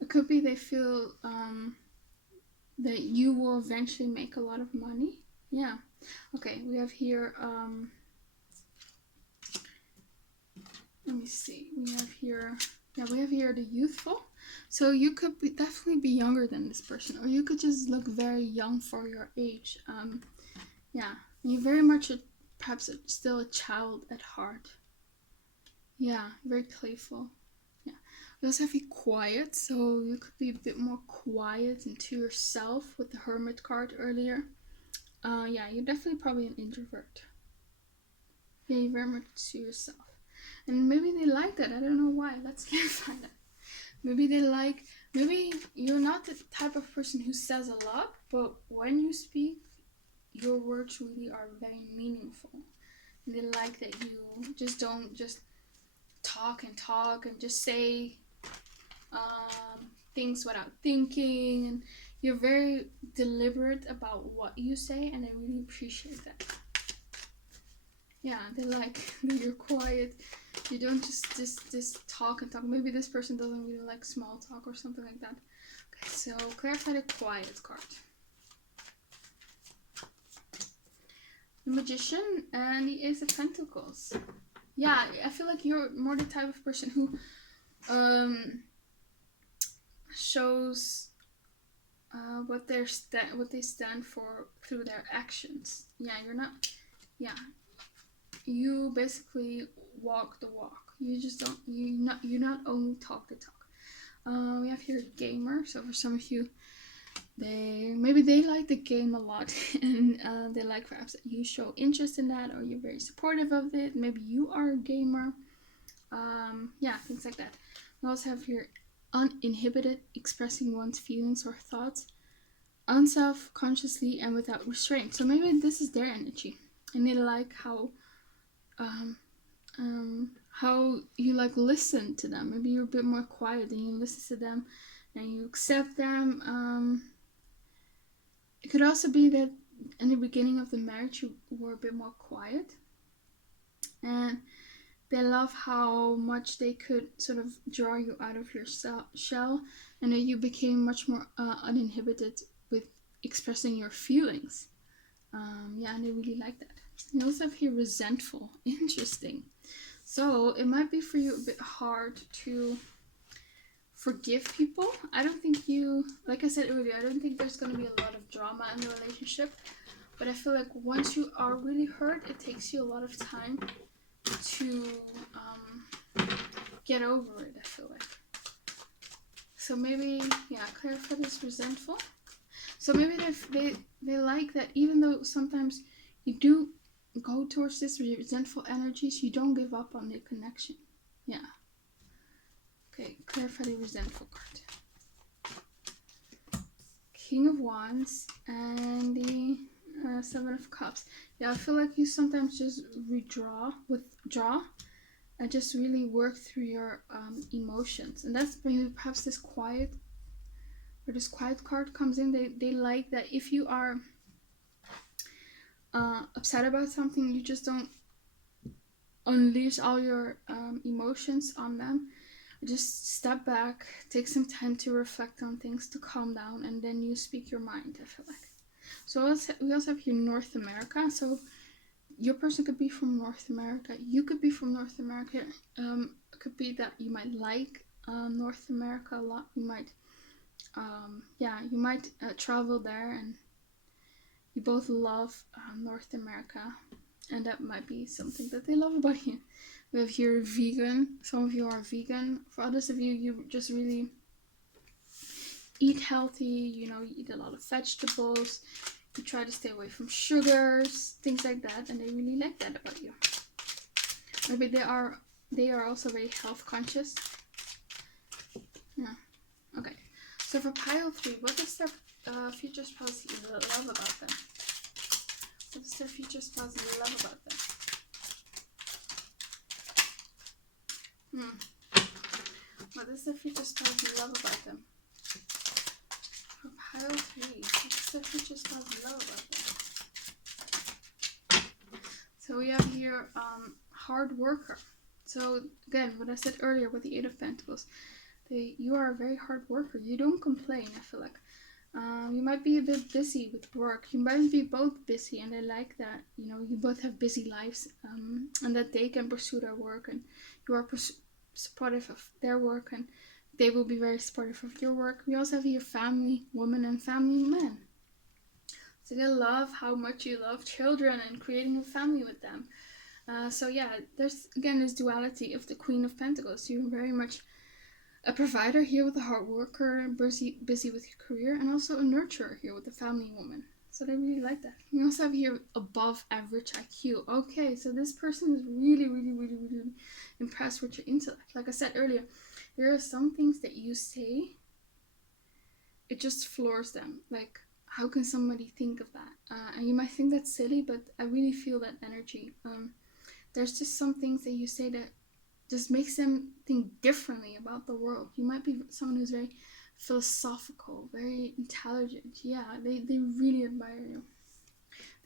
It could be they feel that you will eventually make a lot of money. Yeah. Okay, we have here, let me see. We have here the youthful. So you could definitely be younger than this person, or you could just look very young for your age. Yeah, you very much perhaps still a child at heart. Yeah, very playful. Yeah. We also have you quiet, so you could be a bit more quiet into yourself with the Hermit card earlier. Yeah, you're definitely probably an introvert. Yeah, you're very much to yourself. And maybe they like that. I don't know why. Let's find out. Maybe you're not the type of person who says a lot, but when you speak, your words really are very meaningful. And they like that you just don't just talk and just say things without thinking, and you're very deliberate about what you say, and I really appreciate that. Yeah, they like that you're quiet. You don't just talk and talk. Maybe this person doesn't really like small talk or something like that. Okay, so clarify the quiet card. The Magician and the Ace of Pentacles. Yeah, I feel like you're more the type of person who shows what they stand for through their actions. Yeah, you're not. Yeah, you basically walk the walk. You just don't. You not only talk the talk. We have here gamer. So for some of you, maybe they like the game a lot, and they like perhaps that you show interest in that, or you're very supportive of it. Maybe you are a gamer. Yeah, things like that. We also have here uninhibited, expressing one's feelings or thoughts unself-consciously and without restraint. So maybe this is their energy, and they like how you like listen to them. Maybe you're a bit more quiet and you listen to them and you accept them. It could also be that in the beginning of the marriage you were a bit more quiet, and they love how much they could sort of draw you out of your shell, and that you became much more uninhibited with expressing your feelings. Yeah, and they really like that. You also have here resentful. Interesting. So it might be for you a bit hard to forgive people. I don't think like I said earlier, I don't think there's going to be a lot of drama in the relationship. But I feel like once you are really hurt, it takes you a lot of time to get over it, I feel like. So maybe, yeah, clarify this resentful. So maybe they like that, even though sometimes you do go towards this resentful energies, you don't give up on the connection. Yeah. Okay, clarify the resentful card. King of Wands and the Seven of Cups. Yeah, I feel like you sometimes just withdraw and just really work through your emotions, and that's maybe perhaps this quiet card comes in. They like that if you are upset about something, you just don't unleash all your emotions on them. Just step back, take some time to reflect on things, to calm down, and then you speak your mind, I feel like. So we also have here North America. So your person could be from North America. You could be from North America. It could be that you might like North America a lot. You might, you might travel there, and you both love North America, and that might be something that they love about you. We have here vegan. Some of you are vegan. For others of you, you just really eat healthy. You eat a lot of vegetables. You try to stay away from sugars, things like that, and they really like that about you. Maybe they are also very health conscious. Yeah. Okay. So for pile 3, what does their future spouse love about them? What does their future spouse love about them? What does their future spouse love about them? For pile 3, what does their future spouse love about them? So we have here hard worker. So again, what I said earlier with the 8 of Pentacles, you are a very hard worker. You don't complain, I feel like. You might be a bit busy with work. You might be both busy, and they like that, you both have busy lives, and that they can pursue their work, and you are supportive of their work, and they will be very supportive of your work. We also have here family woman and family man. So they love how much you love children and creating a family with them. So yeah, there's again this duality of the Queen of Pentacles. You're very much a provider here with a hard worker, busy with your career, and also a nurturer here with the family woman. So they really like that. We also have here above average IQ. Okay, so this person is really, really, really, really impressed with your intellect. Like I said earlier, there are some things that you say, it just floors them. Like, how can somebody think of that? And you might think that's silly, but I really feel that energy. There's just some things that you say that just makes them think differently about the world. You might be someone who's very philosophical, very intelligent. Yeah, they really admire you.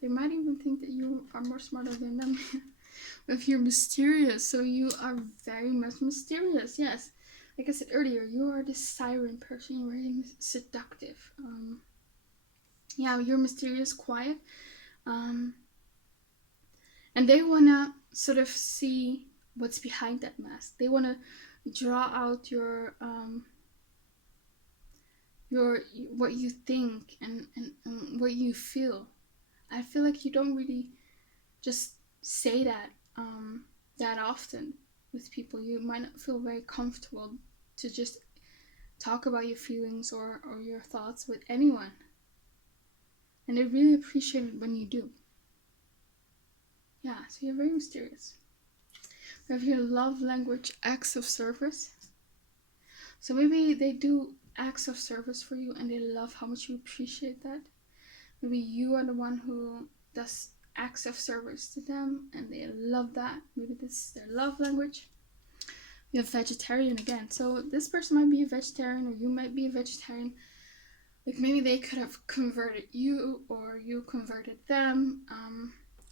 They might even think that you are more smarter than them. If you're mysterious, so you are very much mysterious. Yes, like I said earlier, you are this siren person. You're very seductive. Yeah, you're mysterious, quiet, and they wanna sort of see what's behind that mask. They wanna draw out your what you think and what you feel. I feel like you don't really just say that that often with people. You might not feel very comfortable to just talk about your feelings or your thoughts with anyone. And I really appreciate it when you do. Yeah, so you're very mysterious. We have here love language, acts of service. So maybe they do acts of service for you and they love how much you appreciate that. Maybe you are the one who does acts of service to them and they love that. Maybe this is their love language. We have vegetarian again. So this person might be a vegetarian or you might be a vegetarian. Like maybe they could have converted you or you converted them.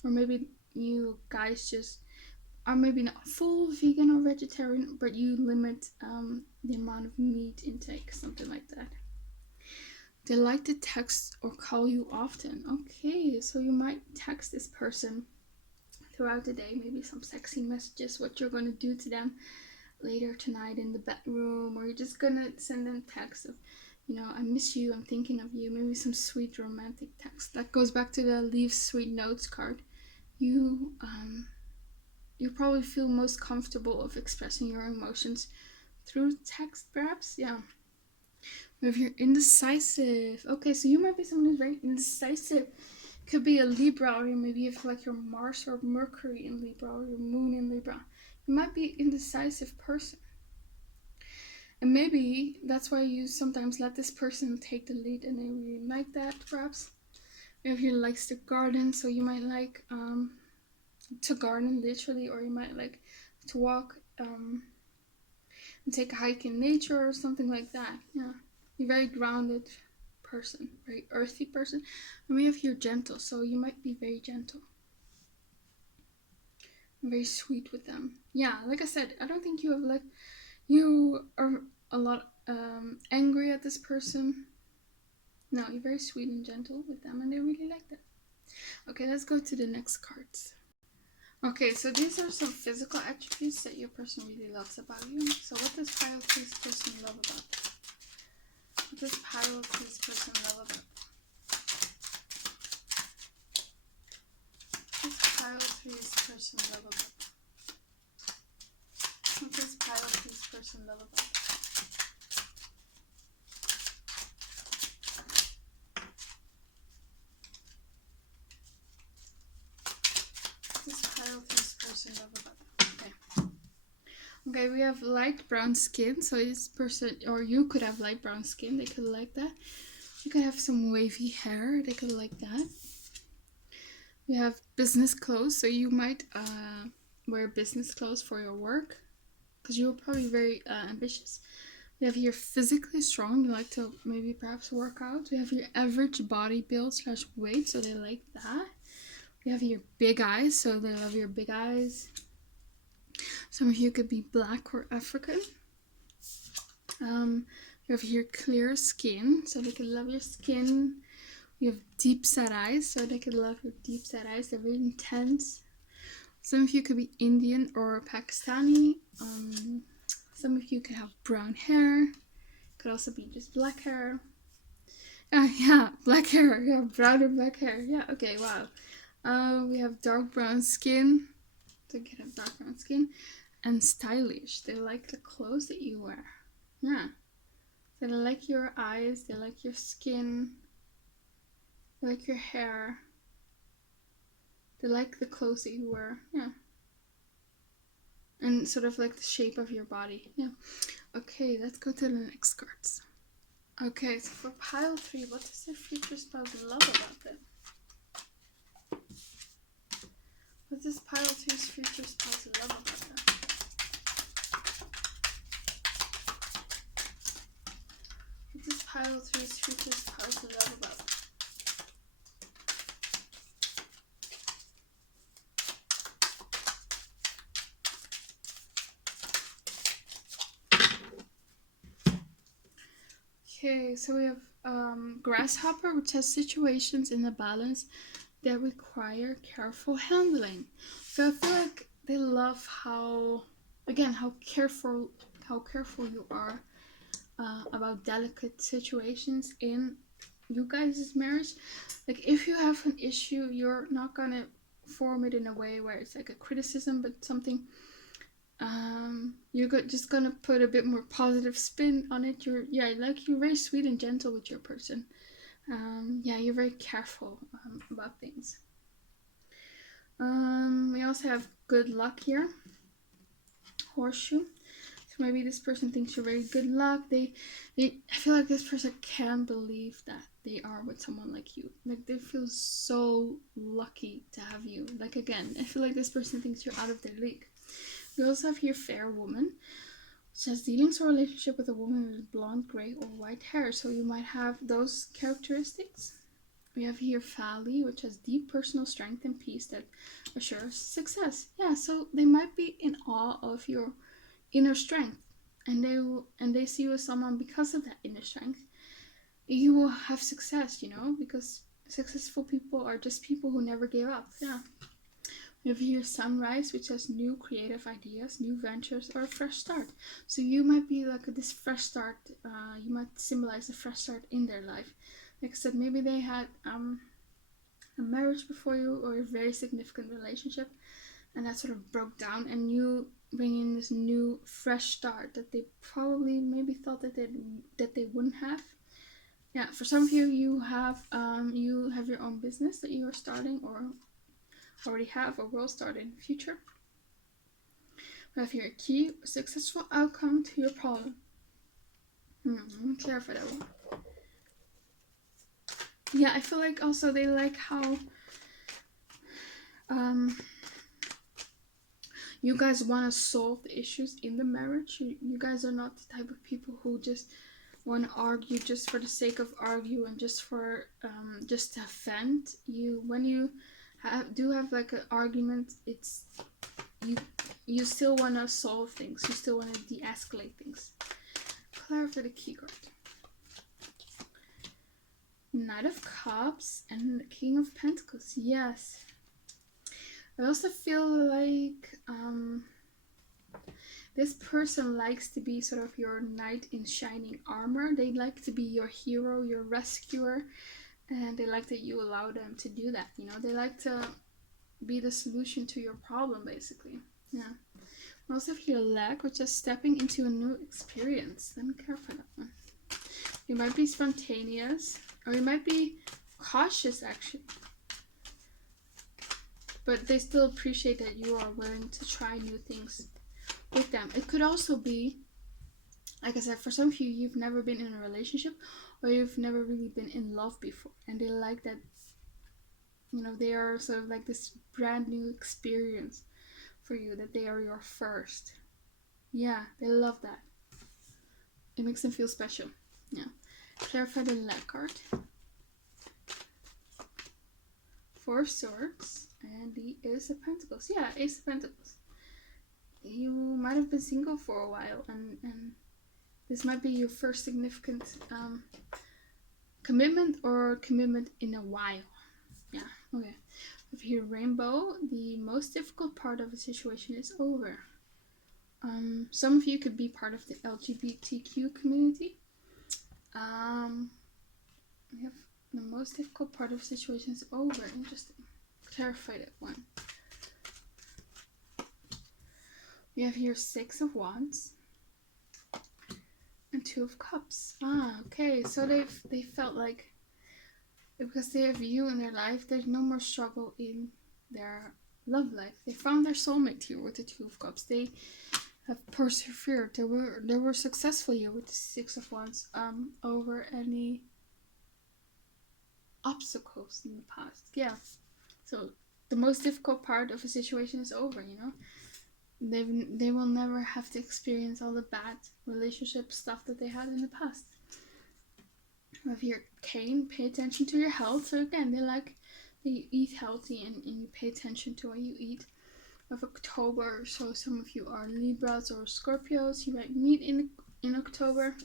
Or maybe you guys just are maybe not full vegan or vegetarian, but you limit the amount of meat intake, something like that. They like to text or call you often. Okay, so you might text this person throughout the day, maybe some sexy messages, what you're going to do to them later tonight in the bedroom, or you're just going to send them text of, you know, I miss you, I'm thinking of you, maybe some sweet romantic text. That goes back to the leave sweet notes card. You probably feel most comfortable of expressing your emotions through text, perhaps. Yeah. If you're indecisive, okay, so you might be someone who's very indecisive. Could be a Libra, or maybe if like your Mars or Mercury in Libra or your Moon in Libra. You might be an indecisive person. And maybe that's why you sometimes let this person take the lead and they really like that, perhaps. If you likes to garden, so you might like to garden literally, or you might like to walk and take a hike in nature or something like that. Yeah, you're very grounded person, very earthy person. And we have here gentle, so you might be very gentle, very sweet with them. Yeah, like I said, I don't think you have like you are a lot angry at this person. No, you're very sweet and gentle with them, and they really like that. Okay, let's go to the next cards. Okay, so these are some physical attributes that your person really loves about you. So what does pile three's person love about? What does pile three's person love about? What does pile three's person love about? What does pile three's person love about? Okay, we have light brown skin, so this person, or you could have light brown skin, they could like that. You could have some wavy hair, they could like that. We have business clothes, so you might wear business clothes for your work, because you're probably very ambitious. We have here physically strong, you like to maybe perhaps work out. We have your average body build / weight, so they like that. We have here big eyes, so they love your big eyes. Some of you could be black or African. You have here clear skin, so they could love your skin. You have deep set eyes, so they could love your deep set eyes. They're very intense. Some of you could be Indian or Pakistani. Some of you could have brown hair. Could also be just black hair. Yeah, black hair. Yeah, brown or black hair. Yeah, okay, wow. We have dark brown skin. They get a dark brown skin. And stylish. They like the clothes that you wear. Yeah. They like your eyes. They like your skin. They like your hair. They like the clothes that you wear. Yeah. And sort of like the shape of your body. Yeah. Okay, let's go to the next cards. Okay, so for pile 3, what does their future spouse love about them? What does pile 3's future spouse love about them? What does pile 3's future spouse love about them? Okay, so we have grasshopper, which has situations in the balance that require careful handling. So I feel like they love how careful you are about delicate situations in you guys' marriage. Like if you have an issue, you're not gonna form it in a way where it's like a criticism, but something you're just gonna put a bit more positive spin on it. You're very sweet and gentle with your person. You're very careful about things. We also have good luck here, horseshoe. So maybe this person thinks you're very good luck. I feel like this person can't believe that they are with someone like you. Like they feel so lucky to have you. Like again, I feel like this person thinks you're out of their league. We also have here fair woman. It says dealings or relationship with a woman with blonde, gray, or white hair. So you might have those characteristics. We have here Fally, which has deep personal strength and peace that assures success. Yeah, so they might be in awe of your inner strength, and they see you as someone because of that inner strength. You will have success, because successful people are just people who never give up. Yeah. We have here Sunrise, which has new creative ideas, new ventures, or a fresh start. So you might be like this fresh start. You might symbolize a fresh start in their life. Like I said, maybe they had a marriage before you or a very significant relationship, and that sort of broke down, and you bring in this new fresh start that they probably maybe thought that they wouldn't have. Yeah, for some of you, you have your own business that you are starting or already have or will start in the future. We have here a key, successful outcome to your problem. I'm clear for that one. Yeah, I feel like also they like how you guys want to solve the issues in the marriage. You guys are not the type of people who just want to argue just for the sake of argue and just for just to vent. When you do have like an argument, it's you still want to solve things. You still want to de-escalate things. Clarify the key card. Knight of Cups and the King of Pentacles. Yes. I also feel like this person likes to be sort of your knight in shining armor. They like to be your hero, your rescuer, and they like that you allow them to do that. They like to be the solution to your problem, basically. Yeah. We also have here Leg, which is stepping into a new experience. Let me clarify that one. You might be spontaneous, or you might be cautious, actually. But they still appreciate that you are willing to try new things with them. It could also be, like I said, for some of you, you've never been in a relationship or you've never really been in love before. And they like that, they are sort of like this brand new experience for you, that they are your first. Yeah, they love that. It makes them feel special. Yeah. Clarify the Leg card. 4 Swords and the Ace of Pentacles. Yeah, Ace of Pentacles. You might have been single for a while, and this might be your first significant commitment or commitment in a while. Yeah, okay. With here Rainbow, the most difficult part of the situation is over. Some of you could be part of the LGBTQ community. We have the most difficult part of the situation is over. Interesting. Clarify that one. We have here 6 of Wands and 2 of Cups. Okay. So they felt like, because they have you in their life, there's no more struggle in their love life. They found their soulmate here with the 2 of Cups. They have persevered. They were successful here with the 6 of Wands over any obstacles in the past. Yeah. So the most difficult part of a situation is over, you know. They will never have to experience all the bad relationship stuff that they had in the past. We have here Cain, pay attention to your health. So again, they eat healthy and you pay attention to what you eat. We have October, so some of you are Libras or Scorpios. You might meet in October.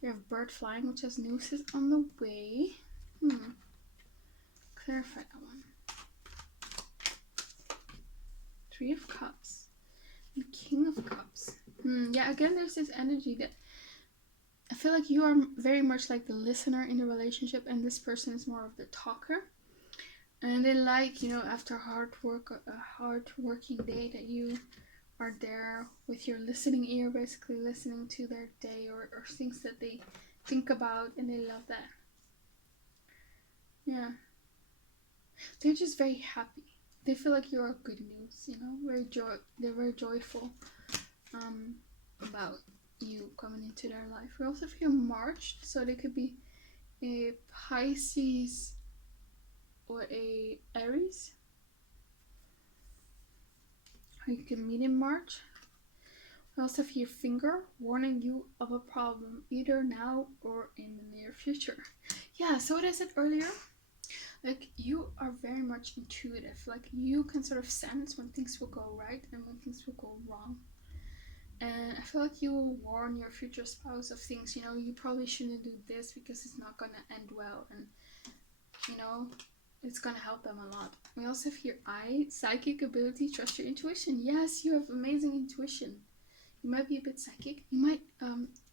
We have bird flying, which has news is on the way. Clarify that one. 3 of Cups and King of Cups. Yeah, again, there's this energy that I feel like you are very much like the listener in the relationship, and this person is more of the talker. And they like, you know, after hard work, a hard working day, that you are there with your listening ear, basically listening to their day or things that they think about, and they love that. Yeah. They're just very happy. They feel like you are good news, you know, they're very joyful about you coming into their life. We also feel March, so they could be a Pisces or a Aries. Or you can meet in March. We also have your finger warning you of a problem, either now or in the near future. Yeah, so what I said earlier, like, you are very much intuitive. Like, you can sort of sense when things will go right and when things will go wrong. And I feel like you will warn your future spouse of things, you know, you probably shouldn't do this because it's not going to end well. And, you know, it's going to help them a lot. We also have here psychic ability, trust your intuition. Yes, you have amazing intuition. You might be a bit psychic. You might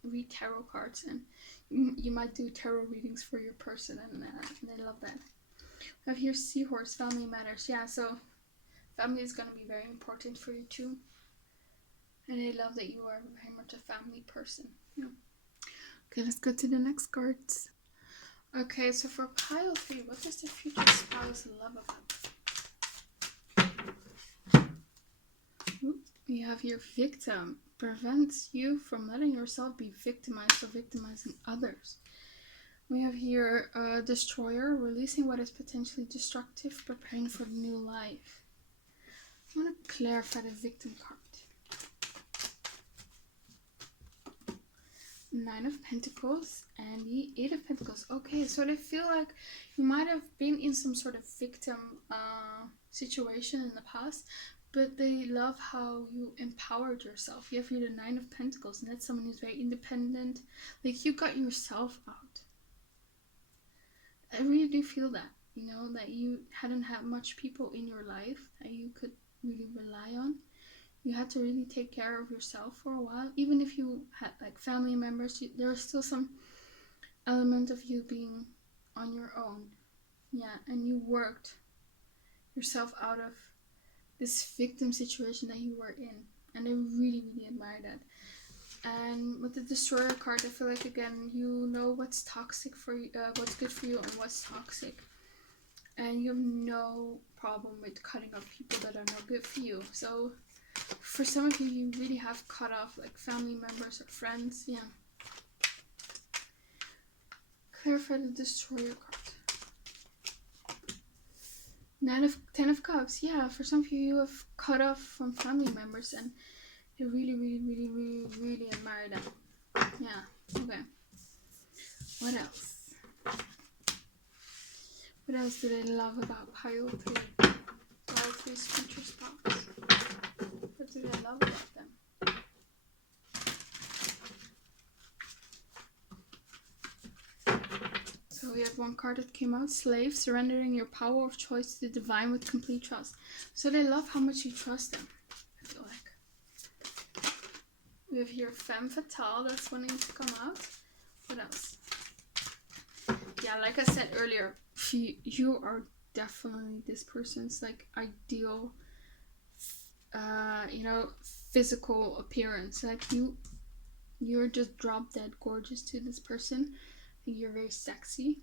read tarot cards, and you might do tarot readings for your person, and I love that. We have here Seahorse, family matters. Yeah, so family is going to be very important for you too. And I love that you are very much a family person. Yeah. Okay, let's go to the next cards. Okay, so for pile 3, what does the future spouse love about? We have your victim. Prevents you from letting yourself be victimized or victimizing others. We have here Destroyer, releasing what is potentially destructive, preparing for the new life. I want to clarify the victim card. 9 of Pentacles and the 8 of Pentacles. Okay, so they feel like you might have been in some sort of victim situation in the past, but they love how you empowered yourself. You have here the 9 of Pentacles, and that's someone who's very independent. Like, you got yourself out. I really do feel that, you know, that you hadn't had much people in your life that you could really rely on. You had to really take care of yourself for a while. Even if you had like family members, there was still some element of you being on your own. Yeah, and you worked yourself out of this victim situation that you were in. And I really, really admire that. And with the Destroyer card, I feel like, again, you know what's toxic for you, what's good for you and what's toxic. And you have no problem with cutting off people that are not good for you. So for some of you, you really have cut off like family members or friends. Yeah. Clarify the Destroyer card. 10 of Cups. Yeah, for some of you, you have cut off from family members, and I really, really, really, really, really admire that. Yeah. Okay. What else? What else do they love about pile 3? Pile 3's future spouse. What do they love about them? So we have one card that came out. Slave, surrendering your power of choice to the divine with complete trust. So they love how much you trust them, I feel like. We have here Femme Fatale, that's wanting to come out. What else? Yeah, like I said earlier, you are definitely this person's like ideal, physical appearance. Like you're just drop dead gorgeous to this person. I think you're very sexy.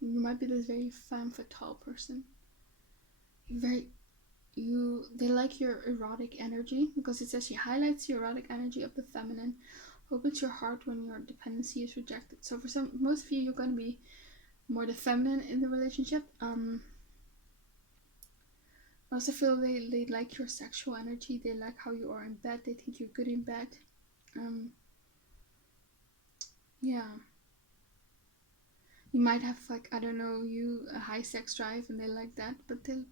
You might be this very femme fatale person. They like your erotic energy, because it says she highlights the erotic energy of the feminine, opens your heart when your dependency is rejected. So for most of you, you're going to be more the feminine in the relationship. I also feel they like your sexual energy. They like how you are in bed. They think you're good in bed. Yeah. You might have, like, I don't know, a high sex drive, and they like that. But they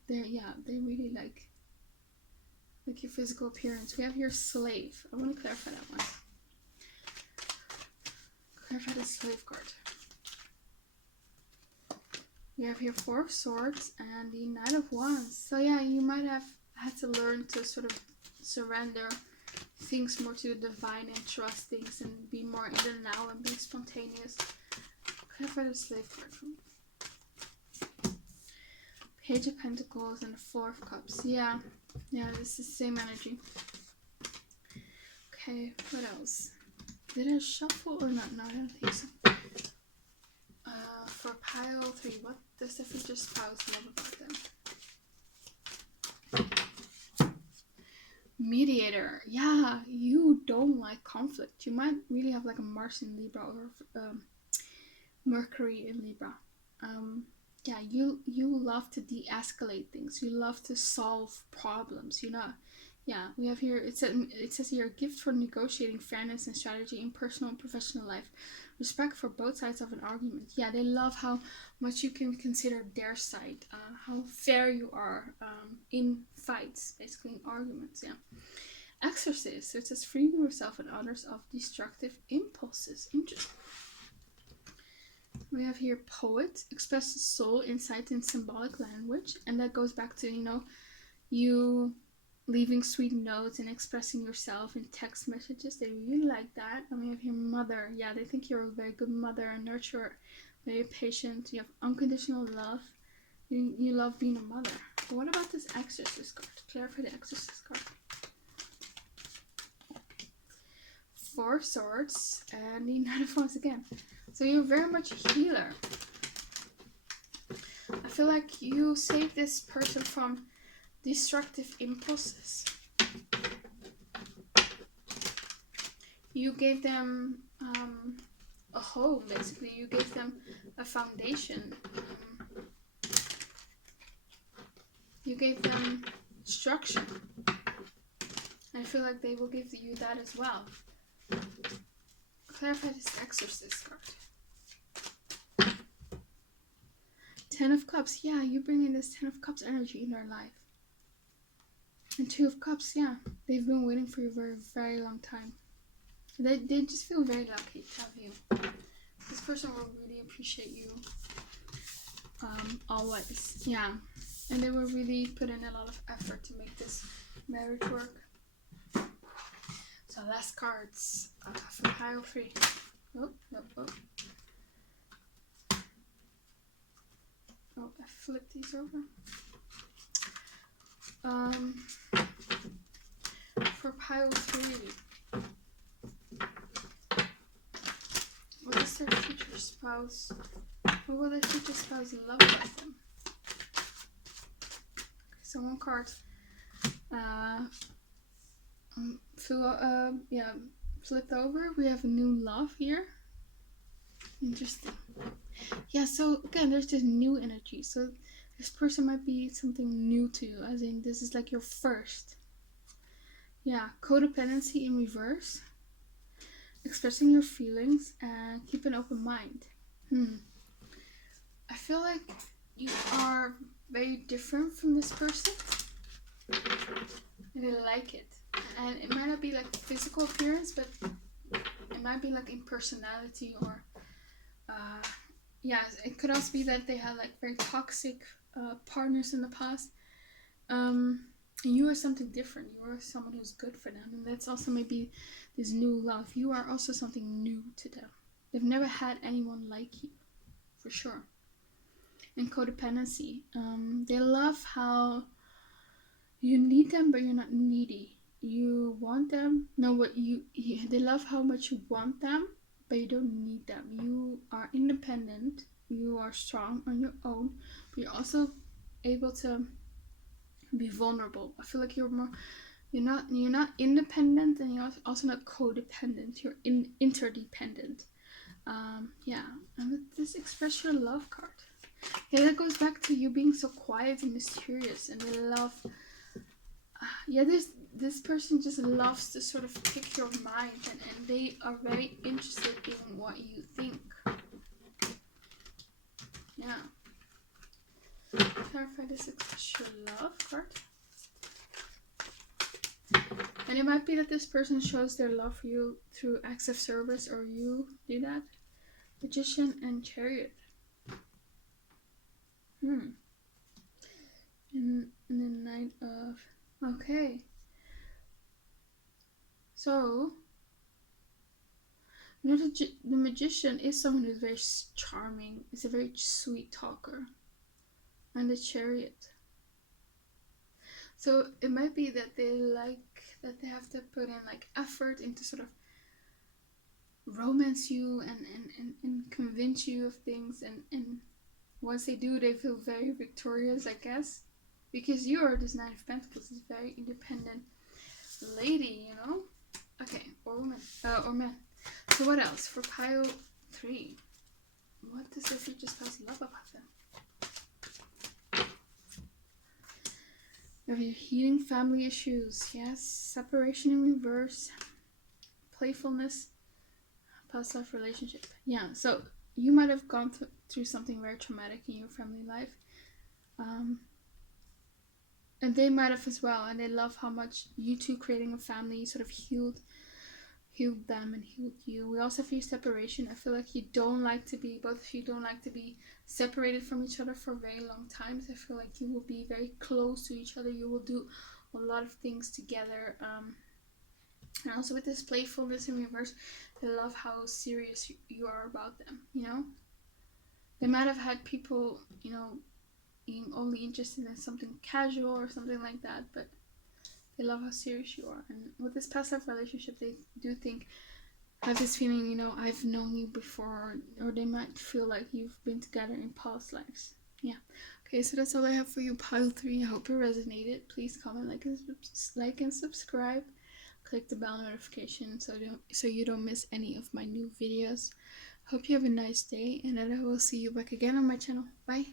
really like your physical appearance. We have your slave. I want to clarify that one. Clarify the slave card. We have here 4 of Swords and the Knight of Wands. So yeah, you might have had to learn to sort of surrender things more to the divine and trust things and be more in the now and be spontaneous. Clarify the slave card for me. Page of Pentacles and the 4 of Cups. Yeah, this is the same energy. Okay, what else? Did I shuffle or not? No, I don't think so. For pile 3, what does the future spouse love about them? Mediator. Yeah, you don't like conflict. You might really have like a Mars in Libra or Mercury in Libra. Yeah, you love to de-escalate things. You love to solve problems. Yeah, we have here, it says here, a gift for negotiating fairness and strategy in personal and professional life. Respect for both sides of an argument. Yeah, they love how much you can consider their side, how fair you are in fights, basically in arguments. Yeah. Exorcist. So it says freeing yourself and others of destructive impulses. Interesting. We have here Poet. Expresses soul, insight, in symbolic language, and that goes back to you leaving sweet notes and expressing yourself in text messages. They really like that. And we have here Mother. Yeah, they think you're a very good mother and nurturer, very patient. You have unconditional love. You love being a mother. But what about this Exorcist card? Clarify the Exorcist card. 4 Swords and the Knight of Wands again. So you're very much a healer. I feel like you save this person from destructive impulses. You gave them a home, basically. You gave them a foundation. You gave them structure. I feel like they will give you that as well. Clarify this Exorcist card. 10 of Cups. Yeah, you bring in this 10 of Cups energy in their life. And 2 of Cups. Yeah, they've been waiting for you for a very long time. They just feel very lucky to have you. This person will really appreciate you. Always. Yeah. And they will really put in a lot of effort to make this marriage work. So last cards for pile 3. Oh, I flipped these over. For pile 3. What does their future spouse? What will their future spouse love about them? Okay, so one card. Flipped over. We have a new love here. Interesting. Yeah, so again, there's this new energy. So this person might be something new to you, as in this is like your first. Yeah, codependency in reverse. Expressing your feelings and keep an open mind. I feel like you are very different from this person. And they like it. And it might not be like physical appearance, but it might be like in personality or it could also be that they had like very toxic partners in the past. And you are something different. You are someone who's good for them. And that's also maybe this new love. You are also something new to them. They've never had anyone like you, for sure. And codependency. They love how you need them, but you're not needy. You want them. No, what they love how much you want them, but you don't need them. You are independent. You are strong on your own, but you're also able to be vulnerable. I feel like you're not independent, and you're also not codependent. You're interdependent. Yeah, and with this express your love card. Yeah, that goes back to you being so quiet and mysterious, and they love. Yeah, this person just loves to sort of pick your mind, and they are very interested in what you think. Yeah. Clarify this express your love card. And it might be that this person shows their love for you through acts of service, or you do that. Magician and Chariot. And the Knight of... Okay. So, you know, the Magician is someone who's very charming. Is a very sweet talker. And the Chariot. So, it might be that they have to put in like effort into sort of romance you and convince you of things, and once they do, they feel very victorious, I guess, because you are this Knight of Pentacles, this very independent lady, you know. Okay, or woman, or man. So what else for pile 3? What does the future spouse love about them? You have your healing family issues, yes, separation in reverse, playfulness, past life relationship. Yeah, so you might have gone through something very traumatic in your family life, and they might have as well, and they love how much you two creating a family sort of healed them and healed you. We also have your separation. I feel like both of you don't like to be separated from each other for very long times. I feel like you will be very close to each other. You will do a lot of things together. And also with this playfulness in reverse, they love how serious you are about them, you know? They might have had people, you know, being only interested in something casual or something like that, but they love how serious you are. And with this past life relationship, they do have this feeling, you know, I've known you before, or they might feel like you've been together in past lives. Yeah. Okay, so that's all I have for you, pile 3. I hope it resonated. Please comment, like and subscribe. Click the bell notification so you don't miss any of my new videos. Hope you have a nice day, and I will see you back again on my channel. Bye.